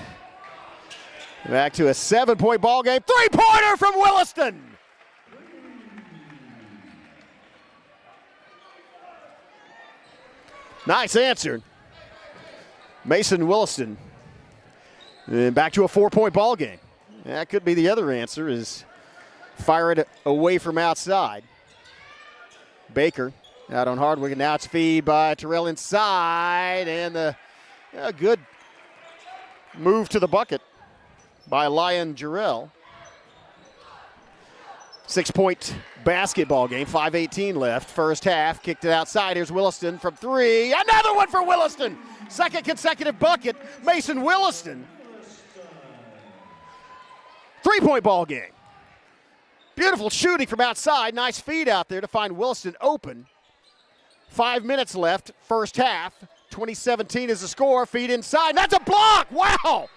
Back to a 7-point ball game. 3-pointer from Williston. Nice answer. Mason Williston. And back to a 4-point ball game. That could be the other answer, is fire it away from outside. Baker out on Hardwick, and now it's feed by Terrell inside, and a good move to the bucket by Lyon Jarrell. 6-point basketball game, 5:18 left. First half, kicked it outside. Here's Williston from three. Another one for Williston. Second consecutive bucket, Mason Williston. 3-point ball game. Beautiful shooting from outside. Nice feed out there to find Williston open. 5 minutes left, first half. 2017 is the score. Feed inside. That's a block. Wow.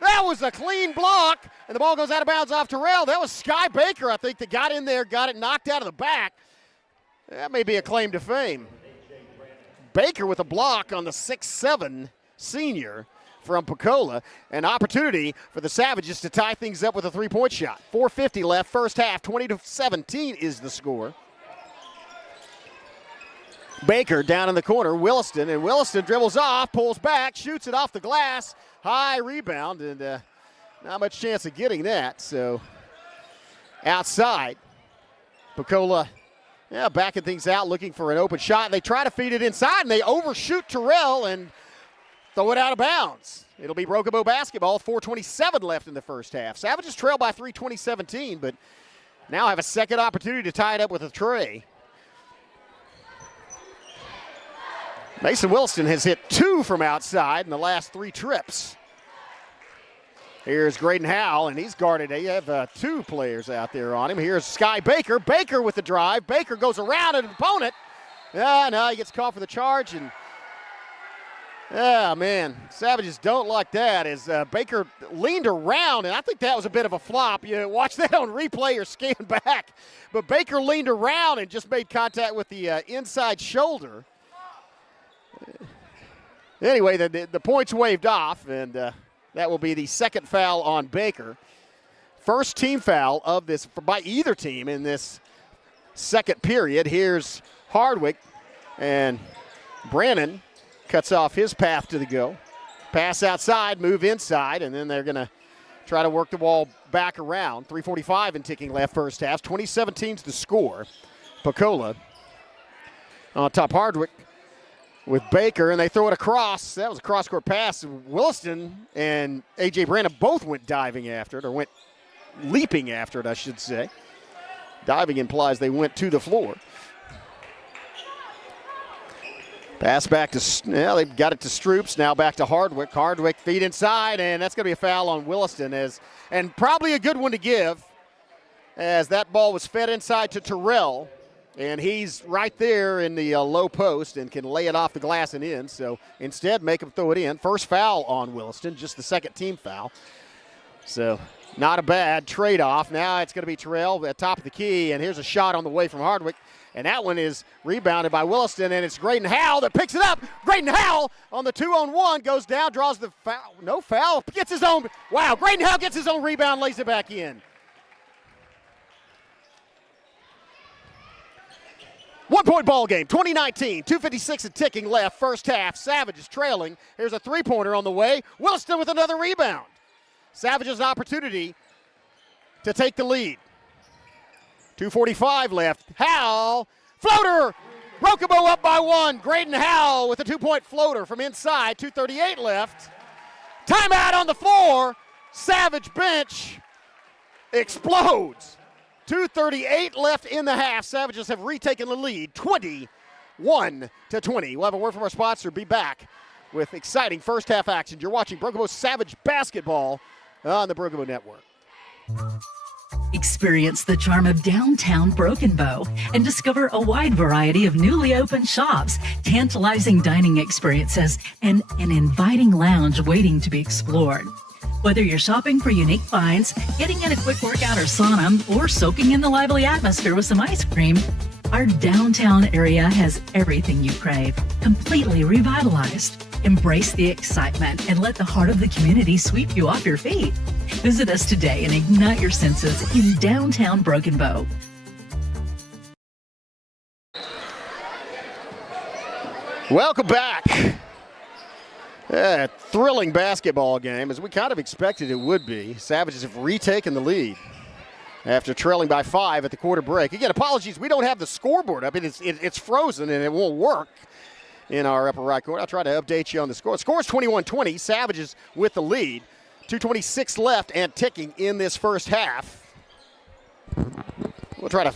That was a clean block. And the ball goes out of bounds off Terrell. That was Sky Baker, I think, that got in there, got it knocked out of the back. That may be a claim to fame. Baker with a block on the 6'7" senior from Pocola. An opportunity for the Savages to tie things up with a 3-point shot. 4:50 left, first half. 20-17 is the score. Baker down in the corner, Williston, and Williston dribbles off, pulls back, shoots it off the glass. High rebound, and not much chance of getting that. So outside, Pocola backing things out, looking for an open shot. They try to feed it inside, and they overshoot Terrell and throw it out of bounds. It'll be Broken Bow basketball, 4:27 left in the first half. Savages trail by 3, 2017, but now have a second opportunity to tie it up with a tray. Mason Williston has hit 2 from outside in the last 3 trips. Here's Graydon Howell, and he's guarded. You have 2 players out there on him. Here's Sky Baker. Baker with the drive. Baker goes around an opponent. No, he gets called for the charge, and man, Savages don't like that as Baker leaned around, and I think that was a bit of a flop. You watch that on replay or scan back. But Baker leaned around and just made contact with the inside shoulder. Anyway, the point's waved off, and that will be the second foul on Baker. First team foul of this by either team in this second period. Here's Hardwick, and Brannon cuts off his path to the go. Pass outside, move inside, and then they're going to try to work the ball back around. 3:45 and ticking left first half. 2017's the score. Pocola on top. Hardwick with Baker, and they throw it across. That was a cross-court pass. Williston and A.J. Brannon both went diving after it, or went leaping after it, I should say. Diving implies they went to the floor. Pass back to, they got it to Stroups, now back to Hardwick. Hardwick feed inside, and that's going to be a foul on Williston, and probably a good one to give, as that ball was fed inside to Terrell. And he's right there in the low post and can lay it off the glass and in. So instead, make him throw it in. First foul on Williston, just the second team foul. So not a bad trade-off. Now it's going to be Terrell at top of the key, and here's a shot on the way from Hardwick. And that one is rebounded by Williston, and it's Graydon Howell that picks it up. Graydon Howell on the 2-on-1, goes down, draws the foul. No foul, gets his own. Wow, Graydon Howell gets his own rebound, lays it back in. 1-point ball game, 2019, 2:56 and ticking left, first half. Savages trailing. Here's a 3-pointer on the way. Williston with another rebound. Savages an opportunity to take the lead. 2:45 left. Howell, floater, Broken Bow up by 1. Graydon Howell with a 2-point floater from inside, 2:38 left. Timeout on the floor. Savage bench explodes. 2:38 left in the half. Savages have retaken the lead, 21-20. We'll have a word from our sponsor. Be back with exciting first half action. You're watching Broken Bow Savage basketball on the Broken Bow Network. Experience the charm of downtown Broken Bow and discover a wide variety of newly opened shops, tantalizing dining experiences, and an inviting lounge waiting to be explored. Whether you're shopping for unique finds, getting in a quick workout or sauna, or soaking in the lively atmosphere with some ice cream, our downtown area has everything you crave, completely revitalized. Embrace the excitement and let the heart of the community sweep you off your feet. Visit us today and ignite your senses in downtown Broken Bow. Welcome back. Thrilling basketball game, as we kind of expected it would be. Savages have retaken the lead after trailing by 5 at the quarter break. Again, apologies, we don't have the scoreboard up. It's frozen and it won't work in our upper right corner. I'll try to update you on the score. Score is 21-20, Savages with the lead. 2:26 left and ticking in this first half. We'll try to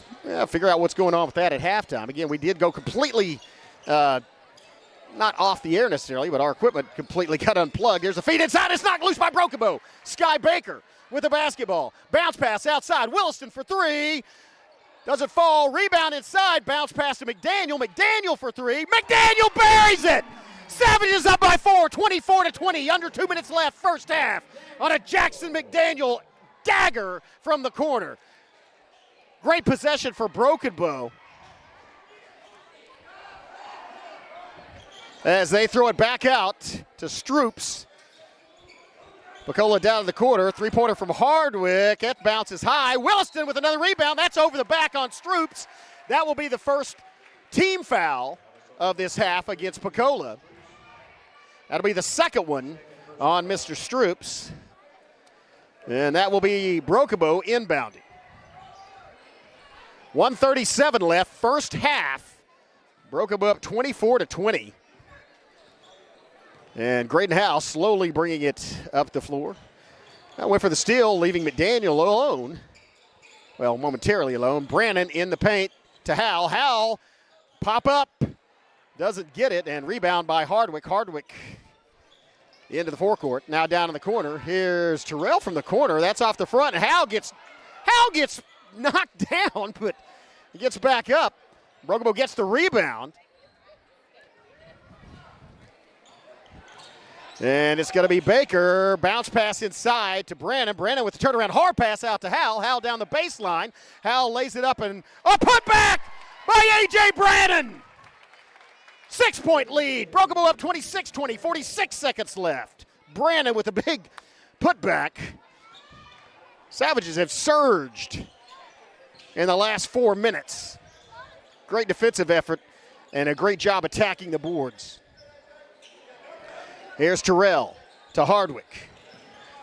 figure out what's going on with that at halftime. Again, we did go completely, not off the air necessarily, but our equipment completely got unplugged. There's a feed inside. It's knocked loose by Broken Bow. Sky Baker with the basketball. Bounce pass outside. Williston for 3. Doesn't fall. Rebound inside. Bounce pass to McDaniel. McDaniel for 3. McDaniel buries it. Savages up by 4, 24-20. Under 2 minutes left, first half, on a Jackson McDaniel dagger from the corner. Great possession for Broken Bow, as they throw it back out to Stroops. Pocola down in the corner. Three-pointer from Hardwick. It bounces high. Williston with another rebound. That's over the back on Stroops. That will be the first team foul of this half against Pocola. That'll be the second one on Mr. Stroops. And that will be Broken Bow inbounding. 1:37 left, first half. Broken Bow up 24-20. And Graydon House slowly bringing it up the floor. That went for the steal, leaving McDaniel alone. Well, momentarily alone. Brannon in the paint to Howell. Howell, pop up. Doesn't get it, and rebound by Hardwick. Hardwick into the forecourt. Now down in the corner. Here's Terrell from the corner. That's off the front. Howell gets knocked down, but he gets back up. Broken Bow gets the rebound. And it's going to be Baker. Bounce pass inside to Brannon. Brannon with the turnaround hard pass out to Howell. Howell down the baseline. Howell lays it up and a putback by A.J. Brannon. 6-point lead. Broken Bow up 26-20. 46 seconds left. Brannon with a big putback. Savages have surged in the last 4 minutes. Great defensive effort and a great job attacking the boards. Here's Terrell to Hardwick.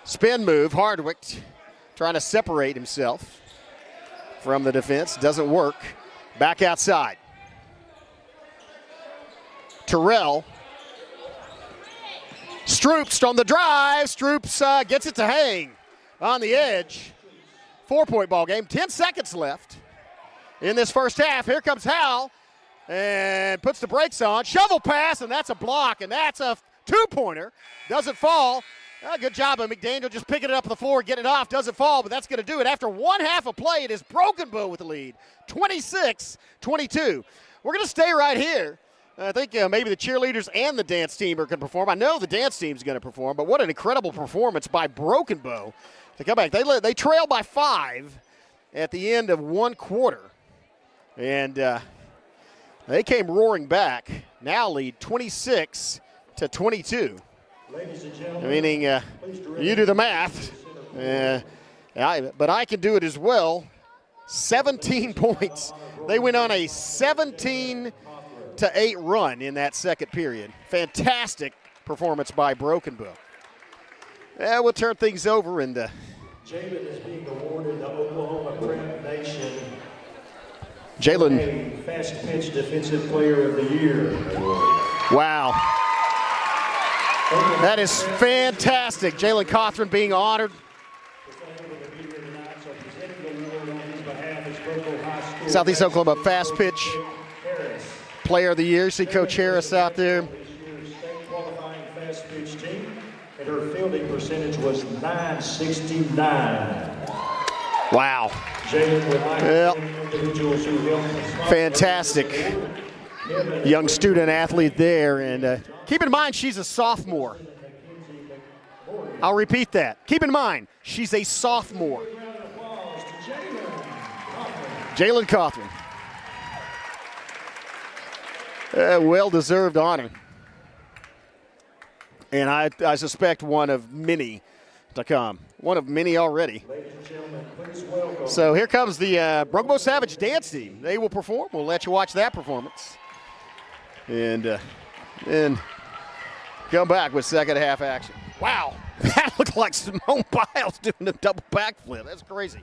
Spin move. Hardwick trying to separate himself from the defense. Doesn't work. Back outside. Terrell. Stroops on the drive. Stroops gets it to hang on the edge. 4-point ball game. 10 seconds left in this first half. Here comes Howell and puts the brakes on. Shovel pass, and that's a block, and that's a two-pointer. Doesn't fall. Good job of McDaniel just picking it up on the floor, getting it off. Doesn't fall, but that's going to do it. After one half of play, it is Broken Bow with the lead. 26-22. We're going to stay right here. I think maybe the cheerleaders and the dance team are going to perform. I know the dance team's going to perform, but what an incredible performance by Broken Bow to come back. They trail by 5 at the end of one quarter, and they came roaring back. Now lead 26-22. Ladies and gentlemen, Meaning you do the math, but I can do it as well. 17 points. They went on a 17-8 run in that second period. Fantastic performance by Broken Bow. We'll turn things over and Jalen is being awarded the Oklahoma Prep Nation Jalen Fast Pitch Defensive Player of the Year award. Wow. That is fantastic. Jalen Cothran being honored. Southeast Oklahoma Fast Pitch Player of the Year. See Coach Harris out there. Qualifying fast pitch team, and her fielding percentage was .969. Wow. Well, fantastic young student athlete there. And keep in mind, she's a sophomore. I'll repeat that. Keep in mind, she's a sophomore. Jalen Cothran. Well-deserved honor. And I suspect one of many to come. One of many already. So here comes the Broken Bow Savage dance team. They will perform. We'll let you watch that performance. And And come back with second half action. Wow, that looked like Simone Biles doing a double backflip. That's crazy.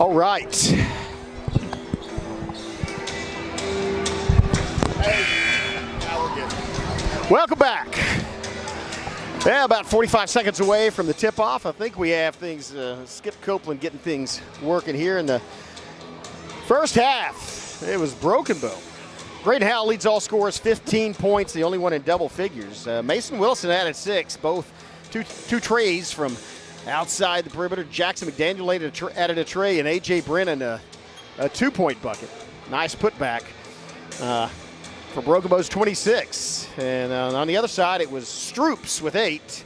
All right. Welcome back. Yeah, about 45 seconds away from the tip-off. I think we have things, Skip Copeland getting things working here in the first half. It was Broken Bow. Great Howell leads all scorers, 15 points, the only one in double figures. Mason Wilson added 6, both two trays from outside the perimeter. Jackson McDaniel added a tray, and A.J. Brennan a 2-point bucket. Nice putback for Broken Bow's 26. And on the other side, it was Stroops with 8,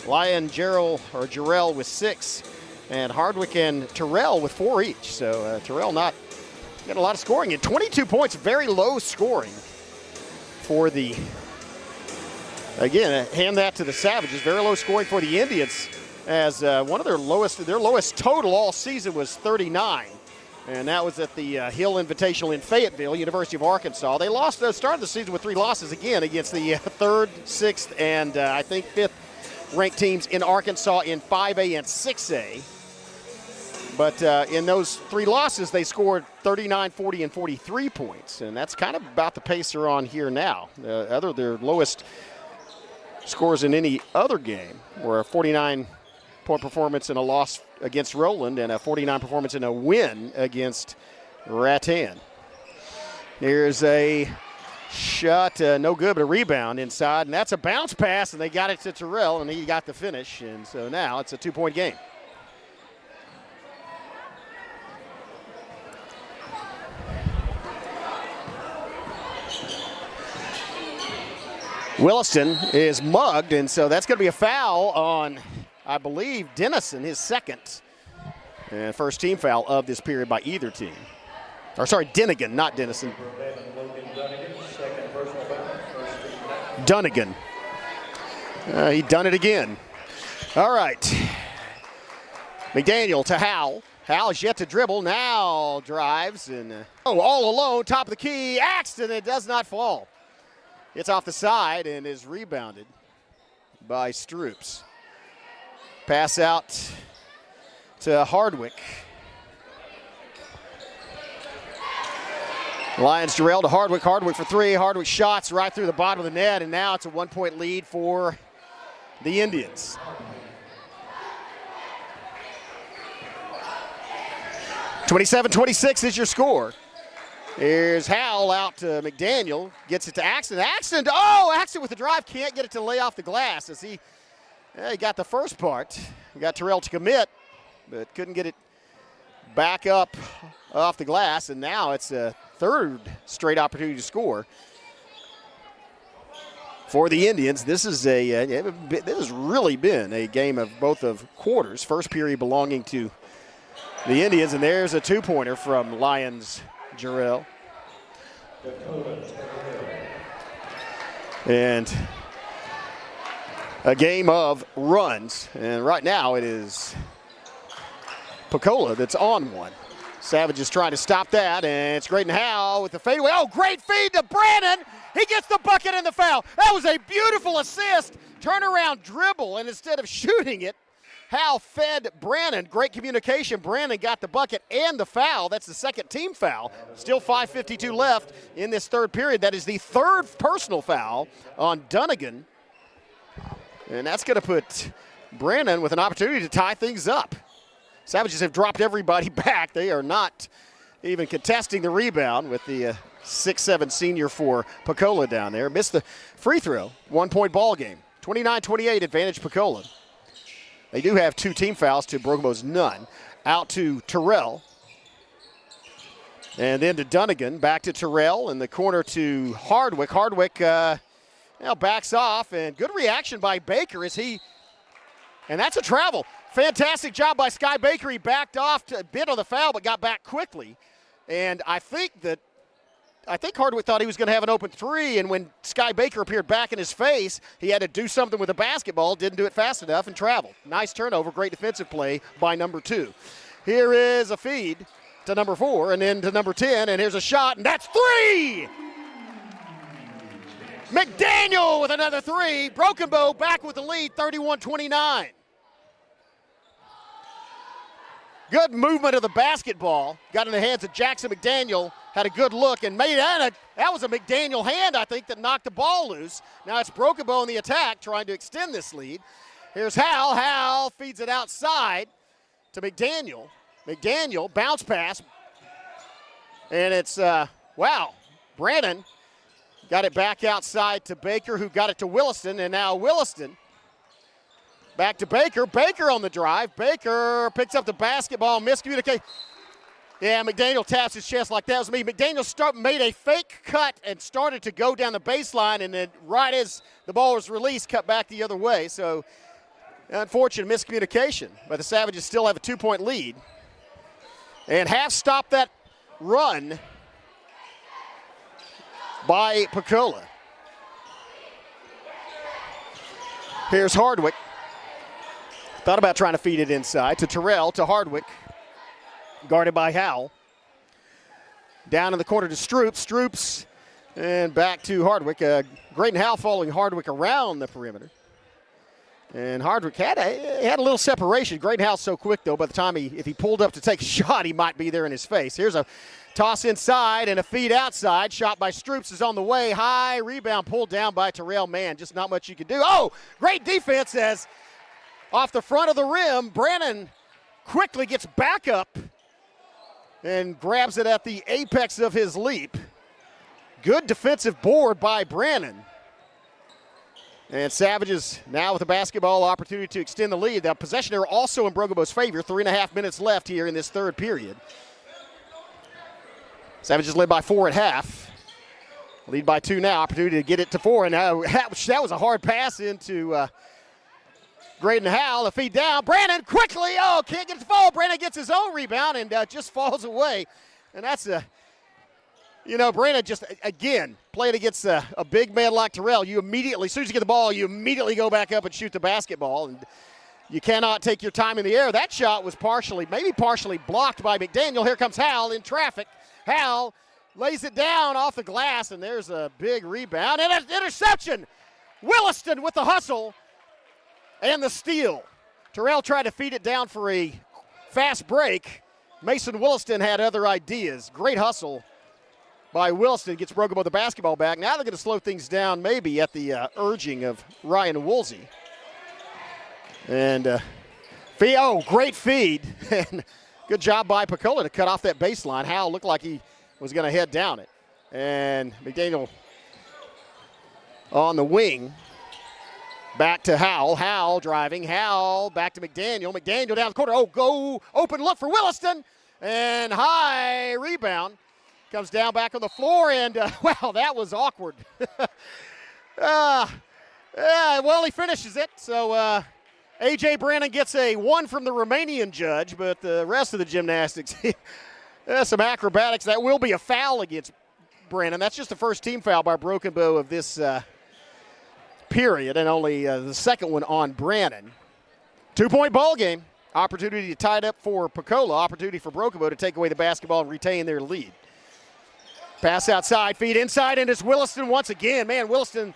Jarrell with 6, and Hardwick and Terrell with 4 each. So Terrell not getting a lot of scoring. And 22 points, very low scoring for the, again, hand that to the Savages. Very low scoring for the Indians, as one of their lowest total all season was 39. And that was at the Hill Invitational in Fayetteville, University of Arkansas. They started the season with 3 losses again against the 3rd, 6th, and I think 5th ranked teams in Arkansas in 5A and 6A. But in those 3 losses, they scored 39, 40, and 43 points. And that's kind of about the pace they're on here now. Their lowest scores in any other game were a 49-point performance in a loss against Roland and a 49 performance in a win against Rattan. Here's a shot, no good, but a rebound inside, and that's a bounce pass, and they got it to Terrell, and he got the finish, and so now it's a 2-point game. Williston is mugged, and so that's going to be a foul on, I believe, Dennison, his second and first team foul of this period by either team. Or sorry, Dennigan, not Dennison. Dunnigan. He done it again. All right. McDaniel to Howell. Howell is yet to dribble, now drives, and all alone, top of the key, Axton, it does not fall. It's off the side and is rebounded by Stroops. Pass out to Hardwick. Lions Jarrell to Hardwick. Hardwick for 3. Hardwick shots right through the bottom of the net, and now it's a 1-point lead for the Indians. (27-26) is your score. Here's Howell out to McDaniel, gets it to Axton. Axton with the drive, can't get it to lay off the glass as he got the first part. He got Terrell to commit, but couldn't get it back up off the glass, and now it's a 3rd straight opportunity to score for the Indians. This has really been a game of both of quarters. First period belonging to the Indians, and there's a 2-pointer from Lions Jarrell. And a game of runs, and right now it is Pocola that's on one. Savage is trying to stop that, and it's Graydon Howell with the fadeaway. Oh, great feed to Brannon. He gets the bucket and the foul. That was a beautiful assist. Turnaround dribble, and instead of shooting it, Howell fed Brannon. Great communication. Brannon got the bucket and the foul. That's the second team foul. Still 5:52 left in this 3rd period. That is the 3rd personal foul on Dunnigan. And that's going to put Brannon with an opportunity to tie things up. Savages have dropped everybody back. They are not even contesting the rebound with the 6'7" senior for Pocola down there. Missed the free throw. 1-point ball game. 29-28 advantage Pocola. They do have 2 team fouls to Broken Bow's none. Out to Terrell. And then to Dunnigan. Back to Terrell. In the corner to Hardwick. Hardwick backs off. And good reaction by Baker as he, and that's a travel. Fantastic job by Sky Baker. He backed off a bit on the foul but got back quickly. And I think Hardwick thought he was going to have an open 3, and when Sky Baker appeared back in his face, he had to do something with the basketball, didn't do it fast enough, and traveled. Nice turnover, great defensive play by number 2. Here is a feed to number 4, and then to number 10, and here's a shot, and that's 3! McDaniel with another 3. Broken Bow back with the lead, 31-29. Good movement of the basketball. Got in the hands of Jackson McDaniel. Had a good look and made that. That was a McDaniel hand, I think, that knocked the ball loose. Now it's Brokenbow in the attack, trying to extend this lead. Here's Hal. Hal feeds it outside to McDaniel. McDaniel, bounce pass. And it's, wow, Brandon got it back outside to Baker, who got it to Williston, and now Williston back to Baker. Baker on the drive. Baker picks up the basketball, miscommunicate. Yeah, McDaniel taps his chest like that was me. McDaniel made a fake cut and started to go down the baseline, and then right as the ball was released, cut back the other way. So, unfortunate miscommunication. But the Savages still have a 2-point lead. And half stopped that run by Pocola. Here's Hardwick. Thought about trying to feed it inside to Terrell, to Hardwick. Guarded by Howell. Down in the corner to Stroups. Stroups and back to Hardwick. Graydon Howell following Hardwick around the perimeter. And Hardwick had a little separation. Graydon Howell's so quick, though, by the time if he pulled up to take a shot, he might be there in his face. Here's a toss inside and a feed outside. Shot by Stroups is on the way. High rebound pulled down by Terrell Mann. Just not much you can do. Oh, great defense as off the front of the rim, Brannon quickly gets back up and grabs it at the apex of his leap. Good defensive board by Brannon. And Savages now with a basketball opportunity to extend the lead. The possession error also in Brokenbow's favor. 3.5 minutes left here in this third period. Savages led by 4 at half. Lead by 2 now. Opportunity to get it to 4. And that was a hard pass into Graydon Howell. A feed down. Brandon quickly. Oh, can't get it to fall. Brandon gets his own rebound and just falls away. And that's Brandon just, again, playing against a big man like Terrell. You immediately, as soon as you get the ball, you immediately go back up and shoot the basketball. And you cannot take your time in the air. That shot was maybe partially blocked by McDaniel. Here comes Howell in traffic. Howell lays it down off the glass, and there's a big rebound. And an interception. Williston with the hustle and the steal. Terrell tried to feed it down for a fast break. Mason Williston had other ideas. Great hustle by Williston. Gets Brokenbow the basketball back. Now they're going to slow things down maybe at the urging of Ryan Woolsey. And great feed. And good job by Pocola to cut off that baseline. Howell looked like he was going to head down it. And McDaniel on the wing. Back to Howell. Howell driving. Howell back to McDaniel. McDaniel down the corner. Oh, go open look for Williston. And high rebound. Comes down back on the floor. And, wow, that was awkward. Well, he finishes it. So A.J. Brannon gets a 1 from the Romanian judge. But the rest of the gymnastics, some acrobatics. That will be a foul against Brannon. That's just the first team foul by Brokenbow of this period, and only the second one on Brannon. 2-point ball game. Opportunity to tie it up for Pocola. Opportunity for Brokenbow to take away the basketball and retain their lead. Pass outside, feed inside, and it's Williston once again. Man, Williston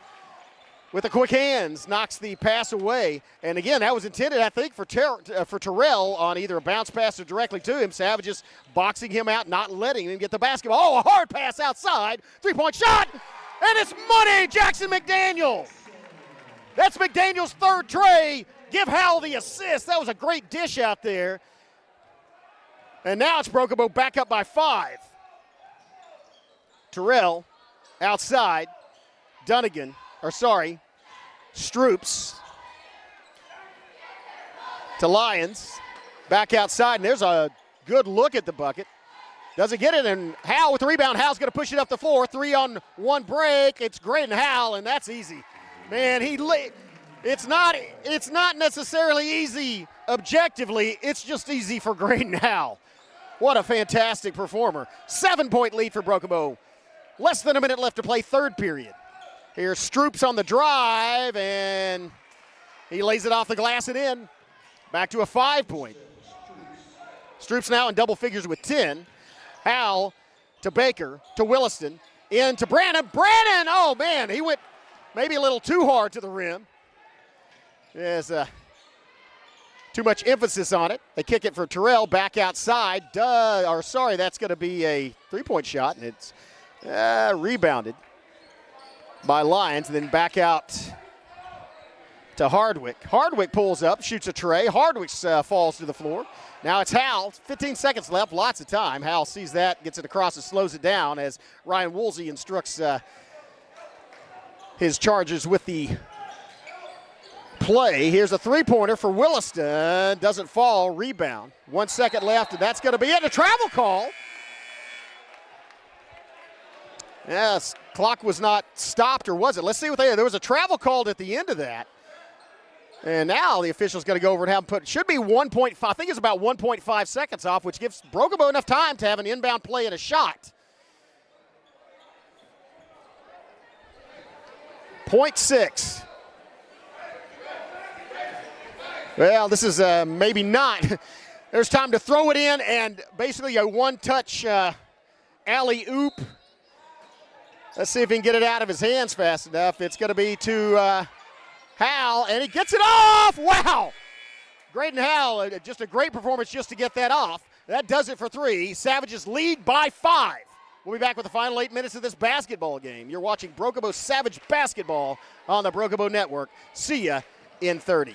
with the quick hands knocks the pass away. And again, that was intended, I think, for Terrell on either a bounce pass or directly to him. Savages boxing him out, not letting him get the basketball. Oh, a hard pass outside. 3-point shot, and it's money, Jackson McDaniel. That's McDaniel's third tray. Give Howell the assist. That was a great dish out there. And now it's Brokenbow back up by 5. Terrell outside. Stroups to Lyons. Back outside, and there's a good look at the bucket. Doesn't get it, and Howell with the rebound. Howell's going to push it up the floor. 3-on-1 break. It's Graydon Howell, and that's easy. Man, it's not necessarily easy objectively. It's just easy for Graydon Howell. What a fantastic performer. 7-point lead for Brokenbow. Less than a minute left to play, third period. Here's Stroups on the drive, and he lays it off the glass and in. Back to a 5-point. Stroups now in double figures with 10. Howell to Baker, to Williston, in to Brannon. Brannon, oh man, he went maybe a little too hard to the rim. Yes, too much emphasis on it. They kick it for Terrell back outside. That's going to be a three-point shot, and it's rebounded by Lyons, and then back out to Hardwick. Hardwick pulls up, shoots a tray. Hardwick falls to the floor. Now it's Howell. 15 seconds left, lots of time. Howell sees that, gets it across and slows it down as Ryan Woolsey instructs his Chargers with the play. Here's a three-pointer for Williston. Doesn't fall, rebound. 1 second left, and that's going to be it. A travel call. Yes, clock was not stopped, or was it? Let's see what there was a travel called at the end of that. And now the official's going to go over and have him put, should be 1.5, I think it's about 1.5 seconds off, which gives Broken Bow enough time to have an inbound play and a shot. 0.6. Well, this is maybe not. There's time to throw it in, and basically a one-touch alley-oop. Let's see if he can get it out of his hands fast enough. It's going to be to Howell, and he gets it off. Wow. Graydon Howell, just a great performance just to get that off. That does it for three. Savages lead by 5. We'll be back with the final 8 minutes of this basketball game. You're watching Broken Bow Savage Basketball on the Broken Bow Network. See ya in 30.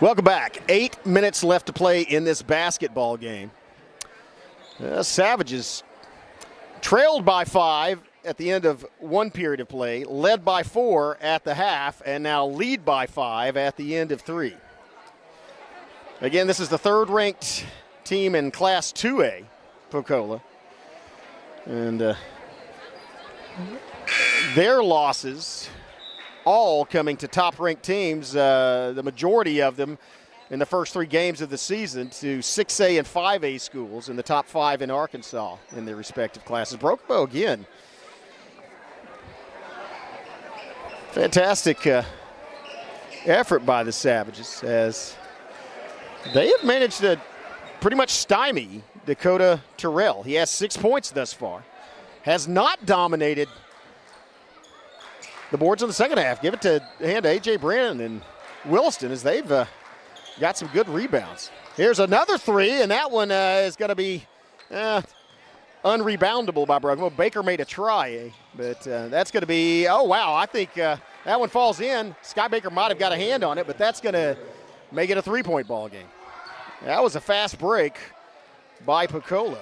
Welcome back. 8 minutes left to play in this basketball game. Savages trailed by 5 at the end of one period of play, led by 4 at the half, and now lead by 5 at the end of 3. Again, this is the third-ranked team in Class 2A, Pocola. And their losses all coming to top-ranked teams, the majority of them in the first 3 games of the season, to 6A and 5A schools in the top 5 in Arkansas in their respective classes. Broken Bow again. Fantastic effort by the Savages as they have managed to pretty much stymie Dakota Terrell. He has 6 points thus far. Has not dominated the boards in the second half. Give it to A.J. Brennan and Williston as they've got some good rebounds. Here's another 3, and that one is going to be unreboundable by Broken Bow. Baker made a try, but that's going to be, oh, wow. I think that one falls in. Sky Baker might have got a hand on it, but that's going to make it a 3-point ball game. That was a fast break by Pocola.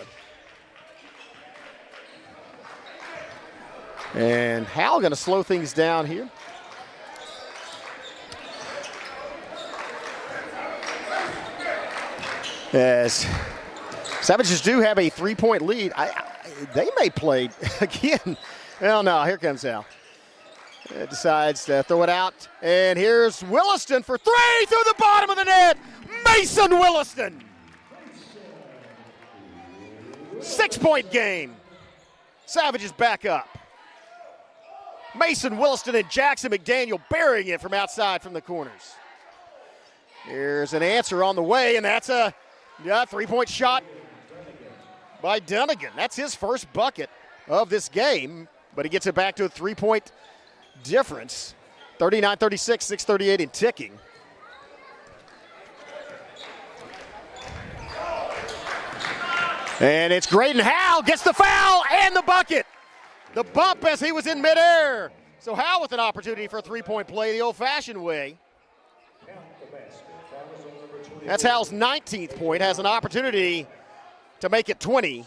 And Hal going to slow things down here. As Savages do have a 3-point lead. They may play again. Well, no, here comes Hal. Decides to throw it out. And here's Williston for 3 through the bottom of the net. Mason Williston. 6-point game. Savages back up. Mason Williston and Jackson McDaniel burying it from outside from the corners. Here's an answer on the way, and that's a 3-point shot by Dunnigan. That's his first bucket of this game, but he gets it back to a 3-point difference. 39-36, 6:38 and ticking. And it's Graydon Howell gets the foul and the bucket. The bump as he was in midair. So Howell with an opportunity for a 3-point play the old-fashioned way. That's Howell's 19th point, has an opportunity to make it 20.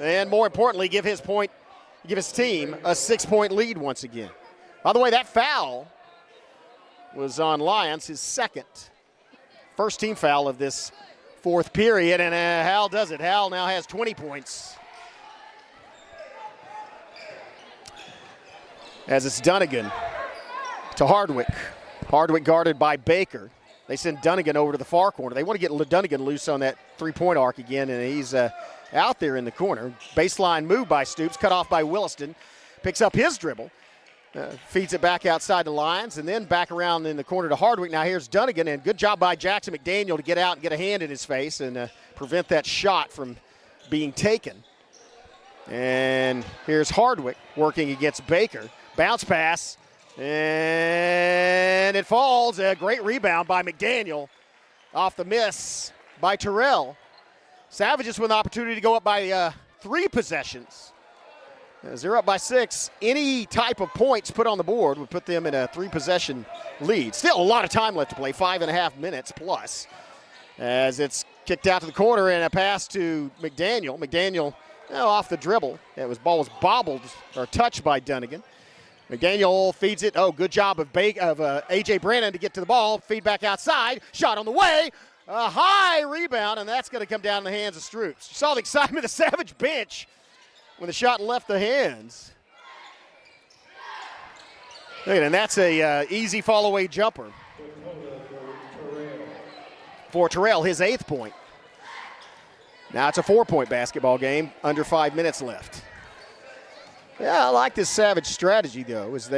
And more importantly, give his team a 6-point lead once again. By the way, that foul was on Lyons, his first team foul of this fourth period, and Hal does it. Hal now has 20 points. as it's Dunnigan to Hardwick. Hardwick guarded by Baker. They send Dunnigan over to the far corner. They want to get Dunnigan loose on that three-point arc again, and he's out there in the corner. Baseline move by Stoops, cut off by Williston. Picks up his dribble, feeds it back outside the lines, and then back around in the corner to Hardwick. Now here's Dunnigan, and good job by Jackson McDaniel to get out and get a hand in his face and prevent that shot from being taken. And here's Hardwick working against Baker. Bounce pass, and it falls. A great rebound by McDaniel off the miss by Terrell. Savages with an opportunity to go up by 3 possessions. As they're up by 6, any type of points put on the board would put them in a 3-possession lead. Still a lot of time left to play, 5.5 minutes plus. As it's kicked out to the corner and a pass to McDaniel. McDaniel off the dribble. Ball was bobbled or touched by Dunnigan. McDaniel feeds it. Oh, good job of A.J. Brannon to get to the ball. Feed back outside. Shot on the way. A high rebound, and that's going to come down in the hands of Stoops. You saw the excitement of the Savage bench when the shot left the hands. And that's a easy fall-away jumper for Terrell, his 8th point. Now it's a 4-point basketball game, under 5 minutes left. Yeah, I like this Savage strategy, though, is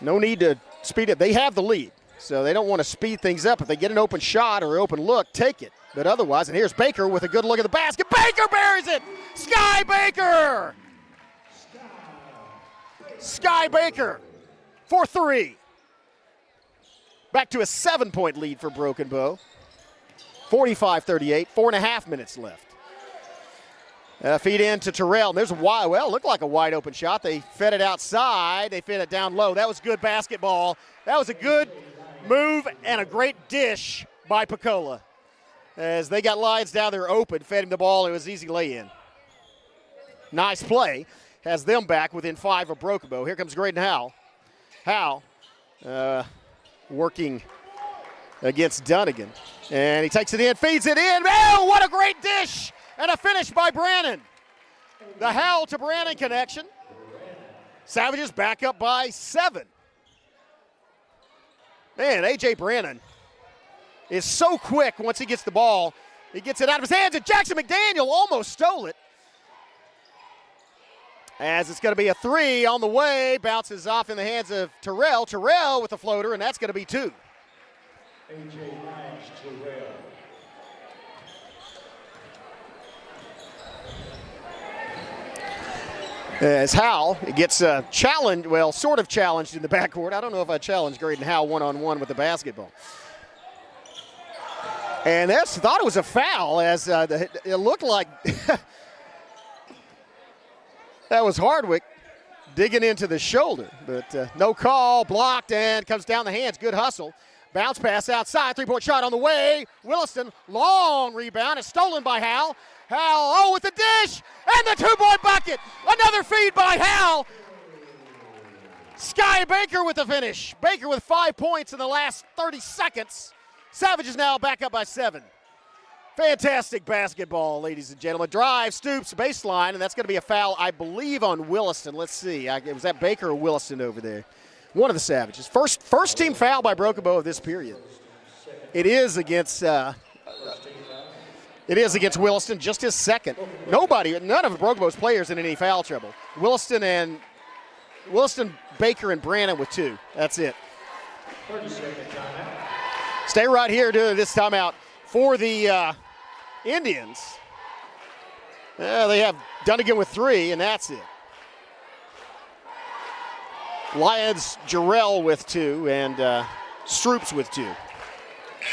no need to speed it. They have the lead, so they don't want to speed things up. If they get an open shot or open look, take it. But otherwise, and here's Baker with a good look at the basket. Baker buries it! Sky Baker! Sky Baker for 3. Back to a 7-point lead for Broken Bow. 45-38, 4.5 minutes left. Feed in to Terrell. There's looked like a wide open shot. They fed it outside. They fed it down low. That was good basketball. That was a good move and a great dish by Pocola. As they got lines down there open, fed him the ball. It was easy lay-in. Nice play. Has them back within 5 of Broken Bow. Here comes Graydon Howell. Howell working against Dunnigan. And he takes it in, feeds it in. Oh, what a great dish! And a finish by Brannon. The Howell to Brannon connection. Savages back up by 7. Man, A.J. Brannon is so quick once he gets the ball. He gets it out of his hands, and Jackson McDaniel almost stole it. As it's going to be a 3 on the way. Bounces off in the hands of Terrell. Terrell with the floater, and that's going to be 2. A.J. Terrell. As Howell gets challenged, sort of challenged in the backcourt. I don't know if I challenged Graydon Howell one-on-one with the basketball. And thought it was a foul as it looked like that was Hardwick digging into the shoulder. But no call, blocked, and comes down the hands. Good hustle. Bounce pass outside, 3-point shot on the way. Williston, long rebound, is stolen by Howell. Howell, with the dish, and the 2-point bucket. Another feed by Howell. Sky Baker with the finish. Baker with 5 points in the last 30 seconds. Savages now back up by 7. Fantastic basketball, ladies and gentlemen. Drive, Stoops, baseline, and that's going to be a foul, I believe, on Williston. Let's see. Was that Baker or Williston over there? One of the Savages. First team foul by Broken Bow of this period. It is against Williston, just his second. None of Broken Bow's players in any foul trouble. Williston, Baker, and Brannon with 2. That's it. 30-second timeout. Stay right here during this timeout for the Indians. They have Dunnigan with 3, and that's it. Lyons, Jarrell with 2, and Stoops with 2.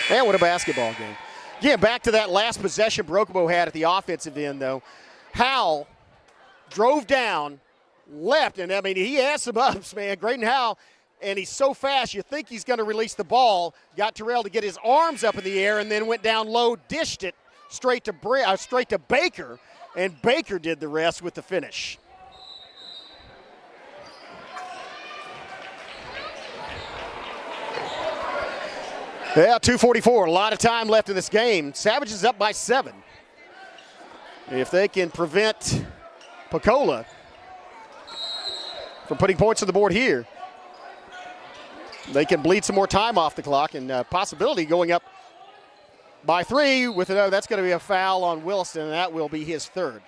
Man, what a basketball game. Yeah, back to that last possession Broken Bow had at the offensive end, though. Howell drove down, left, and he has some ups, man. Graydon Howell, and he's so fast, you think he's going to release the ball. Got Terrell to get his arms up in the air, and then went down low, dished it straight to Baker, and Baker did the rest with the finish. Yeah, 2:44, a lot of time left in this game. Savages up by 7. If they can prevent Pocola from putting points on the board here. They can bleed some more time off the clock, and possibility going up by 3 with that's going to be a foul on Williston, and that will be his third.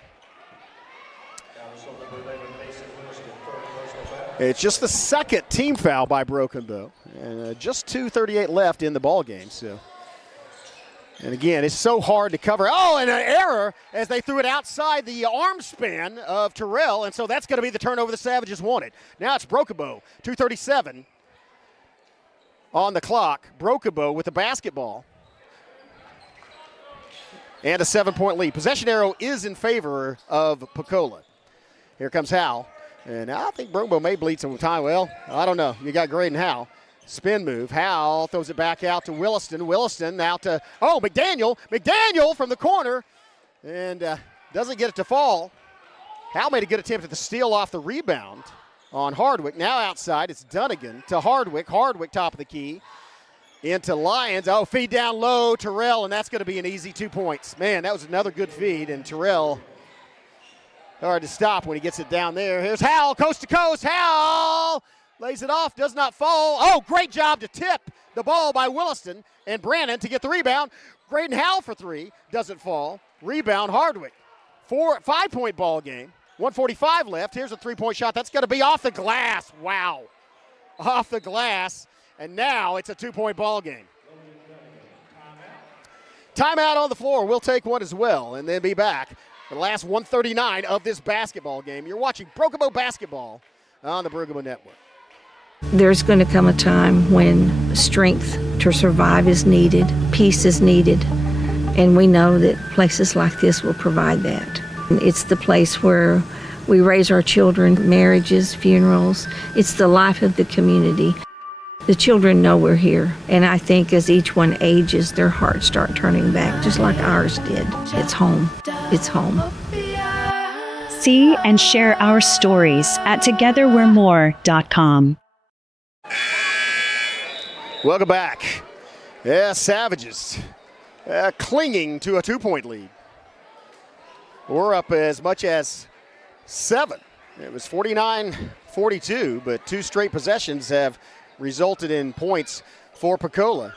It's just the second team foul by Broken Bow, and just 2:38 left in the ball game. So, and again, it's so hard to cover. Oh, and an error as they threw it outside the arm span of Terrell, and so that's going to be the turnover the Savages wanted. Now it's Broken Bow, 2:37 on the clock. Broken Bow with the basketball and a 7-point lead. Possession arrow is in favor of Pocola. Here comes Howell. And I think Broken Bow may bleed some time. Well, I don't know. You got Graydon Howell. Spin move. Howell throws it back out to Williston. Williston out to, McDaniel. McDaniel from the corner. And doesn't get it to fall. Howell made a good attempt at the steal off the rebound on Hardwick. Now outside, it's Dunnigan to Hardwick. Hardwick top of the key. Into Lyons. Feed down low. Terrell, and that's going to be an easy 2 points. Man, that was another good feed, and Terrell hard to stop when he gets it down there. Here's Howell, coast to coast. Howell lays it off, does not fall. Great job to tip the ball by Williston and Brannon to get the rebound. Graydon Howell for 3, doesn't fall. Rebound, Hardwick. 5-point ball game. 1:45 left. Here's a 3-point shot. That's going to be off the glass. Wow. Off the glass. And now it's a 2-point ball game. Timeout on the floor. We'll take one as well and then be back. The last 139 of this basketball game. You're watching Broken Bow basketball on the Broken Bow Network. There's going to come a time when strength to survive is needed, peace is needed, and we know that places like this will provide that. It's the place where we raise our children, marriages, funerals. It's the life of the community. The children know we're here, and I think as each one ages, their hearts start turning back, just like ours did. It's home. It's home. See and share our stories at togetherwe'remore.com. Welcome back. Yeah, Savages clinging to a 2-point lead. We're up as much as 7. It was 49-42, but 2 straight possessions have resulted in points for Pocola.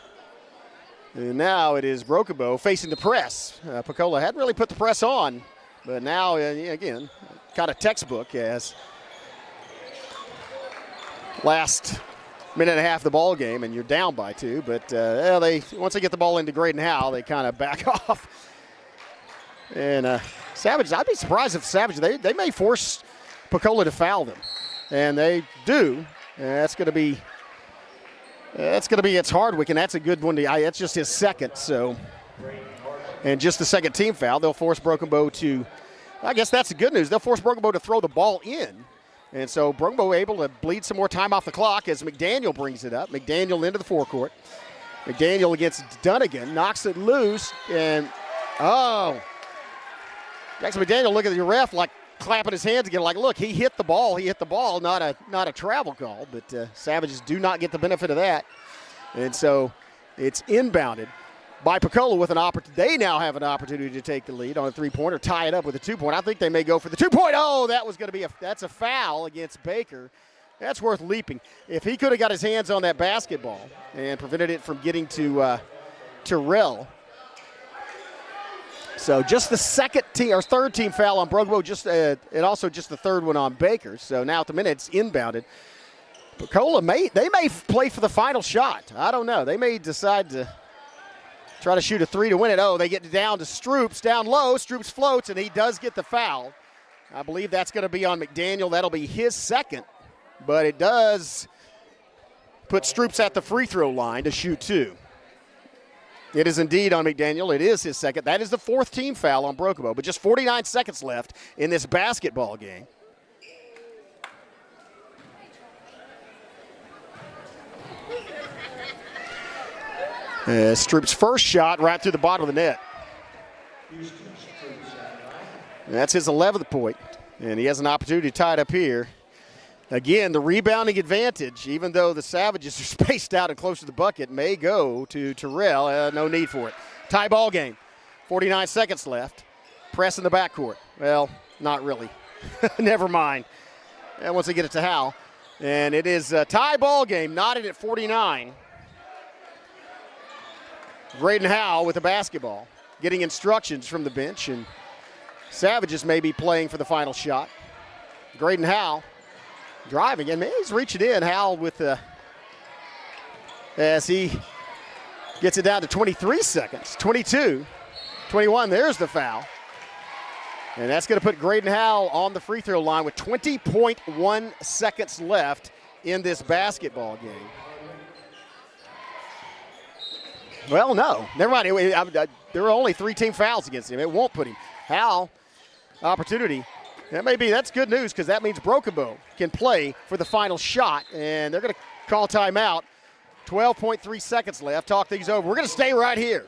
And now it is Broken Bow facing the press. Pocola hadn't really put the press on, but now, again, kind of textbook as last minute and a half of the ball game, and you're down by 2. But once they get the ball into Graydon Howell, they kind of back off. And Savage, I'd be surprised if Savage, they may force Pocola to foul them. And they do. And that's going to be it's Hardwick, and that's a good one. That's just his second. So, and just the second team foul. They'll force Broken Bow to, I guess that's the good news. They'll force Broken Bow to throw the ball in. And so Broken Bow able to bleed some more time off the clock as McDaniel brings it up. McDaniel into the forecourt. McDaniel against Dunnigan, knocks it loose, and Jackson McDaniel look at your ref like clapping his hands again, like, look, he hit the ball, not a travel call, but Savages do not get the benefit of that. And so it's inbounded by Pocola with an opportunity. They now have an opportunity to take the lead on a 3-pointer, tie it up with a 2-point. I think they may go for the 2-point. That was going to be that's a foul against Baker. That's worth leaping. If he could have got his hands on that basketball and prevented it from getting to Terrell. So just the third team foul on Broken Bow, and also just the third one on Baker. So now at the minute it's inbounded. Pocola may play for the final shot. I don't know. They may decide to try to shoot a 3 to win it. They get down to Stroups, down low. Stroups floats, and he does get the foul. I believe that's going to be on McDaniel. That'll be his second. But it does put Stroups at the free throw line to shoot 2. It is indeed on McDaniel. It is his second. That is the 4th team foul on Broken Bow, but just 49 seconds left in this basketball game. Stroups' first shot right through the bottom of the net. And that's his 11th point, and he has an opportunity to tie it up here. Again, the rebounding advantage, even though the Savages are spaced out and close to the bucket, may go to Terrell. No need for it. Tie ball game. 49 seconds left. Press in the backcourt. Well, not really. Never mind. And once they get it to Hal. And it is a tie ball game, knotted at 49. Graydon Howell with the basketball, getting instructions from the bench, and Savages may be playing for the final shot. Graydon Howell driving, and he's reaching in. Howell with the, as he gets it down to 23 seconds, 22, 21, there's the foul. And that's going to put Graydon Howell on the free throw line with 20.1 seconds left in this basketball game. Well, no, never mind. There were only 3 team fouls against him. It won't put him. Howell, opportunity. That's good news because that means Broken Bow can play for the final shot, and they're going to call timeout. 12.3 seconds left. Talk things over. We're going to stay right here.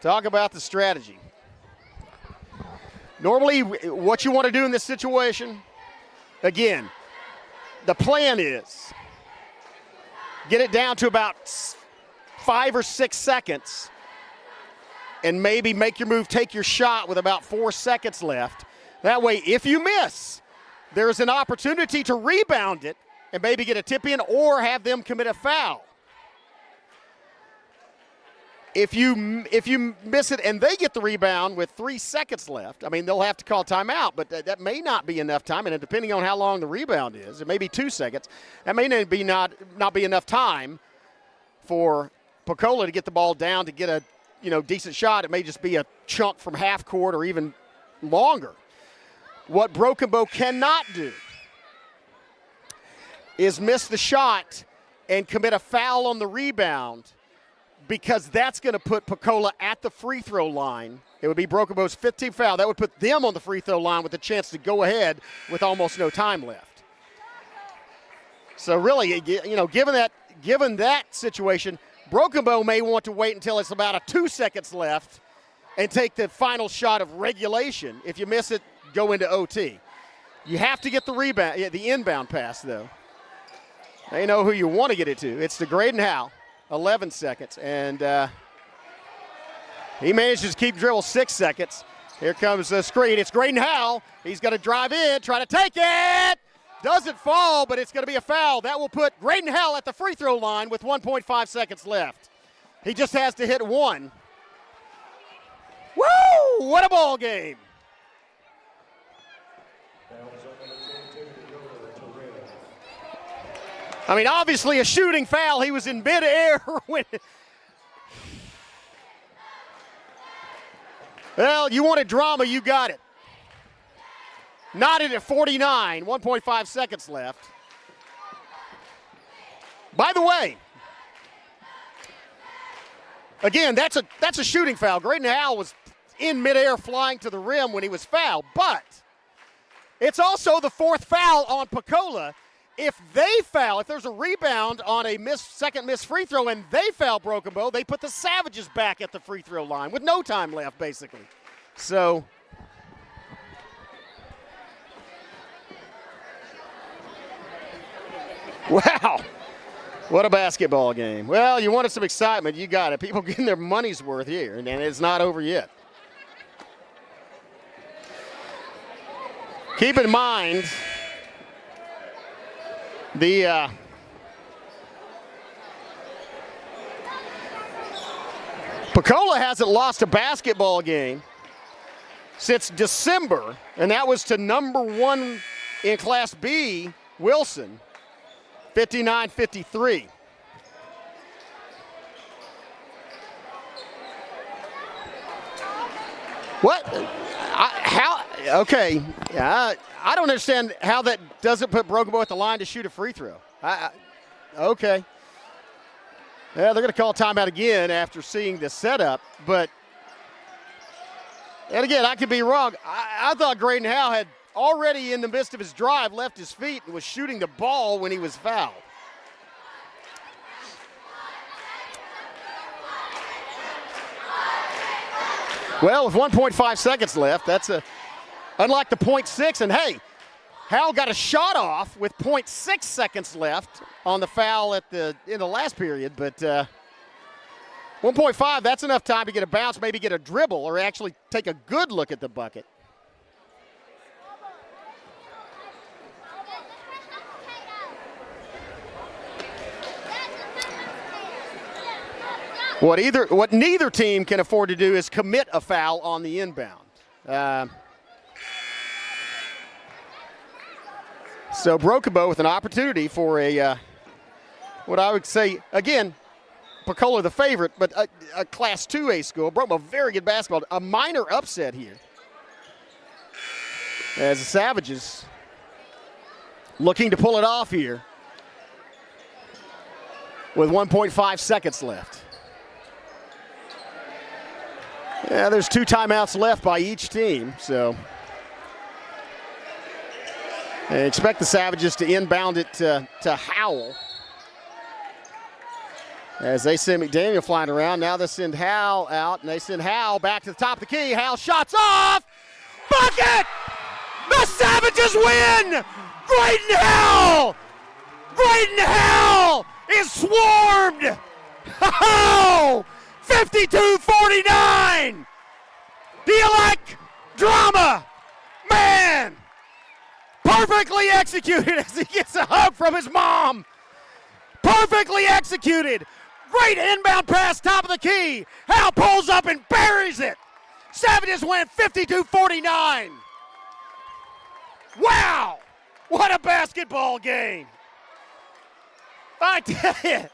Talk about the strategy. Normally, what you want to do in this situation, again, the plan is get it down to about 5 or 6 seconds and maybe make your move, take your shot with about 4 seconds left. That way, if you miss, there's an opportunity to rebound it and maybe get a tip in or have them commit a foul. If you miss it and they get the rebound with 3 seconds left, they'll have to call timeout, but that may not be enough time, and depending on how long the rebound is, it may be 2 seconds. That may not be enough time for Pocola to get the ball down to get a decent shot. It may just be a chunk from half court or even longer. What Broken Bow cannot do is miss the shot and commit a foul on the rebound, because that's going to put Pocola at the free throw line. It would be Broken Bow's 15th foul. That would put them on the free throw line with a chance to go ahead with almost no time left. So really, given that situation, Broken Bow may want to wait until it's about 2 seconds left and take the final shot of regulation. If you miss it, go into OT. You have to get the rebound, the inbound pass, though. They know who you want to get it to. It's to Graydon Howell. 11 seconds, and he manages to keep dribble 6 seconds. Here comes the screen. It's Graydon Howell. He's going to drive in, try to take it. Doesn't fall, but it's going to be a foul. That will put Graydon Howell at the free throw line with 1.5 seconds left. He just has to hit one. Woo! What a ball game. Obviously a shooting foul. He was in midair when. Well, you wanted drama, you got it. Knotted at 49, 1.5 seconds left. By the way, again, that's a shooting foul. Graydon Howell was in midair flying to the rim when he was fouled, but it's also the 4th foul on Pocola. If they foul, if there's a rebound on a second missed free throw and they foul Broken Bow, they put the Savages back at the free throw line with no time left, basically. So, wow, what a basketball game. Well, you wanted some excitement, you got it. People getting their money's worth here, and it's not over yet. Keep in mind, Pocola hasn't lost a basketball game since December, and that was to number 1 in Class B, Wilson, 59-53. What? Okay. I don't understand how that doesn't put Broken Bow at the line to shoot a free throw. Okay. Yeah, they're going to call timeout again after seeing the setup, but, and again, I could be wrong. I thought Graydon Howell had already, in the midst of his drive, left his feet and was shooting the ball when he was fouled. Well, with 1.5 seconds left, that's unlike the 0.6, and hey, Howell got a shot off with 0.6 seconds left on the foul in the last period, but 1.5, that's enough time to get a bounce, maybe get a dribble, or actually take a good look at the bucket. What neither team can afford to do is commit a foul on the inbound. So Broken Bow with an opportunity for what I would say, again, Pocola the favorite, but a Class 2A school. Broken Bow, very good basketball. A minor upset here. As the Savages looking to pull it off here with 1.5 seconds left. Yeah, there's 2 timeouts left by each team, so I expect the Savages to inbound it to Howell. As they send McDaniel flying around, now they send Howell out, and they send Howell back to the top of the key. Howell shots off! Bucket! The Savages win! Graydon Howell! Graydon Howell is swarmed! Oh! 52-49! Do you like drama? Man! Perfectly executed as he gets a hug from his mom. Perfectly executed. Great inbound pass, top of the key. Hal pulls up and buries it. Savages win 52-49. Wow! What a basketball game. I tell you.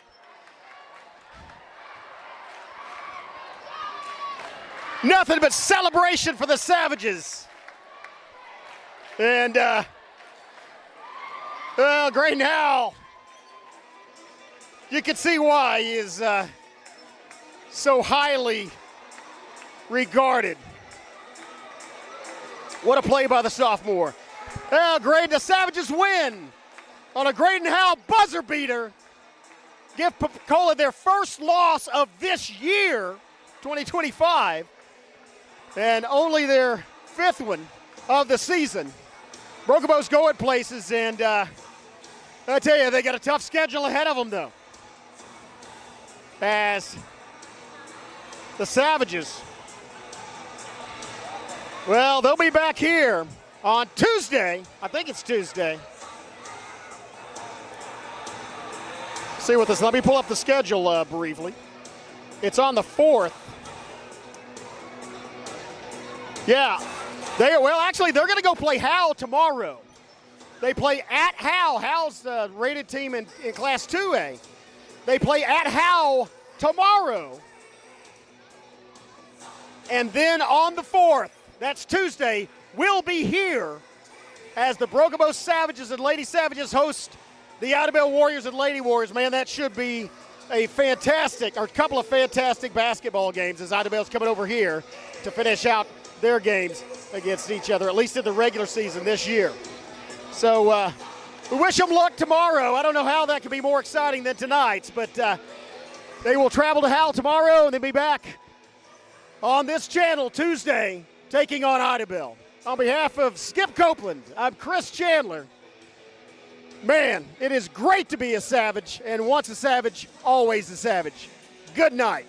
Nothing but celebration for the Savages. And, well, Graydon Howell, you can see why he is so highly regarded. What a play by the sophomore. Well, Graydon, the Savages win on a Graydon Howell buzzer beater. Give Pocola their first loss of this year, 2025, and only their 5th one of the season. Broken Bow's going places, and I tell you, they got a tough schedule ahead of them, though. As the Savages, well, they'll be back here on Tuesday. I think it's Tuesday. See what this, let me pull up the schedule briefly. It's on the 4th. Yeah. Actually, they're going to go play Howell tomorrow. They play at Howell. Howell's the rated team in Class 2A. They play at Howell tomorrow. And then on the 4th, that's Tuesday, we'll be here as the Broken Bow Savages and Lady Savages host the Idabel Warriors and Lady Warriors. Man, that should be a couple of fantastic basketball games as Idabel's coming over here to finish out their games against each other, at least in the regular season this year. So we wish them luck tomorrow. I don't know how that could be more exciting than tonight's, but they will travel to Howell tomorrow and then be back on this channel Tuesday, taking on Idabel. On behalf of Skip Copeland, I'm Chris Chandler. Man, it is great to be a Savage, and once a Savage, always a Savage. Good night.